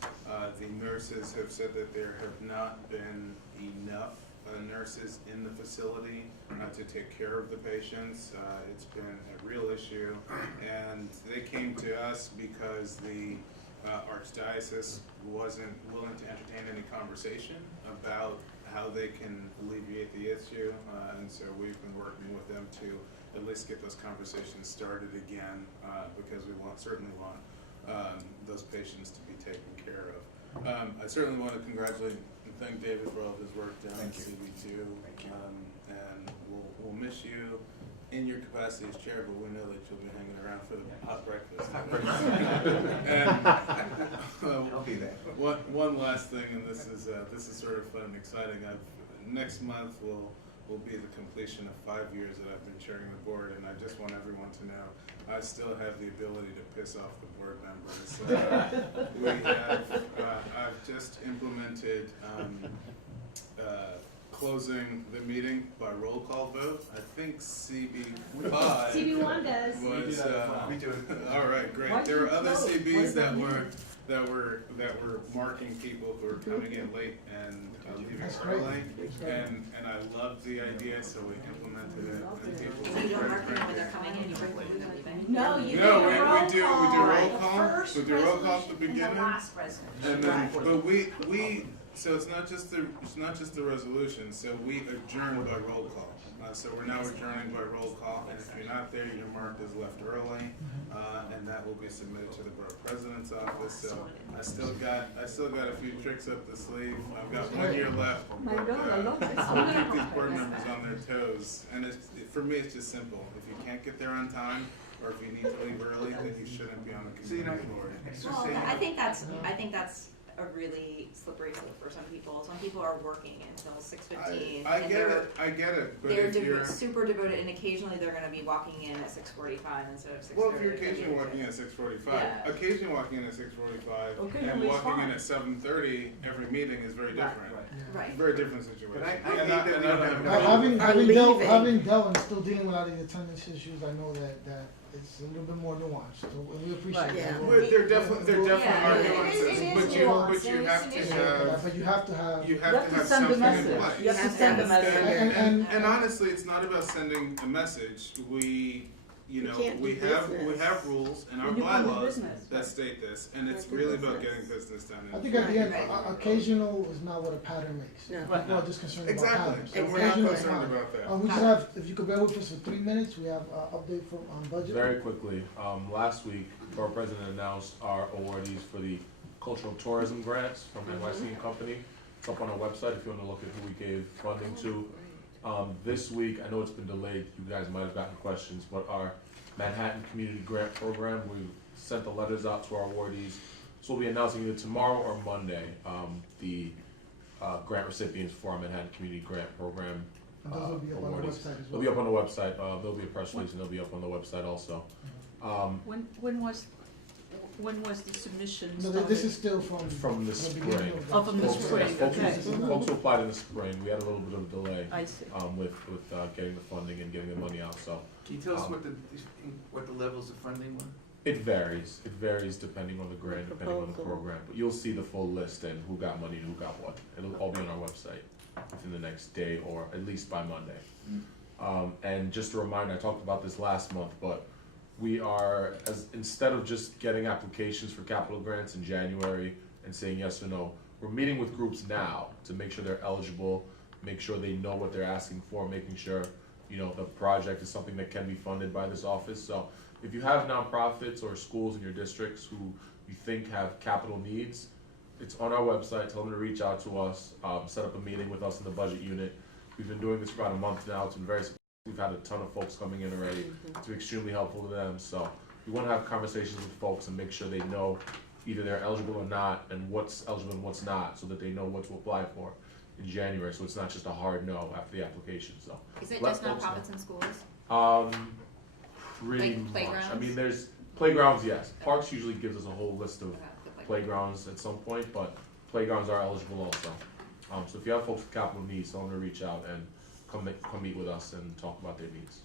The nurses have said that there have not been enough nurses in the facility to take care of the patients. It's been a real issue, and they came to us because the Archdiocese wasn't willing to entertain any conversation about how they can alleviate the issue, and so we've been working with them to at least get those conversations started again, because we certainly want those patients to be taken care of. I certainly want to congratulate and thank David for all of his work down at CB2, and we'll miss you in your capacity as chair, but we know that you'll be hanging around for the hot breakfast. And I'll be there. One last thing, and this is sort of fun and exciting. Next month will be the completion of 5 years that I've been chairing the board, and I just want everyone to know I still have the ability to piss off the board members. I've just implemented closing the meeting by roll call vote. I think CB5 CB1 does. was We do it. all right, great. Why There were did you other vote? CBs Why that didn't were marking people who were coming in late and leaving That's great. early, and I loved the idea, so we implemented it. And people So you don't were mark them very when they're grateful. coming in, you mark them when they're leaving? No, you No, do a roll we do call. roll The call. first We do roll call at the resolution and beginning. the last resolution. And then, but we so it's not just the resolution. So we adjourn by roll call. So we're now adjourning by roll call, and if you're not there, you're marked as left early, and that will be submitted to the Borough President's Office. So I still got a few tricks up the sleeve. I've got 1 year left. My God, I love this. I'll keep these board members on their toes. And for me, it's just simple. If you can't get there on time, or if you need to leave early, then you shouldn't be on the community board. Well, I think that's a really slippery slope for some people. Some people are working until 6:15. I get it, but They're if you're super devoted, and occasionally they're going to be walking in at 6:45 instead of 6:30. well, if you're occasionally walking in at 6:45, Yeah. occasionally walking in at 6:45, Okay, and then it's walking in fine. at 7:30 every meeting is very different. Right. Very different situation. But I And hate that we don't have no- Having leaving. dealt and still dealing with a lot of the attendance issues, I know that it's a little bit more nuanced, so we appreciate Yeah. that. But there definitely Yeah, are it is- nuances, it is but nuanced, you and have it's to an have But you have to have. you You have have to to have send the something in message. place. You have to send the message. And honestly, it's not about sending a message. You can't we do have business. rules in our And you can't do bylaws business. that state this, and it's Can't do really about business. getting business done. I think at the end, Right. occasional is not what a pattern makes. No. People are just concerned about Exactly, patterns. and we're not Occasional is concerned fine. about that. We just have, if you could bear with us for 3 minutes, we have update on budget. Very quickly, last week, our president announced our awardees for the cultural tourism grants from NYC and Company. It's up on our website if you want to look at who we gave funding to. This week, I know it's been delayed, you guys might have gotten questions, but our Manhattan Community Grant Program, we sent the letters out to our awardees. So we'll be announcing either tomorrow or Monday, the grant recipients for our Manhattan Community Grant Program. And those will be up on the awardees. website as They'll well. be up on the website, there'll be a press release and they'll be up on the website also. When was, When was the submission No, started? this is still from From the spring. Oh, from the spring, Folks okay. who applied in the spring, we had a little bit of a delay, I see. with getting the funding and getting the money out, so. Can you tell us what the levels of funding were? It varies depending on the grant, depending on the program, but you'll see the full list and who got money and who got what. It'll all be on our website within the next day or at least by Monday. And just a reminder, I talked about this last month, but we are, instead of just getting applications for capital grants in January and saying yes or no, we're meeting with groups now to make sure they're eligible, make sure they know what they're asking for, making sure, the project is something that can be funded by this office. So if you have nonprofits or schools in your districts who you think have capital needs, it's on our website. Tell them to reach out to us, set up a meeting with us in the budget unit. We've been doing this for about a month now. It's been very successful. We've had a ton of folks coming in already. It's been extremely helpful to them. So we want to have conversations with folks and make sure they know either they're eligible or not and what's eligible and what's not, so that they know what to apply for in January. So it's not just a hard no after the application. So Is it let just folks know. nonprofits and schools? Pretty Like much. playgrounds? I mean, there's playgrounds, yes. Parks usually gives us a whole list of Okay, the playground. playgrounds at some point, but playgrounds are eligible also. So if you have folks with capital needs, tell them to reach out and come meet with us and talk about their needs.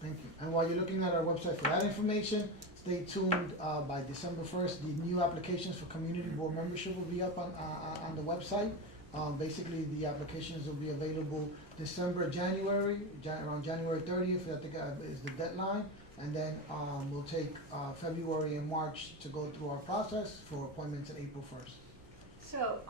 Thank you. And while you're looking at our website for that information, stay tuned, by December 1st, the new applications for community board membership will be up on the website. Basically, the applications will be available December, January, around January 30th, I think is the deadline. And then, we'll take, February and March to go through our process for appointments in April 1st. So,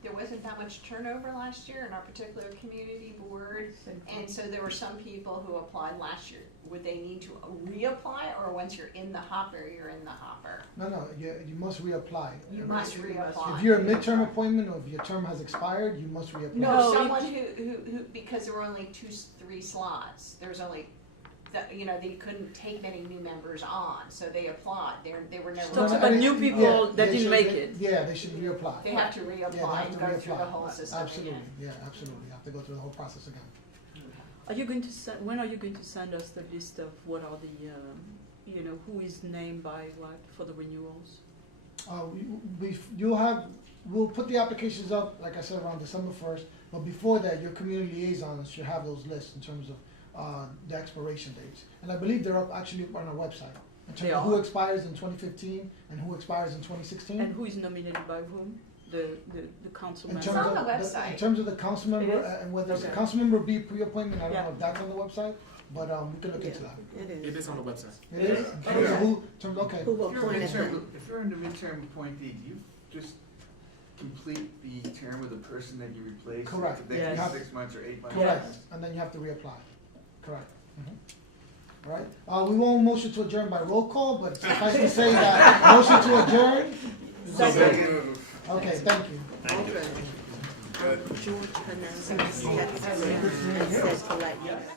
there wasn't that much turnover last year in our particular community board, and so there were some people who applied last year. Would they need to reapply, or once you're in the hopper, you're in the hopper? No, you must reapply. You must reapply. If you're a midterm appointment or if your term has expired, you must reapply. No, someone who, because there were only 3 slots, there was only, they couldn't take many new members on, so they applied, they were never. Talks about new people that didn't make it. Yeah, they should reapply. They have to reapply and go through the whole reapply. system Absolutely, again. yeah, absolutely, you have to go through the whole process again. Are you going to send, when are you going to send us the list of what are the, who is named by what for the renewals? We'll put the applications up, like I said, around December 1st, but before that, your community liaisons should have those lists in terms of the expiration dates. And I believe they're up actually on our website, in terms of who expires in 2015 and who expires in 2016. And who is nominated by whom? The council member? It's on the website. In terms of the council member, and whether it's a council member be pre-appointment, I don't Yeah. know if that's on the website, but we can look into that. It is on the website. It is? In terms of who, okay. If you're in the midterm appointee, do you just complete the term of the person that you replace? Correct. The next 6 months or 8 months? Correct, and then you have to reapply. Correct. All right, we won't motion to adjourn by roll call, but suffice to say that motion to adjourn. Okay, thank you. George Hernandez said to let you know.